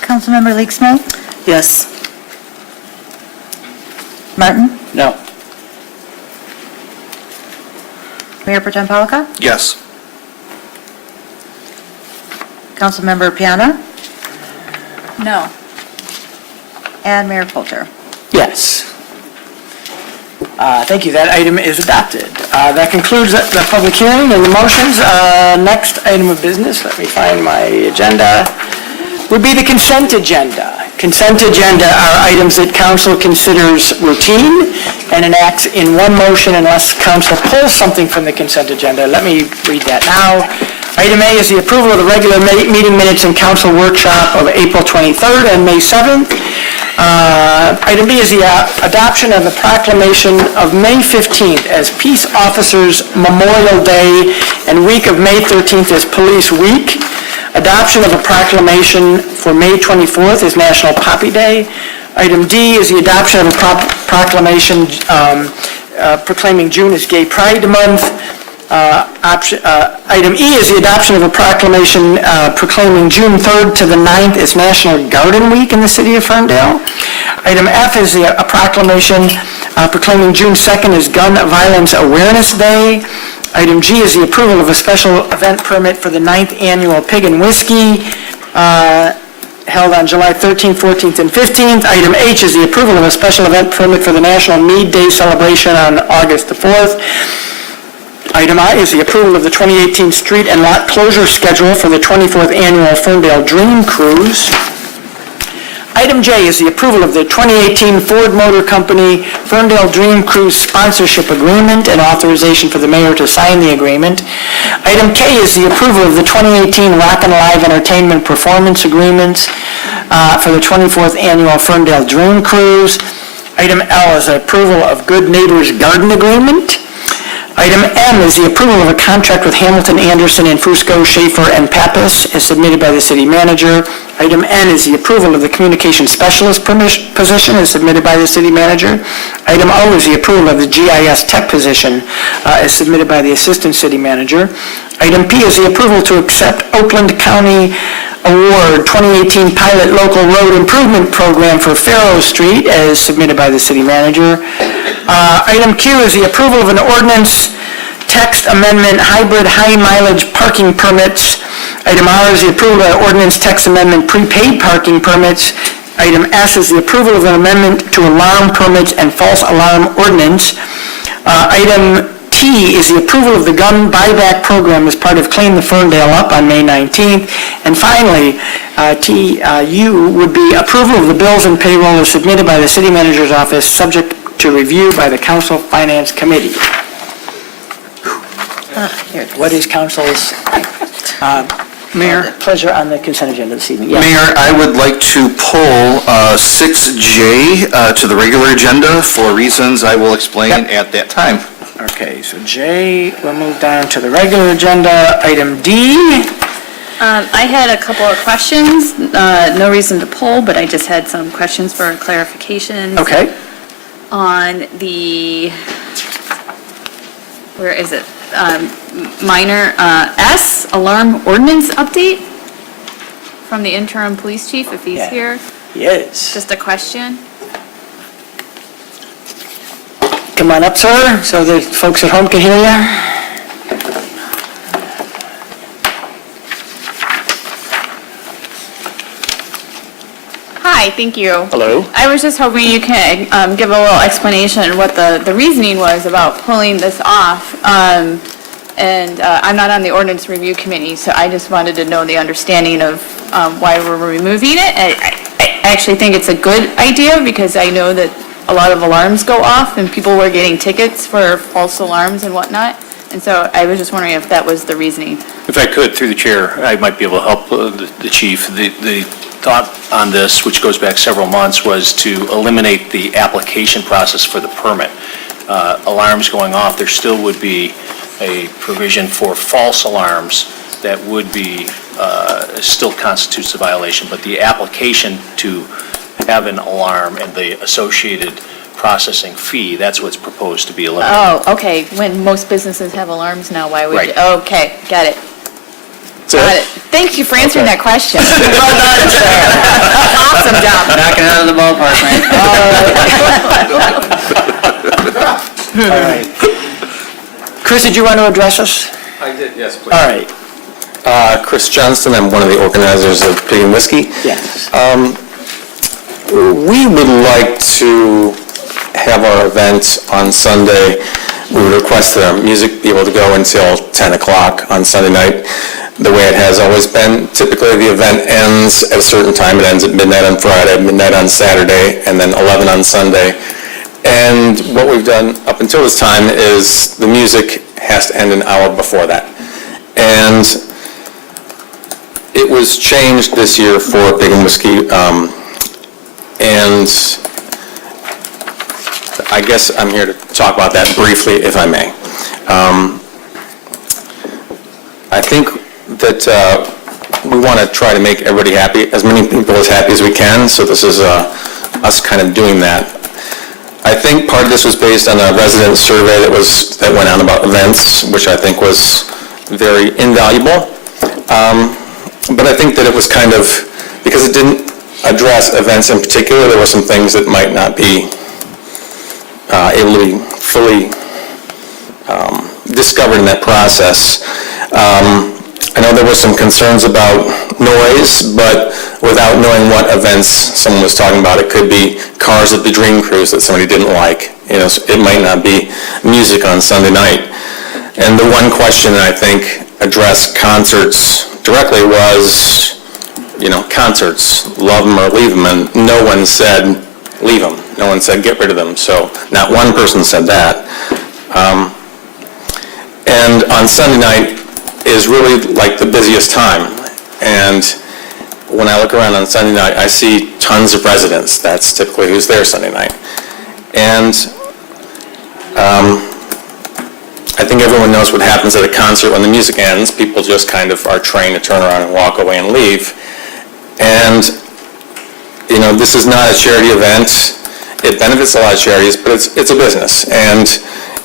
Councilmember Leaksmith? Yes. Martin? No. Mayor Pro Tem Polika? Yes. Councilmember Piana? No. And Mayor Coulter? Yes. Thank you. That item is adopted. That concludes the public hearing and the motions. Next item of business, let me find my agenda, would be the consent agenda. Consent agenda are items that council considers routine and enacts in one motion unless council pulls something from the consent agenda. Let me read that now. Item A is the approval of the regular meeting minutes and council workshop of April 23rd and May 7th. Item B is the adoption of the proclamation of May 15th as Peace Officers Memorial Day and week of May 13th as Police Week. Adoption of a proclamation for May 24th as National Poppy Day. Item D is the adoption of a proclamation proclaiming June as Gay Pride Month. Item E is the adoption of a proclamation proclaiming June 3rd to the 9th as National Garden Week in the city of Ferndale. Item F is a proclamation proclaiming June 2nd as Gun Violence Awareness Day. Item G is the approval of a special event permit for the 9th Annual Pig and Whiskey held on July 13th, 14th, and 15th. Item H is the approval of a special event permit for the National Mead Day celebration on August the 4th. Item I is the approval of the 2018 street and lot closure schedule for the 24th Annual Ferndale Dream Cruise. Item J is the approval of the 2018 Ford Motor Company Ferndale Dream Cruise sponsorship agreement and authorization for the mayor to sign the agreement. Item K is the approval of the 2018 Rock and Live Entertainment Performance Agreements for the 24th Annual Ferndale Dream Cruise. Item L is the approval of Good Neighbors Garden Agreement. Item M is the approval of a contract with Hamilton, Anderson, and Fusco, Schaefer, and Pappas as submitted by the city manager. Item N is the approval of the communication specialist position as submitted by the city manager. Item O is the approval of the GIS tech position as submitted by the assistant city manager. Item P is the approval to accept Oakland County Award 2018 Pilot Local Road Improvement Program for Farrow Street as submitted by the city manager. Item Q is the approval of an ordinance text amendment hybrid high mileage parking permits. Item R is the approval of an ordinance text amendment prepaid parking permits. Item S is the approval of an amendment to alarm permits and false alarm ordinance. Item T is the approval of the gun buyback program as part of Clean the Ferndale Up on May 19th. And finally, TU would be approval of the bills and payroll as submitted by the city manager's office, subject to review by the council finance committee. What is council's pleasure on the consent agenda this evening? Yes. Mayor, I would like to pull 6J to the regular agenda for reasons I will explain at that time. Okay, so J, we'll move down to the regular agenda. Item D. I had a couple of questions, no reason to pull, but I just had some questions for clarification. Okay. On the, where is it? Minor S, alarm ordinance update from the interim police chief, if he's here. Yes. Just a question. Come on up, sir, so the folks at home can hear you. Hi, thank you. Hello. I was just hoping you can give a little explanation what the reasoning was about pulling this off. And I'm not on the ordinance review committee, so I just wanted to know the understanding of why we're removing it. I actually think it's a good idea because I know that a lot of alarms go off and people were getting tickets for false alarms and whatnot. And so I was just wondering if that was the reasoning. If I could, through the chair, I might be able to help the chief. The thought on this, which goes back several months, was to eliminate the application process for the permit. Alarms going off, there still would be a provision for false alarms that would be, still constitutes a violation, but the application to have an alarm and the associated processing fee, that's what's proposed to be eliminated. Oh, okay, when most businesses have alarms now, why would you? Right. Okay, got it. Got it. Thank you for answering that question. Awesome job. Knocking it out of the ballpark, man. All right. Chris, did you want to address us? I did, yes, please. All right. Chris Johnston, I'm one of the organizers of Pig and Whiskey. Yes. We would like to have our event on Sunday. We would request that our music be able to go until 10 o'clock on Sunday night, the way it has always been. Typically, the event ends at a certain time. It ends at midnight on Friday, midnight on Saturday, and then 11 on Sunday. And what we've done up until this time is the music has to end an hour before that. And it was changed this year for Pig and Whiskey, and I guess I'm here to talk about that briefly, if I may. I think that we want to try to make everybody happy, as many people as happy as we can, so this is us kind of doing that. I think part of this was based on a resident survey that went on about events, which I think was very invaluable. But I think that it was kind of, because it didn't address events in particular, there were some things that might not be able to be fully discovered in that process. I know there were some concerns about noise, but without knowing what events someone was talking about, it could be cars at the Dream Cruise that somebody didn't like. You know, so it might not be music on Sunday night. And the one question that I think addressed concerts directly was, you know, concerts, love them or leave them, and no one said leave them. No one said get rid of them, so not one person said that. And on Sunday night is really like the busiest time, and when I look around on Sunday night, I see tons of residents. That's typically who's there Sunday night. And I think everyone knows what happens at a concert when the music ends. People just kind of are trained to turn around and walk away and leave. And, you know, this is not a charity event. It benefits a lot of charities, but it's a business. And,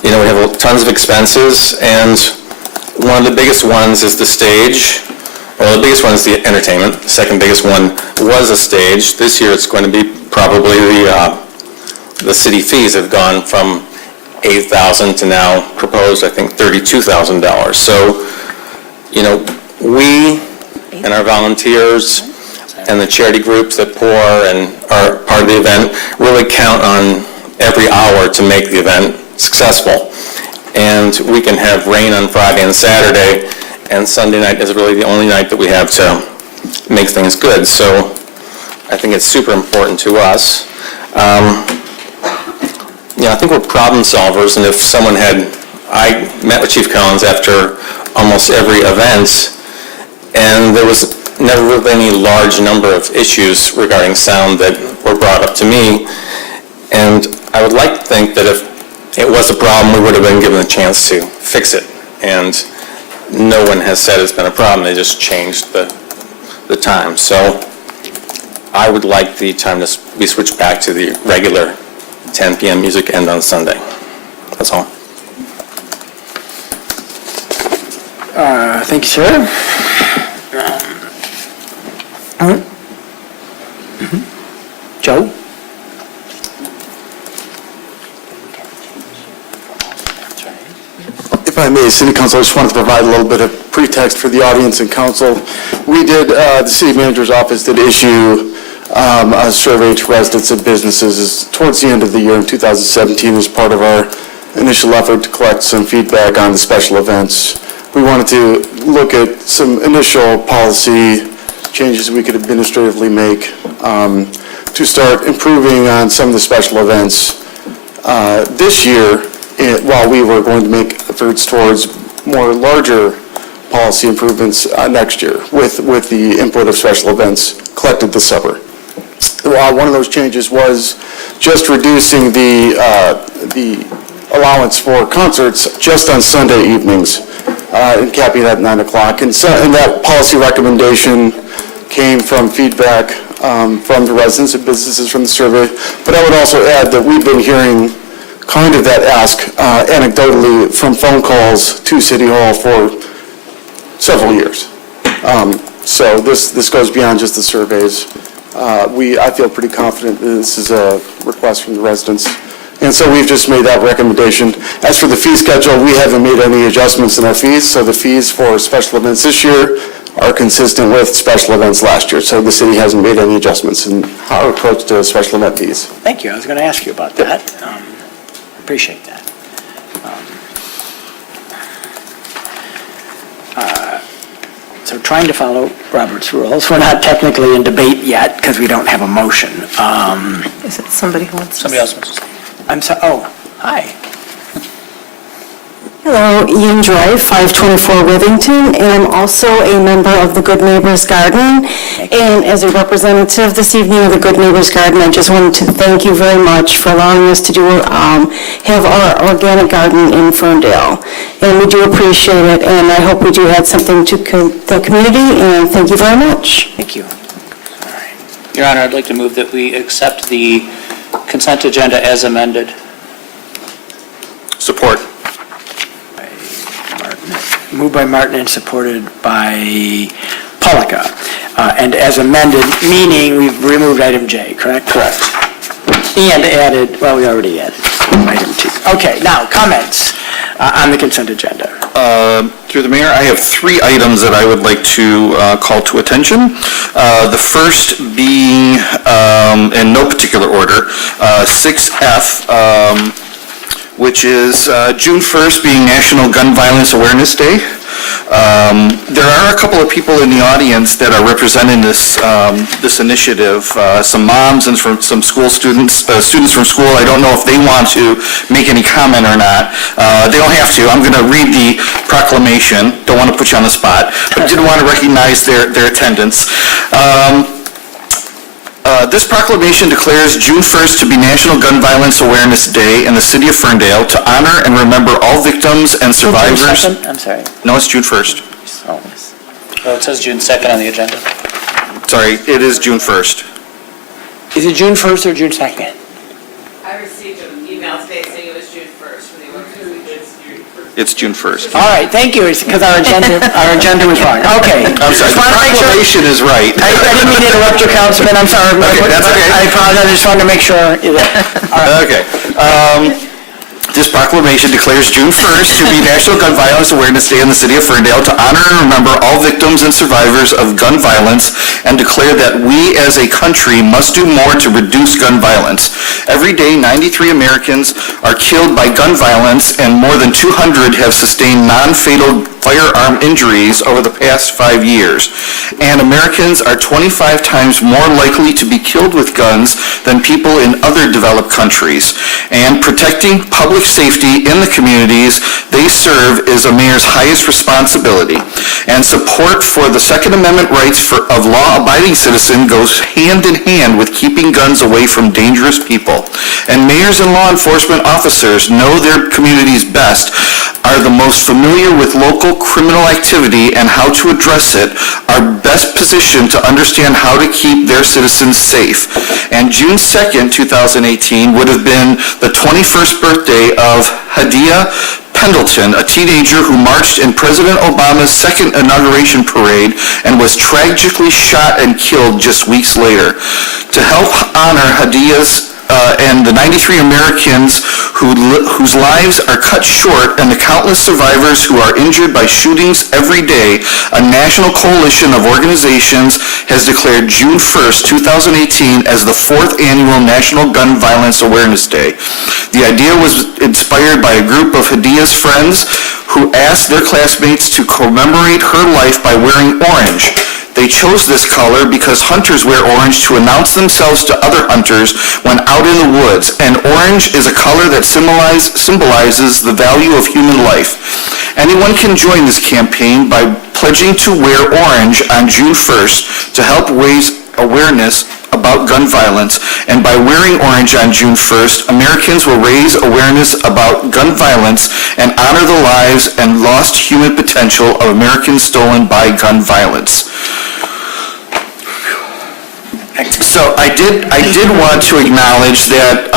you know, we have tons of expenses, and one of the biggest ones is the stage. Well, the biggest one is the entertainment. The second biggest one was a stage. This year it's going to be probably the city fees have gone from $8,000 to now proposed, I think, $32,000. So, you know, we and our volunteers and the charity groups that pour and are part of the event really count on every hour to make the event successful. And we can have rain on Friday and Saturday, and Sunday night is really the only night that we have to make things good. So I think it's super important to us. You know, I think we're problem solvers, and if someone I met with Chief Collins after almost every event, and there was never really any large number of issues regarding sound that were brought up to me, and I would like to think that if it was a problem, we would have been given a chance to fix it, and no one has said it's been a problem. They just changed the time. So I would like the time to be switched back to the regular 10 p.m. music end on Sunday. That's all. Thank you, sir. Joe? If I may, City Council, I just wanted to provide a little bit of pretext for the audience and council. We did, the City Manager's Office did issue a survey to residents and businesses towards the end of the year in 2017 as part of our initial effort to collect some feedback on the special events. We wanted to look at some initial policy changes we could administratively make to start improving on some of the special events. This year, while we were going to make efforts towards more larger policy improvements next year with the input of special events collected this summer. One of those changes was just reducing the allowance for concerts just on Sunday evenings, and capping at 9 o'clock. And that policy recommendation came from feedback from the residents and businesses from the survey. But I would also add that we've been hearing kind of that ask anecdotally from phone calls to City Hall for several years. So this goes beyond just the surveys. I feel pretty confident that this is a request from the residents. And so we've just made that recommendation. As for the fee schedule, we haven't made any adjustments in our fees, so the fees for special events this year are consistent with special events last year. So the city hasn't made any adjustments in our approach to special event fees. Thank you. I was going to ask you about that. Appreciate that. So trying to follow Robert's rules. We're not technically in debate yet because we don't have a motion. Is it somebody who wants to? Somebody else wants to say. I'm sorry. Oh, hi. Hello, Ian Joy, 524 Withington, and I'm also a member of the Good Neighbors Garden. And as a representative this evening of the Good Neighbors Garden, I just wanted to thank you very much for allowing us to have our organic garden in Ferndale. And we do appreciate it, and I hope we do add something to the community, and thank you very much. Thank you. Your Honor, I'd like to move that we accept the consent agenda as amended. Support. Moved by Martin and supported by Polika. And as amended, meaning we've removed item J, correct? Correct. And added, well, we already added item T. Okay, now, comments on the consent agenda. Through the mayor, I have 3 items that I would like to call to attention. The first being, in no particular order, 6F, which is June 1st being National Gun Violence Awareness Day. There are a couple of people in the audience that are representing this initiative, some moms and some school students from school. I don't know if they want to make any comment or not. They don't have to. I'm going to read the proclamation. Don't want to put you on the spot, but did want to recognize their attendance. This proclamation declares June 1st to be National Gun Violence Awareness Day in the city of Ferndale to honor and remember all victims and survivors. June 2nd? I'm sorry. No, it's June 1st. Oh, it says June 2nd on the agenda. Sorry, it is June 1st. Is it June 1st or June 2nd? I received an email today saying it was June 1st from the It's June 1st. All right, thank you, it's because our agenda was wrong. Okay. I'm sorry, the proclamation is right. I didn't mean to interrupt you, Councilman, I'm sorry. Okay, that's okay. I apologize, I just wanted to make sure. Okay. This proclamation declares June 1st to be National Gun Violence Awareness Day in the city of Ferndale to honor and remember all victims and survivors of gun violence and declare that we as a country must do more to reduce gun violence. Every day, 93 Americans are killed by gun violence and more than 200 have sustained non-fatal firearm injuries over the past 5 years. And Americans are 25 times more likely to be killed with guns than people in other developed countries. And protecting public safety in the communities they serve is a mayor's highest responsibility. And support for the Second Amendment rights of law-abiding citizens goes hand in hand with keeping guns away from dangerous people. And mayors and law enforcement officers know their communities best, are the most familiar with local criminal activity and how to address it, are best positioned to understand how to keep their citizens safe. And June 2nd, 2018 would have been the 21st birthday of Hadia Pendleton, a teenager who marched in President Obama's second inauguration parade and was tragically shot and killed just weeks later. To help honor Hadia's and the 93 Americans whose lives are cut short and the countless survivors who are injured by shootings every day, a national coalition of organizations has declared June 1st, 2018 as the 4th annual National Gun Violence Awareness Day. The idea was inspired by a group of Hadia's friends who asked their classmates to commemorate her life by wearing orange. They chose this color because hunters wear orange to announce themselves to other hunters when out in the woods, and orange is a color that symbolizes the value of human life. Anyone can join this campaign by pledging to wear orange on June 1st to help raise awareness about gun violence, and by wearing orange on June 1st, Americans will raise awareness about gun violence and honor the lives and lost human potential of Americans stolen by gun violence. So I did want to acknowledge that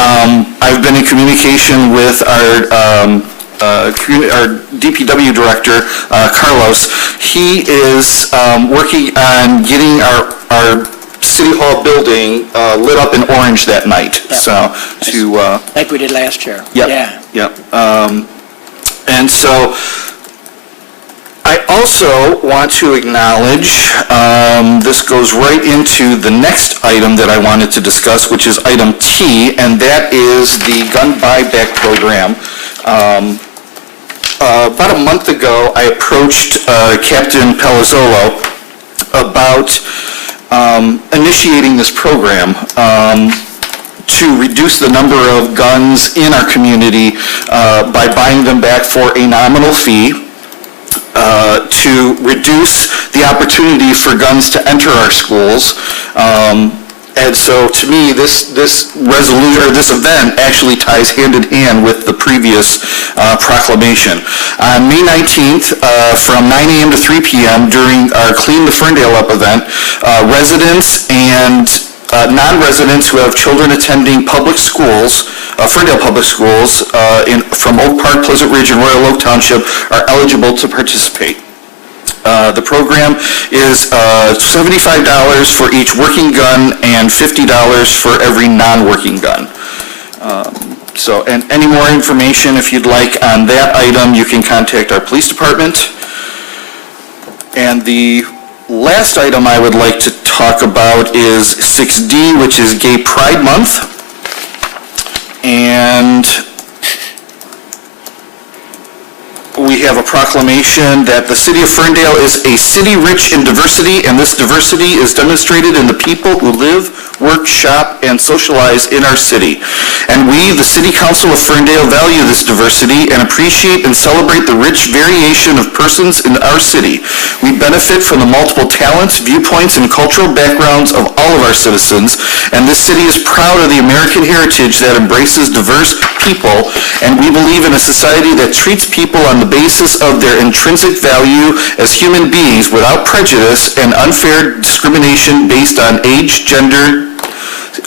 I've been in communication with our DPW director, Carlos. He is working on getting our City Hall building lit up in orange that night. So Like we did last year. Yep. Yeah. Yep. And so I also want to acknowledge, this goes right into the next item that I wanted to discuss, which is item T, and that is the gun buyback program. About a month ago, I approached Captain Palazzolo about initiating this program to reduce the number of guns in our community by buying them back for a nominal fee, to reduce the opportunity for guns to enter our schools. And so, to me, this resolution, or this event, actually ties hand in hand with the previous proclamation. On May 19th, from 9 a.m. to 3 p.m., during our Clean the Ferndale Up event, residents and non-residents who have children attending public schools, Ferndale Public Schools, from Oak Park, Pleasant Ridge, and Royal Oak Township, are eligible to participate. The program is $75 for each working gun and $50 for every non-working gun. And any more information, if you'd like, on that item, you can contact our police department. And the last item I would like to talk about is 6D, which is Gay Pride Month. And we have a proclamation that the city of Ferndale is a city rich in diversity, and this diversity is demonstrated in the people who live, work, shop, and socialize in our city. And we, the City Council of Ferndale, value this diversity and appreciate and celebrate the rich variation of persons in our city. We benefit from the multiple talents, viewpoints, and cultural backgrounds of all of our citizens, and this city is proud of the American heritage that embraces diverse people, and we believe in a society that treats people on the basis of their intrinsic value as human beings without prejudice and unfair discrimination based on age, gender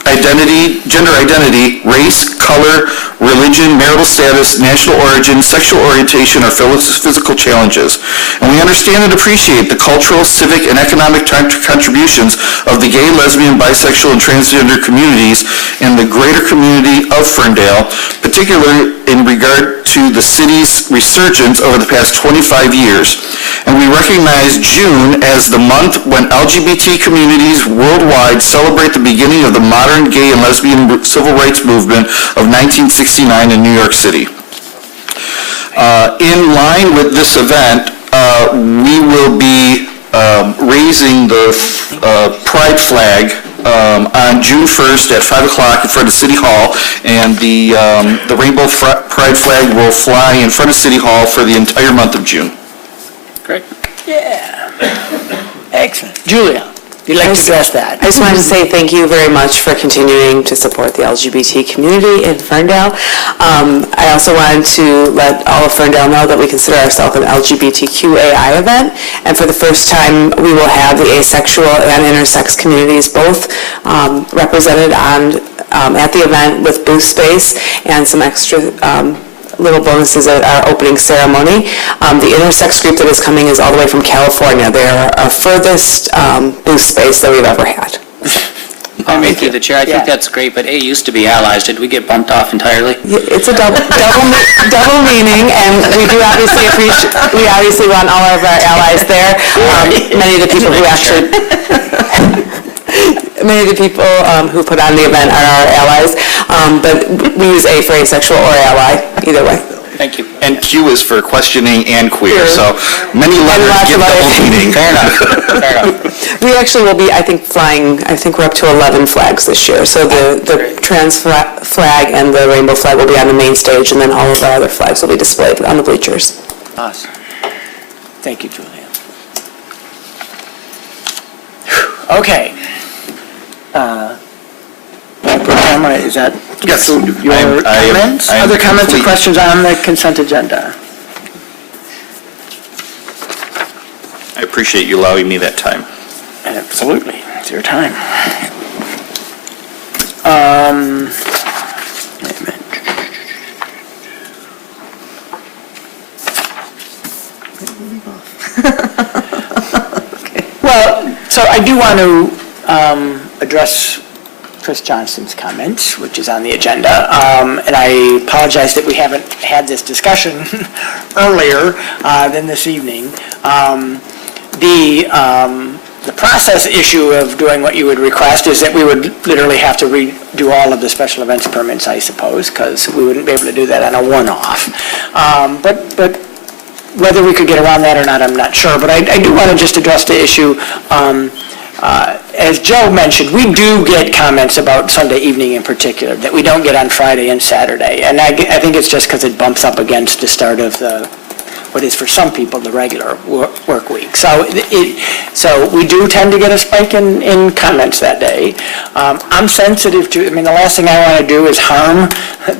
identity, race, color, religion, marital status, national origin, sexual orientation, or physical challenges. And we understand and appreciate the cultural, civic, and economic contributions of the gay, lesbian, bisexual, and transgender communities in the greater community of Ferndale, particularly in regard to the city's resurgence over the past 25 years. And we recognize June as the month when LGBT communities worldwide celebrate the beginning of the modern gay and lesbian civil rights movement of 1969 in New York City. In line with this event, we will be raising the pride flag on June 1st at 5 o'clock in front of City Hall, and the rainbow pride flag will fly in front of City Hall for the entire month of June. Great. Yeah. Excellent. Julia, you'd like to address that? I just wanted to say thank you very much for continuing to support the LGBT community in Ferndale. I also wanted to let all of Ferndale know that we consider ourselves an LGBTQAI event, and for the first time, we will have the asexual and intersex communities both represented at the event with booth space and some extra little bonuses at our opening ceremony. The intersex group that is coming is all the way from California. They are our furthest booth space that we've ever had. Thank you, the chair. I think that's great, but A used to be allies. Did we get bumped off entirely? It's a double meaning, and we do obviously appreciate. We obviously want all of our allies there. Many of the people who actually. Many of the people who put on the event are our allies, but we use A for asexual or ally, either way. Thank you. And Q is for questioning and queer, so many letters lots give of other double meaning. Fair enough, fair enough. We actually will be, I think, flying, I think we're up to 11 flags this year. So the trans flag and the rainbow flag will be on the main stage, and then all of our other flags will be displayed on the bleachers. Awesome. Thank you, Julian. Okay. Tamara, is that Yes. your comments? I am Other comments or complete. questions on the consent agenda? I appreciate you allowing me that time. Absolutely. It's your time. Wait a minute. Well, so I do want to address Chris Johnston's comments, which is on the agenda, and I apologize that we haven't had this discussion earlier than this evening. The process issue of doing what you would request is that we would literally have to redo all of the special events permits, I suppose, because we wouldn't be able to do that on a one-off. But whether we could get around that or not, I'm not sure. But I do want to just address the issue. As Joe mentioned, we do get comments about Sunday evening in particular that we don't get on Friday and Saturday. And I think it's just because it bumps up against the start of what is for some people the regular work week. So we do tend to get a spike in comments that day. I'm sensitive to, the last thing I want to do is harm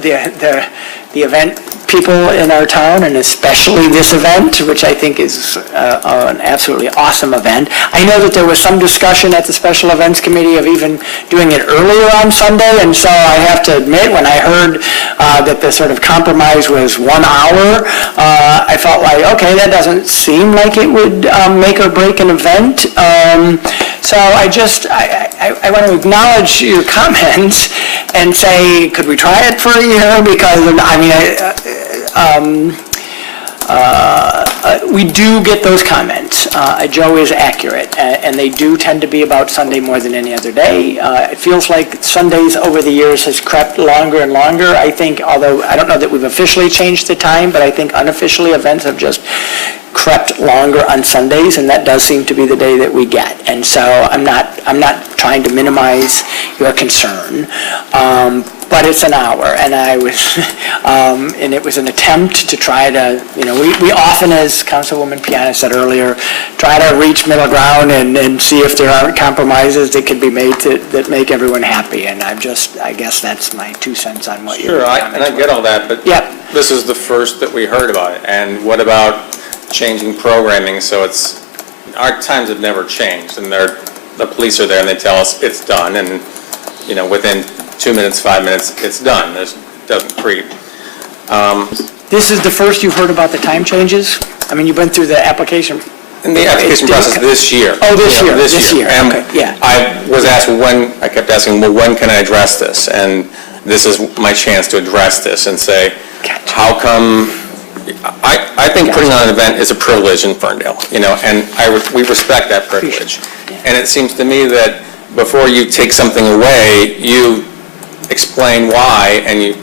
the event people in our town, and especially this event, which I think is an absolutely awesome event. I know that there was some discussion at the Special Events Committee of even doing it earlier on Sunday, and so I have to admit, when I heard that the sort of compromise was 1 hour, I felt like, okay, that doesn't seem like it would make or break an event. So I want to acknowledge your comments and say, could we try it for a year? Because, we do get those comments. Joe is accurate, and they do tend to be about Sunday more than any other day. It feels like Sundays over the years has crept longer and longer. I think, although I don't know that we've officially changed the time, but I think unofficially events have just crept longer on Sundays, and that does seem to be the day that we get. And so I'm not trying to minimize your concern. But it's an hour, and and it was an attempt to try to, we often, as Councilwoman Piana said earlier, try to reach middle ground and see if there aren't compromises that could be made that make everyone happy, and I guess that's my 2 cents on what you're. Sure, and I get all that, but this is the first that we heard about it, and what about changing programming? So our times have never changed, and the police are there and they tell us it's done, and, within 2 minutes, 5 minutes, it's done. It doesn't creep. This is the first you've heard about the time changes? You've been through the application. In the application process this year. Oh, this year. And Okay, yeah. I was asked I kept asking, well, when can I address this? And this is my chance to address this and say, how come, I think putting on an event is a privilege in Ferndale, and we respect that privilege. And it seems to me that before you take something away, you explain why, and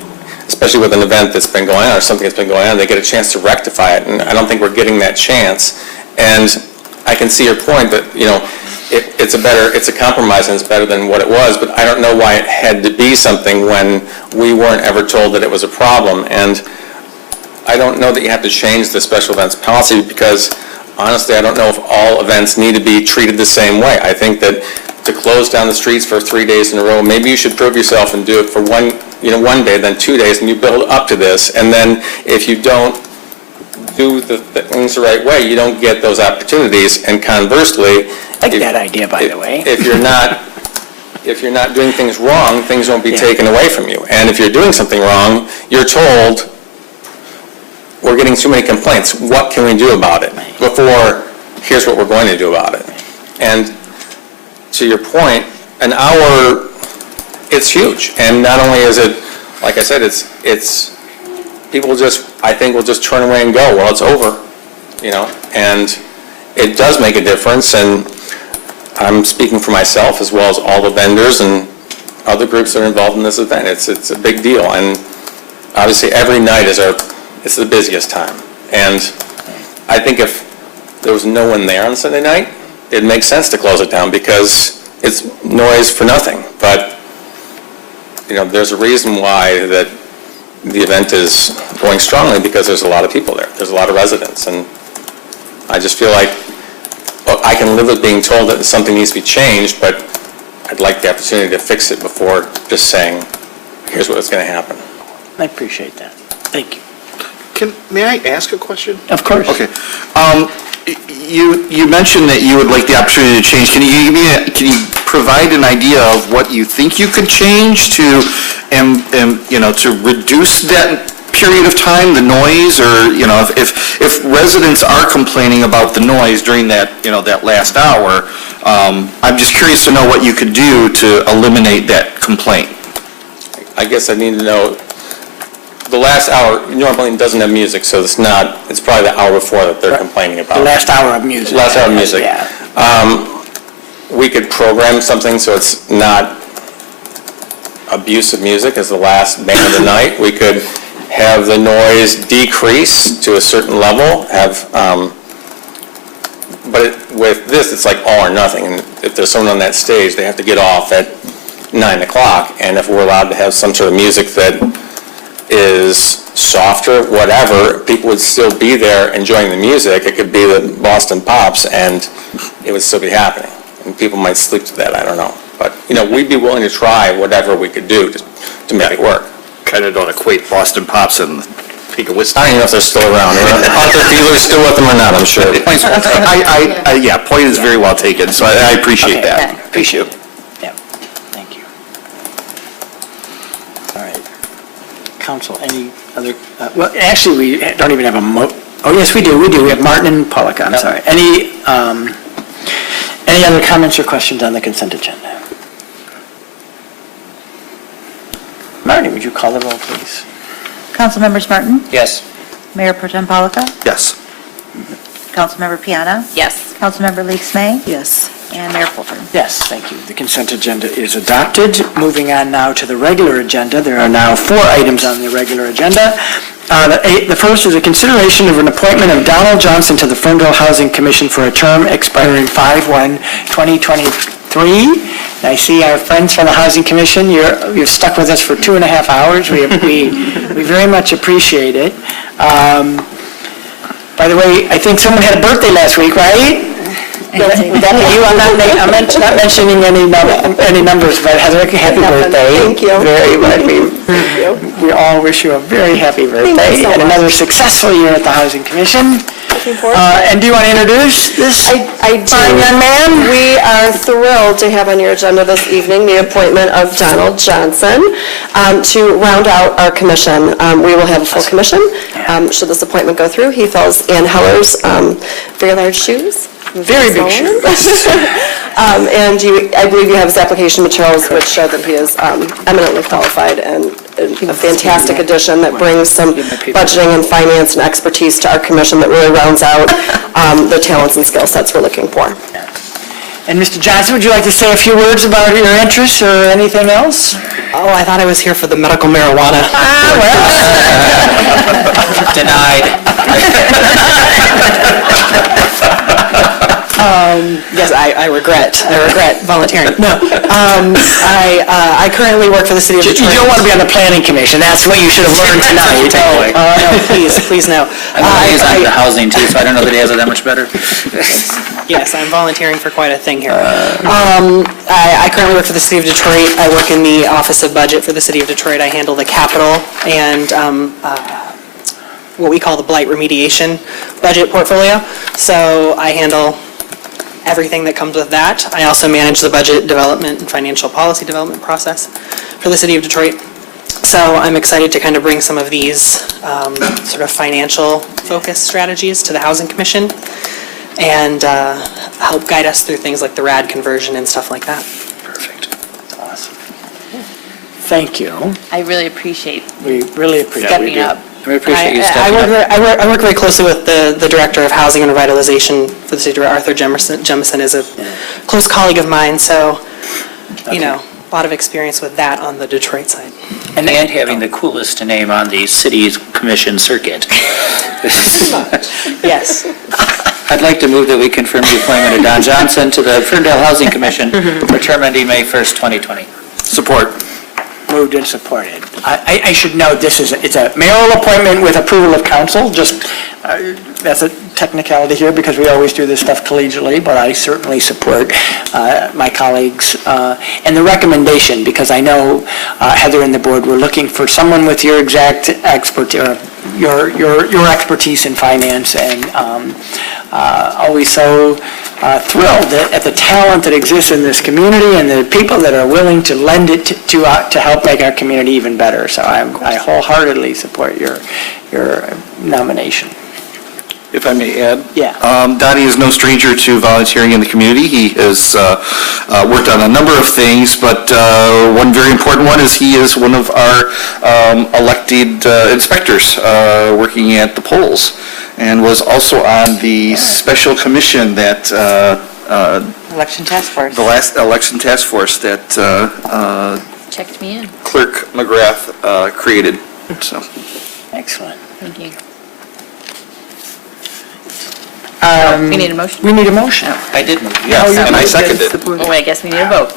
especially with an event that's been going on or something that's been going on, they get a chance to rectify it, and I don't think we're getting that chance. And I can see your point that, it's a compromise and it's better than what it was, but I don't know why it had to be something when we weren't ever told that it was a problem. And I don't know that you have to change the special events policy, because honestly, I don't know if all events need to be treated the same way. I think that to close down the streets for 3 days in a row, maybe you should prove yourself and do it for one day, then 2 days, and you build up to this. And then if you don't do the things the right way, you don't get those opportunities. And conversely, I like that idea, by the way. If you're not doing things wrong, things won't be taken away from you. And if you're doing something wrong, you're told, we're getting too many complaints. What can we do about it? Before, here's what we're going to do about it. And to your point, an hour, it's huge. And not only is it, like I said, it's people I think will just turn away and go, well, it's over, and it does make a difference. And I'm speaking for myself as well as all the vendors and other groups that are involved in this event. It's a big deal. And obviously every night is our it's the busiest time. And I think if there was no one there on Sunday night, it makes sense to close it down because it's noise for nothing. But, there's a reason why that the event is going strongly because there's a lot of people there. There's a lot of residents. And I just feel like I can live with being told that something needs to be changed, but I'd like the opportunity to fix it before just saying, here's what's going to happen. I appreciate that. Thank you. May I ask a question? Of course. Okay. You mentioned that you would like the opportunity to change. Can you provide an idea of what you think you could change to reduce that period of time, the noise, or, if residents are complaining about the noise during that, that last hour, I'm just curious to know what you could do to eliminate that complaint. I guess I need to know, the last hour normally doesn't have music, so it's probably the hour before that they're complaining about. The last hour of music. Last hour of music. Yeah. We could program something so it's not abusive music as the last band of the night. We could have the noise decrease to a certain level, but with this, it's like all or nothing. And if there's someone on that stage, they have to get off at 9 o'clock. And if we're allowed to have some sort of music that is softer, whatever, people would still be there enjoying the music. It could be the Boston Pops, and it would still be happening. And people might sleep to that, I don't know. But, we'd be willing to try whatever we could do to make it work. Kind of don't equate Boston Pops and Peak of Whiskey. I don't even know if they're still around. Arthur Fiedler's still with them or not, I'm sure. Point is very well taken, so I appreciate that. Appreciate it. Yeah, thank you. All right. Council, any other, well, actually, we don't even have oh, yes, we do. We have Martin and Pollock, I'm sorry. Any other comments or questions on the consent agenda? Martin, would you call the roll, please? Councilmembers Martin? Yes. Mayor Pro Tem Polika? Yes. Councilmember Piana? Yes. Councilmember Leaks May? Yes. And Mayor Coulter? Yes, thank you. The consent agenda is adopted. Moving on now to the regular agenda. There are now 4 items on the regular agenda. The first is a consideration of an appointment of Donald Johnson to the Ferndale Housing Commission for a term expiring 5/1/2023. And I see our friends from the Housing Commission, you've stuck with us for 2.5 hours. We very much appreciate it. By the way, I think someone had a birthday last week, right? Would that be you? I'm not mentioning any numbers, but Heather, happy birthday. Thank you. Very much. We all wish you a very happy birthday. Thank you so and much. another successful year at the Housing Commission. Looking forward to it. And do you want to introduce this I do. fine young man? We are thrilled to have on your agenda this evening the appointment of Donald Johnson to round out our commission. We will have a full commission should this appointment go through. He fills Ann Heller's very large shoes. Very big shoes. And I believe you have his application materials, which show that he is eminently qualified and a fantastic addition that brings some budgeting and finance and expertise to our commission that really rounds out the talents and skill sets we're looking for. And Mr. Johnson, would you like to say a few words about your interests or anything else? Oh, I thought I was here for the medical marijuana. Denied. Yes, I regret volunteering. No, I currently work for the city of Detroit. You don't want to be on the planning commission. That's what you should have learned tonight. No, please no. I'm a liaison to housing too, so I don't know that he has it that much better. Yes, I'm volunteering for quite a thing here. I currently work for the city of Detroit. I work in the Office of Budget for the city of Detroit. I handle the capital and what we call the blight remediation budget portfolio. So I handle everything that comes with that. I also manage the budget development and financial policy development process for the city of Detroit. So I'm excited to kind of bring some of these sort of financial focus strategies to the Housing Commission and help guide us through things like the RAD conversion and stuff like that. Perfect. That's awesome. Thank you. I really appreciate We really appreciate stepping up. We appreciate you I stepping up. I work very closely with the Director of Housing and Revitalization for the city, Arthur Jemison is a close colleague of mine, so, a lot of experience with that on the Detroit side. And having the coolest name on the city's commission circuit. Yes. I'd like to move that we confirm the appointment of Don Johnson to the Ferndale Housing Commission for term ending May 1st, 2020. Support. Moved and supported. I should note, it's a mayoral appointment with approval of council, just, that's a technicality here because we always do this stuff collegially, but I certainly support my colleagues and the recommendation, because I know Heather and the board were looking for someone with your exact your expertise in finance, and always so thrilled at the talent that exists in this community and the people that are willing to lend it to help make our community even better. So I wholeheartedly support your nomination. If I may add? Yeah. Donnie is no stranger to volunteering in the community. He has worked on a number of things, but one very important one is he is one of our elected inspectors working at the polls, and was also on the special commission that Election Task Force. the last election task force that Checked me in. Clerk McGrath created. So, excellent. Thank you. We need a motion? We need a motion. I did move. yes, and I seconded it. Oh, I guess we need a vote.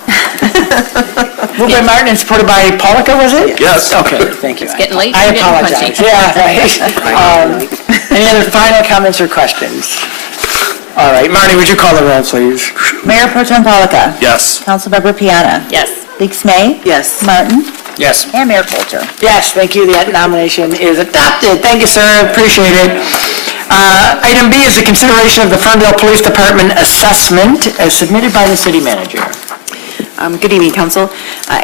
Moved by Martin and supported by Polika, was it? Yes. Okay, thank you. It's getting late. I You're getting apologize. punchy. Yeah, right. Any other final comments or questions? All right, Marty, would you call the roll, please? Mayor Pro Tem Polika. Yes. Councilmember Piana. Yes. Leaks May. Yes. Martin. Yes. And Mayor Coulter. Yes, thank you. The nomination is adopted. Thank you, sir. Appreciate it. Item B is the consideration of the Ferndale Police Department assessment as submitted by the city manager. Good evening, council.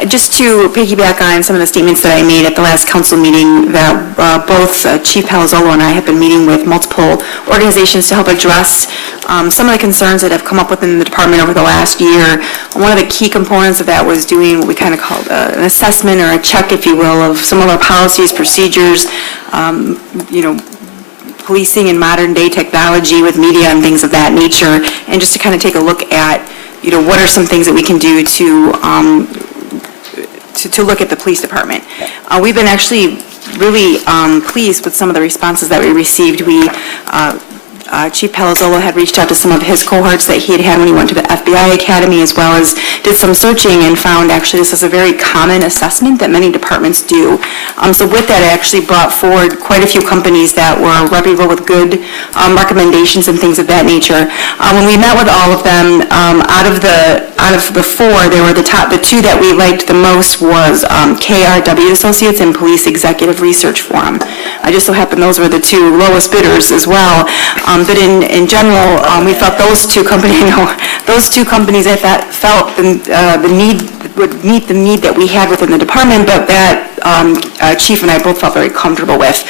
Just to piggyback on some of the statements that I made at the last council meeting, that both Chief Palazzolo and I have been meeting with multiple organizations to help address some of the concerns that have come up within the department over the last year. One of the key components of that was doing what we kind of called an assessment or a check, if you will, of some of our policies, procedures, policing and modern day technology with media and things of that nature, and just to kind of take a look at what are some things that we can do to look at the police department. We've been actually really pleased with some of the responses that we received. Chief Palazzolo had reached out to some of his cohorts that he had when he went to the FBI Academy, as well as did some searching and found actually this is a very common assessment that many departments do. So with that, I actually brought forward quite a few companies that were reputable with good recommendations and things of that nature. When we met with all of them, out of the four, they were the two that we liked the most was KRW Associates and Police Executive Research Forum. I just so happened those were the two lowest bidders as well. But in general, we felt those two companies, I thought felt the need would meet the need that we had within the department, but that Chief and I both felt very comfortable with.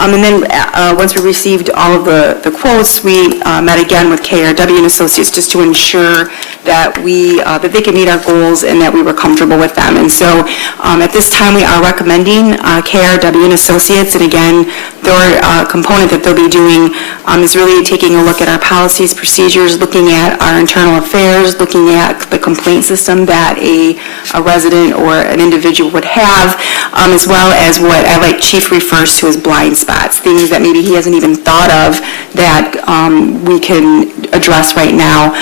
And then once we received all of the quotes, we met again with KRW and Associates just to ensure that that they could meet our goals and that we were comfortable with them. And so at this time, we are recommending KRW and Associates. And again, their component that they'll be doing is really taking a look at our policies, procedures, looking at our internal affairs, looking at the complaint system that a resident or an individual would have, as well as what I like Chief refers to as blind spots, things that maybe he hasn't even thought of that we can address right now.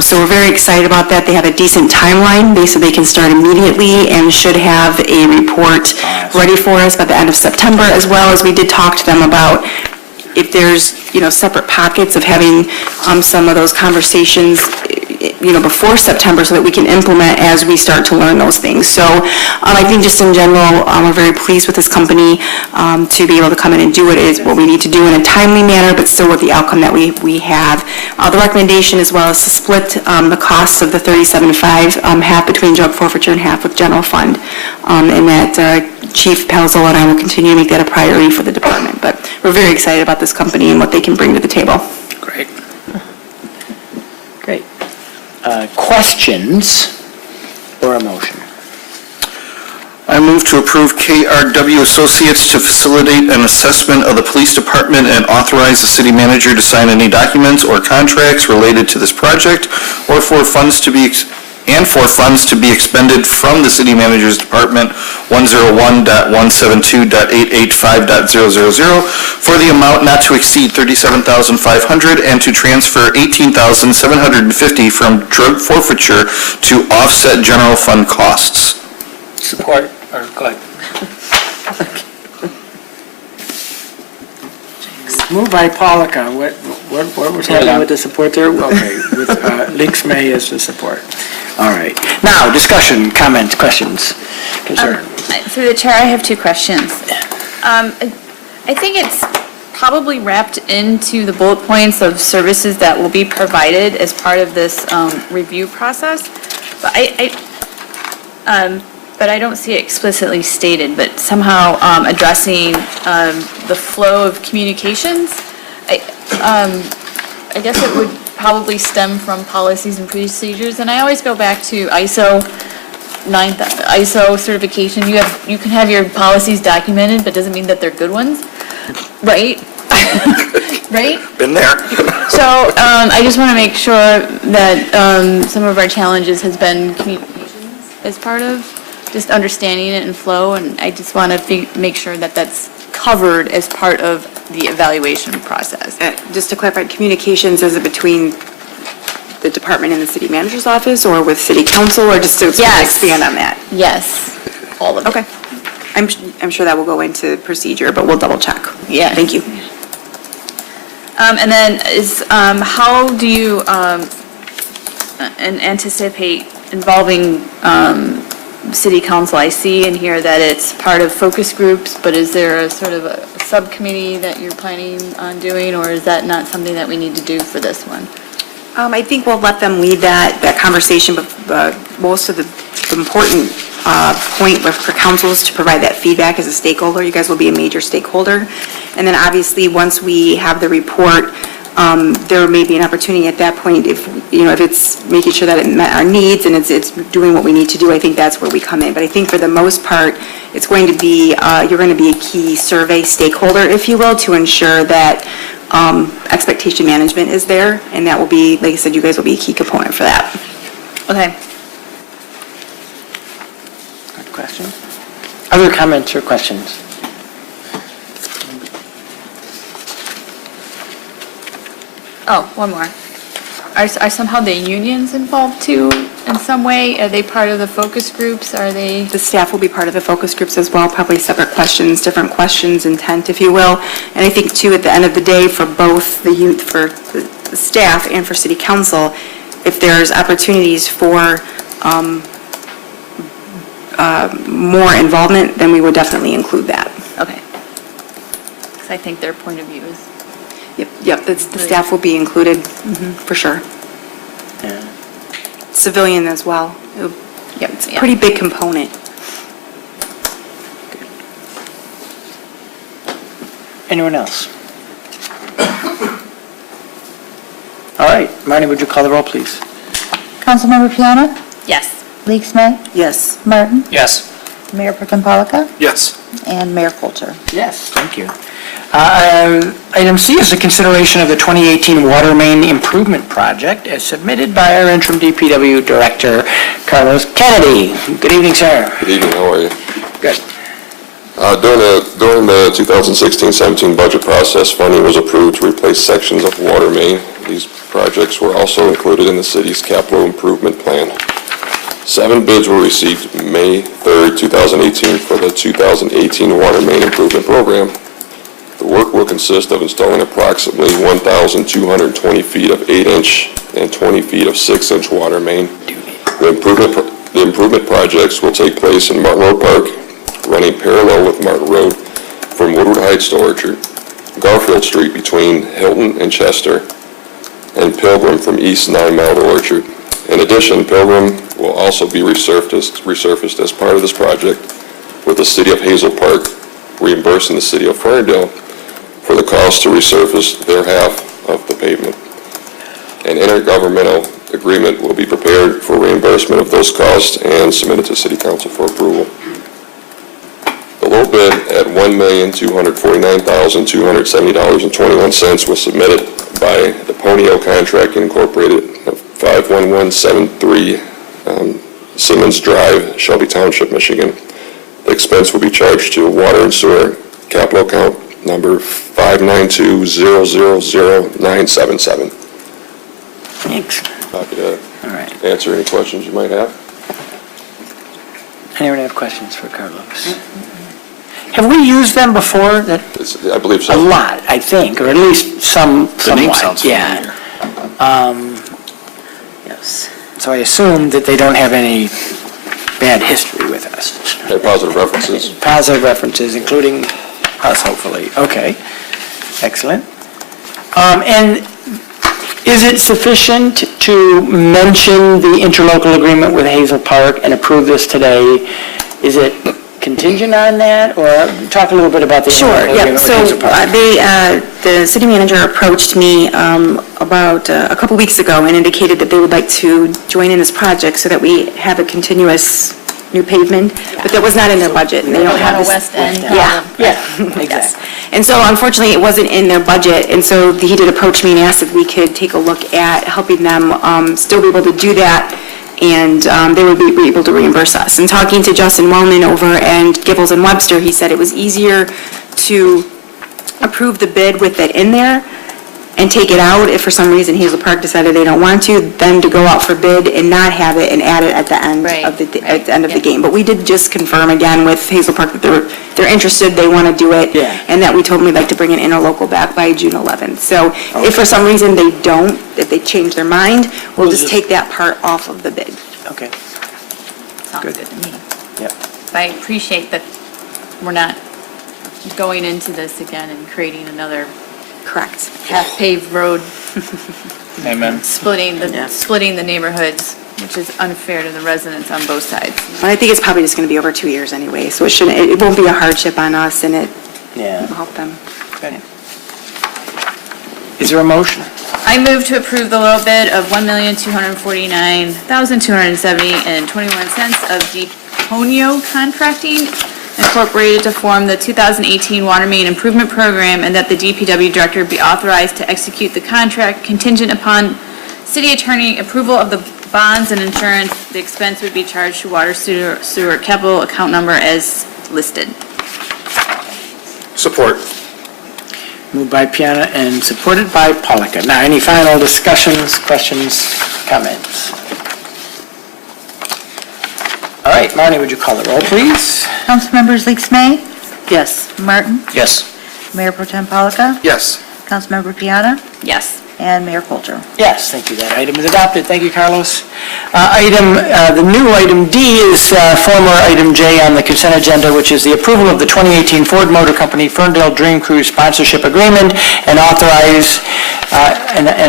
So we're very excited about that. They have a decent timeline. They said they can start immediately and should have a report ready for us by the end of September, as well as we did talk to them about if there's, separate pockets of having some of those conversations, before September so that we can implement as we start to learn those things. So I think just in general, we're very pleased with this company to be able to come in and do what we need to do in a timely manner, but still with the outcome that we have. The recommendation as well is to split the costs of the $37.5, half between drug forfeiture and half with general fund. And that Chief Palazzolo and I will continue to make that a priority for the department. But we're very excited about this company and what they can bring to the table. Great. Great. Questions or a motion? I move to approve KRW Associates to facilitate an assessment of the police department and authorize the city manager to sign any documents or contracts related to this project or for funds to be and for funds to be expended from the City Manager's Department 101.172.885.000 for the amount not to exceed $37,500 and to transfer $18,750 from drug forfeiture to offset general fund costs. Support, or go ahead. Moved by Polika. What was happening with the support there? Okay, with Leaks May as the support. All right. Now, discussion, comments, questions, concern. Through the chair, I have two questions. I think it's probably wrapped into the bullet points of services that will be provided as part of this review process, but I don't see it explicitly stated, but somehow addressing the flow of communications. I guess it would probably stem from policies and procedures, and I always go back to ISO certification. You can have your policies documented, but doesn't mean that they're good ones, right? Right? Been there. So I just want to make sure that some of our challenges has been communications as part of just understanding it and flow, and I just want to make sure that that's covered as part of the evaluation process. Just to clarify, communications, is it between the department and the city manager's office, or with city council, or just to expand on that? Yes, all of it. Okay. I'm sure that will go into procedure, but we'll double check. Yeah. Thank you. And then how do you anticipate involving city council? I see in here that it's part of focus groups, but is there a sort of a subcommittee that you're planning on doing, or is that not something that we need to do for this one? I think we'll let them lead that conversation, but most of the important point for council is to provide that feedback as a stakeholder. You guys will be a major stakeholder. And then obviously, once we have the report, there may be an opportunity at that point if it's making sure that it met our needs and it's doing what we need to do. I think that's where we come in. But I think for the most part, it's going to be, you're going to be a key survey stakeholder, if you will, to ensure that expectation management is there. And that will be, like I said, you guys will be a key component for that. Okay. Good question. Other comments or questions? Oh, one more. Are somehow the unions involved too in some way? Are they part of the focus groups? Are they? The staff will be part of the focus groups as well, probably separate questions, different questions, intent, if you will. And I think too, at the end of the day, for both the youth, for the staff and for city council, if there's opportunities for more involvement, then we would definitely include that. Okay. Because I think their point of view is. Yep, the staff will be included, for sure. Yeah. Civilian as well. Yep, it's a pretty big component. Anyone else? All right, Marnie, would you call the roll, please? Councilmember Piana? Yes. Leaks May? Yes. Martin? Yes. Mayor Pro Tem Polika? Yes. And Mayor Coulter? Yes, thank you. Item C is a consideration of the 2018 Water Main Improvement Project as submitted by our interim DPW Director, Carlos Kennedy. Good evening, sir. Good evening, how are you? Good. During the 2016-17 budget process, funding was approved to replace sections of water main. These projects were also included in the city's capital improvement plan. 7 bids were received May 3rd, 2018 for the 2018 Water Main Improvement Program. The work will consist of installing approximately 1,220 feet of 8-inch and 20 feet of 6-inch water main. The improvement projects will take place in Martin Road Park, running parallel with Martin Road from Woodward Heights to Orchard, Garfield Street between Hilton and Chester, and Pilgrim from East 9 Mile to Orchard. In addition, Pilgrim will also be resurfaced as part of this project, with the City of Hazel Park reimbursing the City of Ferndale for the cost to resurface their half of the pavement. An intergovernmental agreement will be prepared for reimbursement of those costs and submitted to City Council for approval. The low bid at $1,249,270.21 was submitted by the Ponyo Contracting Incorporated of 51173 Simmons Drive, Shelby Township, Michigan. The expense will be charged to water and sewer capital account number 592000977. Thanks. Happy to All right. answer any questions you might have. Anyone have questions for Carlos? Have we used them before? That I believe so. a lot, I think, or at least some. The name somewhat, sounds yeah. Yes. So I assume that they don't have any bad history with us. Okay, positive references. Positive references, including us, hopefully. Okay, excellent. And is it sufficient to mention the interlocal agreement with Hazel Park and approve this today? Is it contingent on that, or talk a little bit about the Sure, interlocal yeah, agreement with so Hazel Park? the city manager approached me about a couple weeks ago and indicated that they would like to join in this project so that we have a continuous new pavement, but that was not in their budget, and they don't have a this. West End Yeah, Yeah, yes. And so unfortunately, it wasn't in their budget, and so he did approach me and asked if we could take a look at helping them still be able to do that, and they would be able to reimburse us. And talking to Justin Wellman over and Gibbles and Webster, he said it was easier to approve the bid with it in there and take it out if for some reason Hazel Park decided they don't want to, then to go out for bid and not have it and add it at the end of the game. But we did just confirm again with Hazel Park that they're interested, they want to do it, and that we told them we'd like to bring an interlocal back by June 11th. So if for some reason they don't, if they change their mind, we'll just take that part off of the bid. Okay. Sounds good to me. Yep. I appreciate that we're not going into this again and creating another Correct. half-paved road, Amen. splitting the neighborhoods, which is unfair to the residents on both sides. But I think it's probably just going to be over 2 years anyway, so it won't be a hardship on us, and it Yeah. will help them. Good. Is there a motion? I move to approve the low bid of $1,249,270.21 of DePonio Contracting Incorporated to form the 2018 Water Main Improvement Program, and that the DPW Director be authorized to execute the contract contingent upon City Attorney approval of the bonds and insurance. The expense would be charged to water sewer capital account number as listed. Support. Moved by Piana and supported by Polika. Now, any final discussions, questions, comments? All right, Marnie, would you call the roll, please? Councilmembers Leaks May, Yes. Martin, Yes. Mayor Pro Tem Polika, Yes. Councilmember Piana, Yes. and Mayor Coulter. Yes, thank you. That item is adopted. Thank you, Carlos. The new item D is former item J on the consent agenda, which is the approval of the 2018 Ford Motor Company Ferndale Dream Cruise sponsorship agreement and an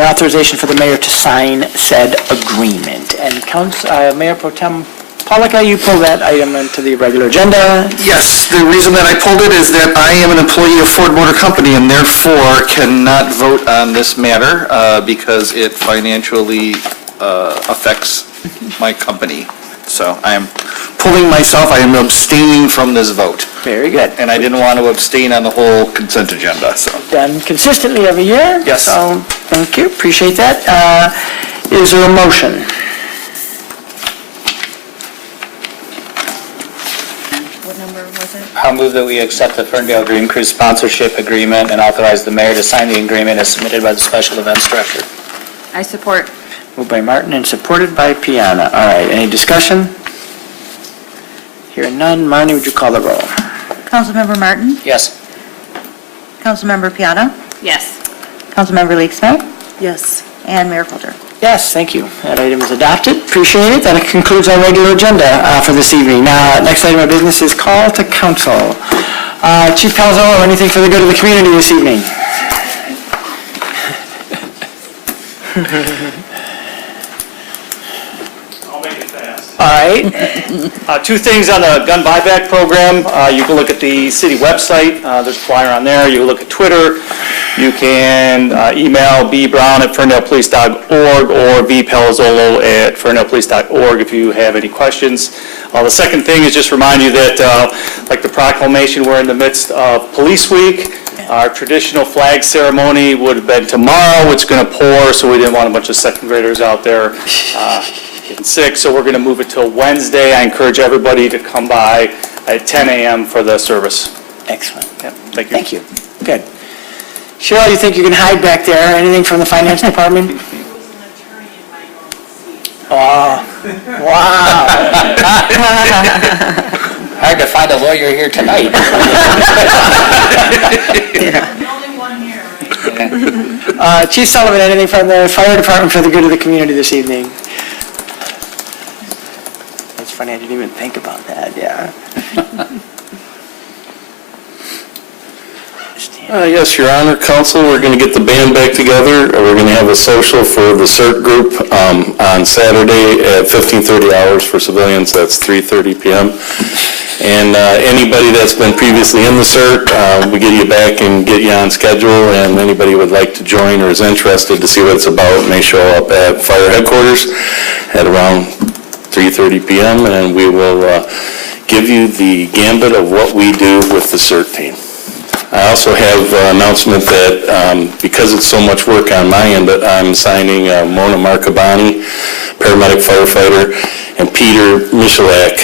authorization for the mayor to sign said agreement. And Mayor Pro Tem Polika, you pull that item into the regular agenda. Yes, the reason that I pulled it is that I am an employee of Ford Motor Company and therefore cannot vote on this matter because it financially affects my company. So I am pulling myself, I am abstaining from this vote. Very good. And I didn't want to abstain on the whole consent agenda, so. Done consistently every year. Yes. So, thank you, appreciate that. Is there a motion? What number was it? I'll move that we accept the Ferndale Dream Cruise sponsorship agreement and authorize the mayor to sign the agreement as submitted by the special events director. I support. Moved by Martin and supported by Piana. All right, any discussion? Hearing none, Marnie, would you call the roll? Councilmember Martin, Yes. Councilmember Piana, Yes. Councilmember Leaks May, Yes. and Mayor Coulter. Yes, thank you. That item is adopted. Appreciate it. That concludes our regular agenda for this evening. Now, next item of business is call to council. Chief Palazzolo, anything for the good of the community this evening? I'll make it fast. All right. Two things on the gun buyback program. You can look at the city website. There's a flyer on there. You can look at Twitter. You can email bbrown@ferndalepolice.org or vpalazzolo@ferndalepolice.org if you have any questions. The second thing is just remind you that, like the proclamation, we're in the midst of Police Week. Our traditional flag ceremony would have been tomorrow. It's going to pour, so we didn't want a bunch of second graders out there getting sick, so we're going to move it till Wednesday. I encourage everybody to come by at 10 a.m. for the service. Excellent. Yep, thank you. Thank you. Good. Cheryl, you think you can hide back there? Anything from the finance department? Oh, wow. Hard to find a lawyer here tonight. Chief Sullivan, anything from the fire department for the good of the community this evening? That's funny, I didn't even think about that, yeah. Yes, Your Honor, Council, we're going to get the band back together. We're going to have a social for the CERT group on Saturday at 15:30 hours for civilians. That's 3:30 p.m. And anybody that's been previously in the CERT, we get you back and get you on schedule. And anybody who would like to join or is interested to see what it's about may show up at fire headquarters at around 3:30 p.m. And we will give you the gambit of what we do with the CERT team. I also have an announcement that because it's so much work on my end, that I'm signing Mona Marcabani, paramedic firefighter, and Peter Michalak,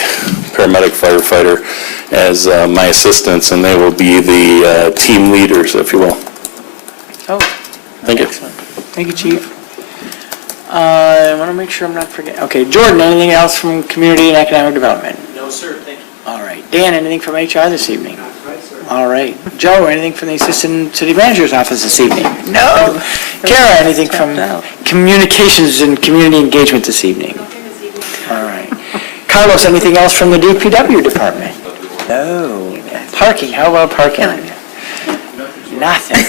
paramedic firefighter, as my assistants, and they will be the team leaders, if you will. Oh. Thank you. Excellent. Thank you, Chief. I want to make sure I'm not forgetting. Okay, Jordan, anything else from Community and Economic Development? No, sir, thank you. All right. Dan, anything from HR this evening? All right. Joe, anything from the Assistant City Manager's Office this evening? No. Kara, anything from Communications and Community Engagement this evening? All right. Carlos, anything else from the DPW Department? No. Parking, how about parking? Nothing.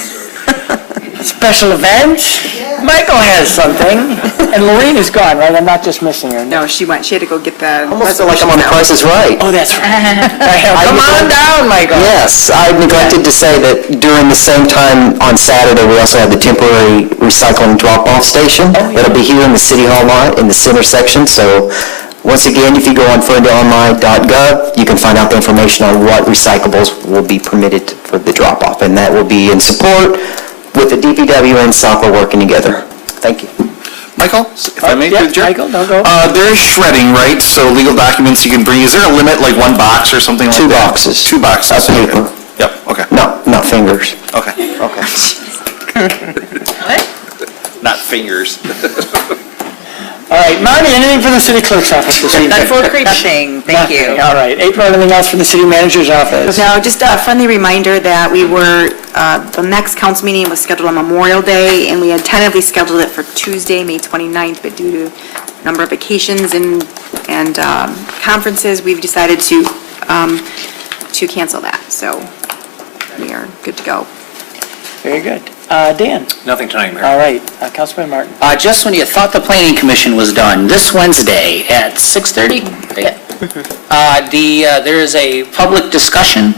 Special events? Michael has something. And Maureen is gone, right? I'm not just missing her. No, she had to go get the... Almost feel like I'm on The Price is Right. Oh, that's right. Come on down, Michael. Yes, I neglected to say that during the same time on Saturday, we also have the temporary recycling drop-off station. It'll be here in the City Hall lot in the center section. So once again, if you go on ferndaleonline.gov, you can find out the information on what recyclables will be permitted for the drop-off. And that will be in support with the DPW and SACWA working together. Thank you. Michael, if I may, yeah, Michael, no, go. There is shredding, right? So legal documents you can bring. Is there a limit, like one box or something like that? 2 boxes. 2 boxes. Of paper. Yep, okay. No, not fingers. Okay. Okay. Not fingers. All right, Marty, anything from the City Clerk's Office this evening? Nothing, thank you. All right. April, anything else from the City Manager's Office? No, just a friendly reminder that the next council meeting was scheduled on Memorial Day, and we had tentatively scheduled it for Tuesday, May 29th, but due to a number of vacations and conferences, we've decided to cancel that. So we are good to go. Very good. Dan? Nothing tonight, Mayor. All right. Councilman Martin? Just when you thought the planning commission was done, this Wednesday at 6:30, there is a public discussion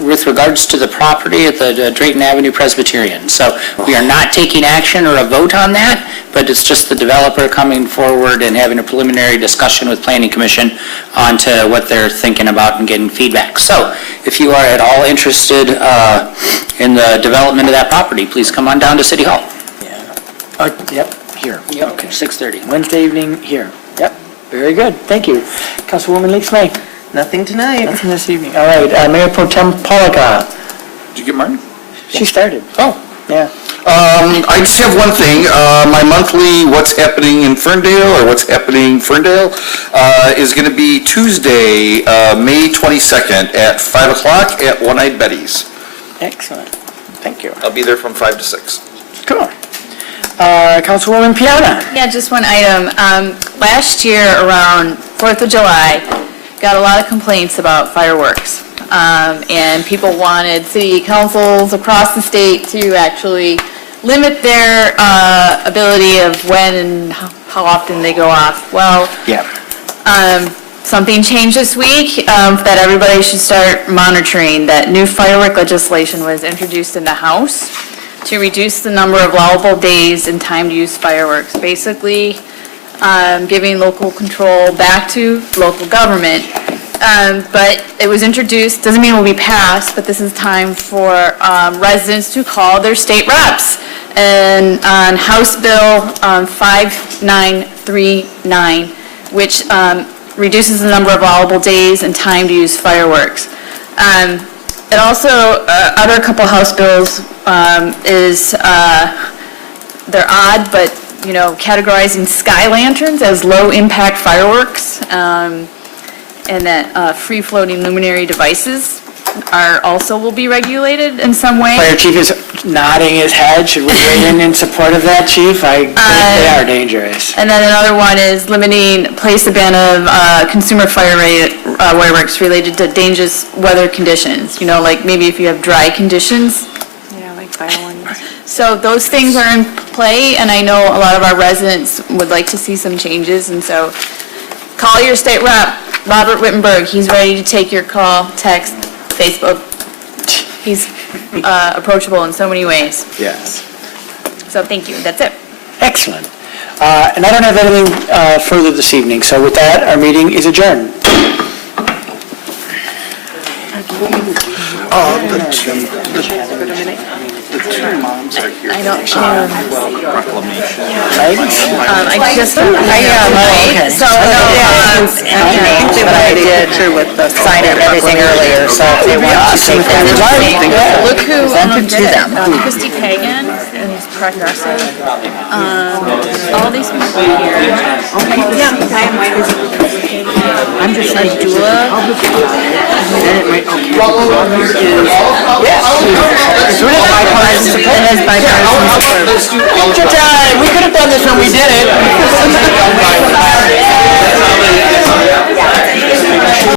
with regards to the property at the Drayton Avenue Presbyterian. So we are not taking action or a vote on that, but it's just the developer coming forward and having a preliminary discussion with planning commission onto what they're thinking about and getting feedback. So if you are at all interested in the development of that property, please come on down to City Hall. Yep, here. Okay, 6:30. Wednesday evening, here. Yep, very good. Thank you. Councilwoman Leaks May? Nothing tonight. Nothing this evening. All right, Mayor Pro Tem Polika? Did you get Martin? She started. Oh. Yeah. I just have one thing. My monthly What's Happening in Ferndale, or What's Happening Ferndale, is going to be Tuesday, May 22nd at 5 o'clock at One-Eyed Betty's. Excellent. Thank you. I'll be there from 5 to 6. Cool. Councilwoman Piana? Yeah, just one item. Last year, around 4th of July, got a lot of complaints about fireworks. And people wanted city councils across the state to actually limit their ability of when and how often they go off. Well, yeah. Something changed this week that everybody should start monitoring. That new firework legislation was introduced in the House to reduce the number of allowable days and time to use fireworks. Basically, giving local control back to local government. But it was introduced, doesn't mean it will be passed, but this is time for residents to call their state reps And on House Bill 5939, which reduces the number of allowable days and time to use fireworks. It also, other couple House bills is, they're odd, but, you know, categorizing sky lanterns as low-impact fireworks, and that free-floating luminary devices will be regulated in some way. Fire chief is nodding his head. Should we weigh in support of that, chief? They are dangerous. And then another one is place the ban of consumer fireworks related to dangerous weather conditions. You know, like maybe if you have dry conditions. Yeah, like violence. So those things are in play, and I know a lot of our residents would like to see some changes, and so call your state rep, Robert Wittenberg. He's ready to take your call, text, Facebook. He's approachable in so many ways. Yes. So thank you. That's it. Excellent. And I don't have anything further this evening, so with that, our meeting is adjourned. I don't, I just, so, what I did with the sign and everything earlier, so if they want to take that, look who presented to them. Christy Pagan is progressive. All these people here. I'm just like doula. We could have done this when we did it.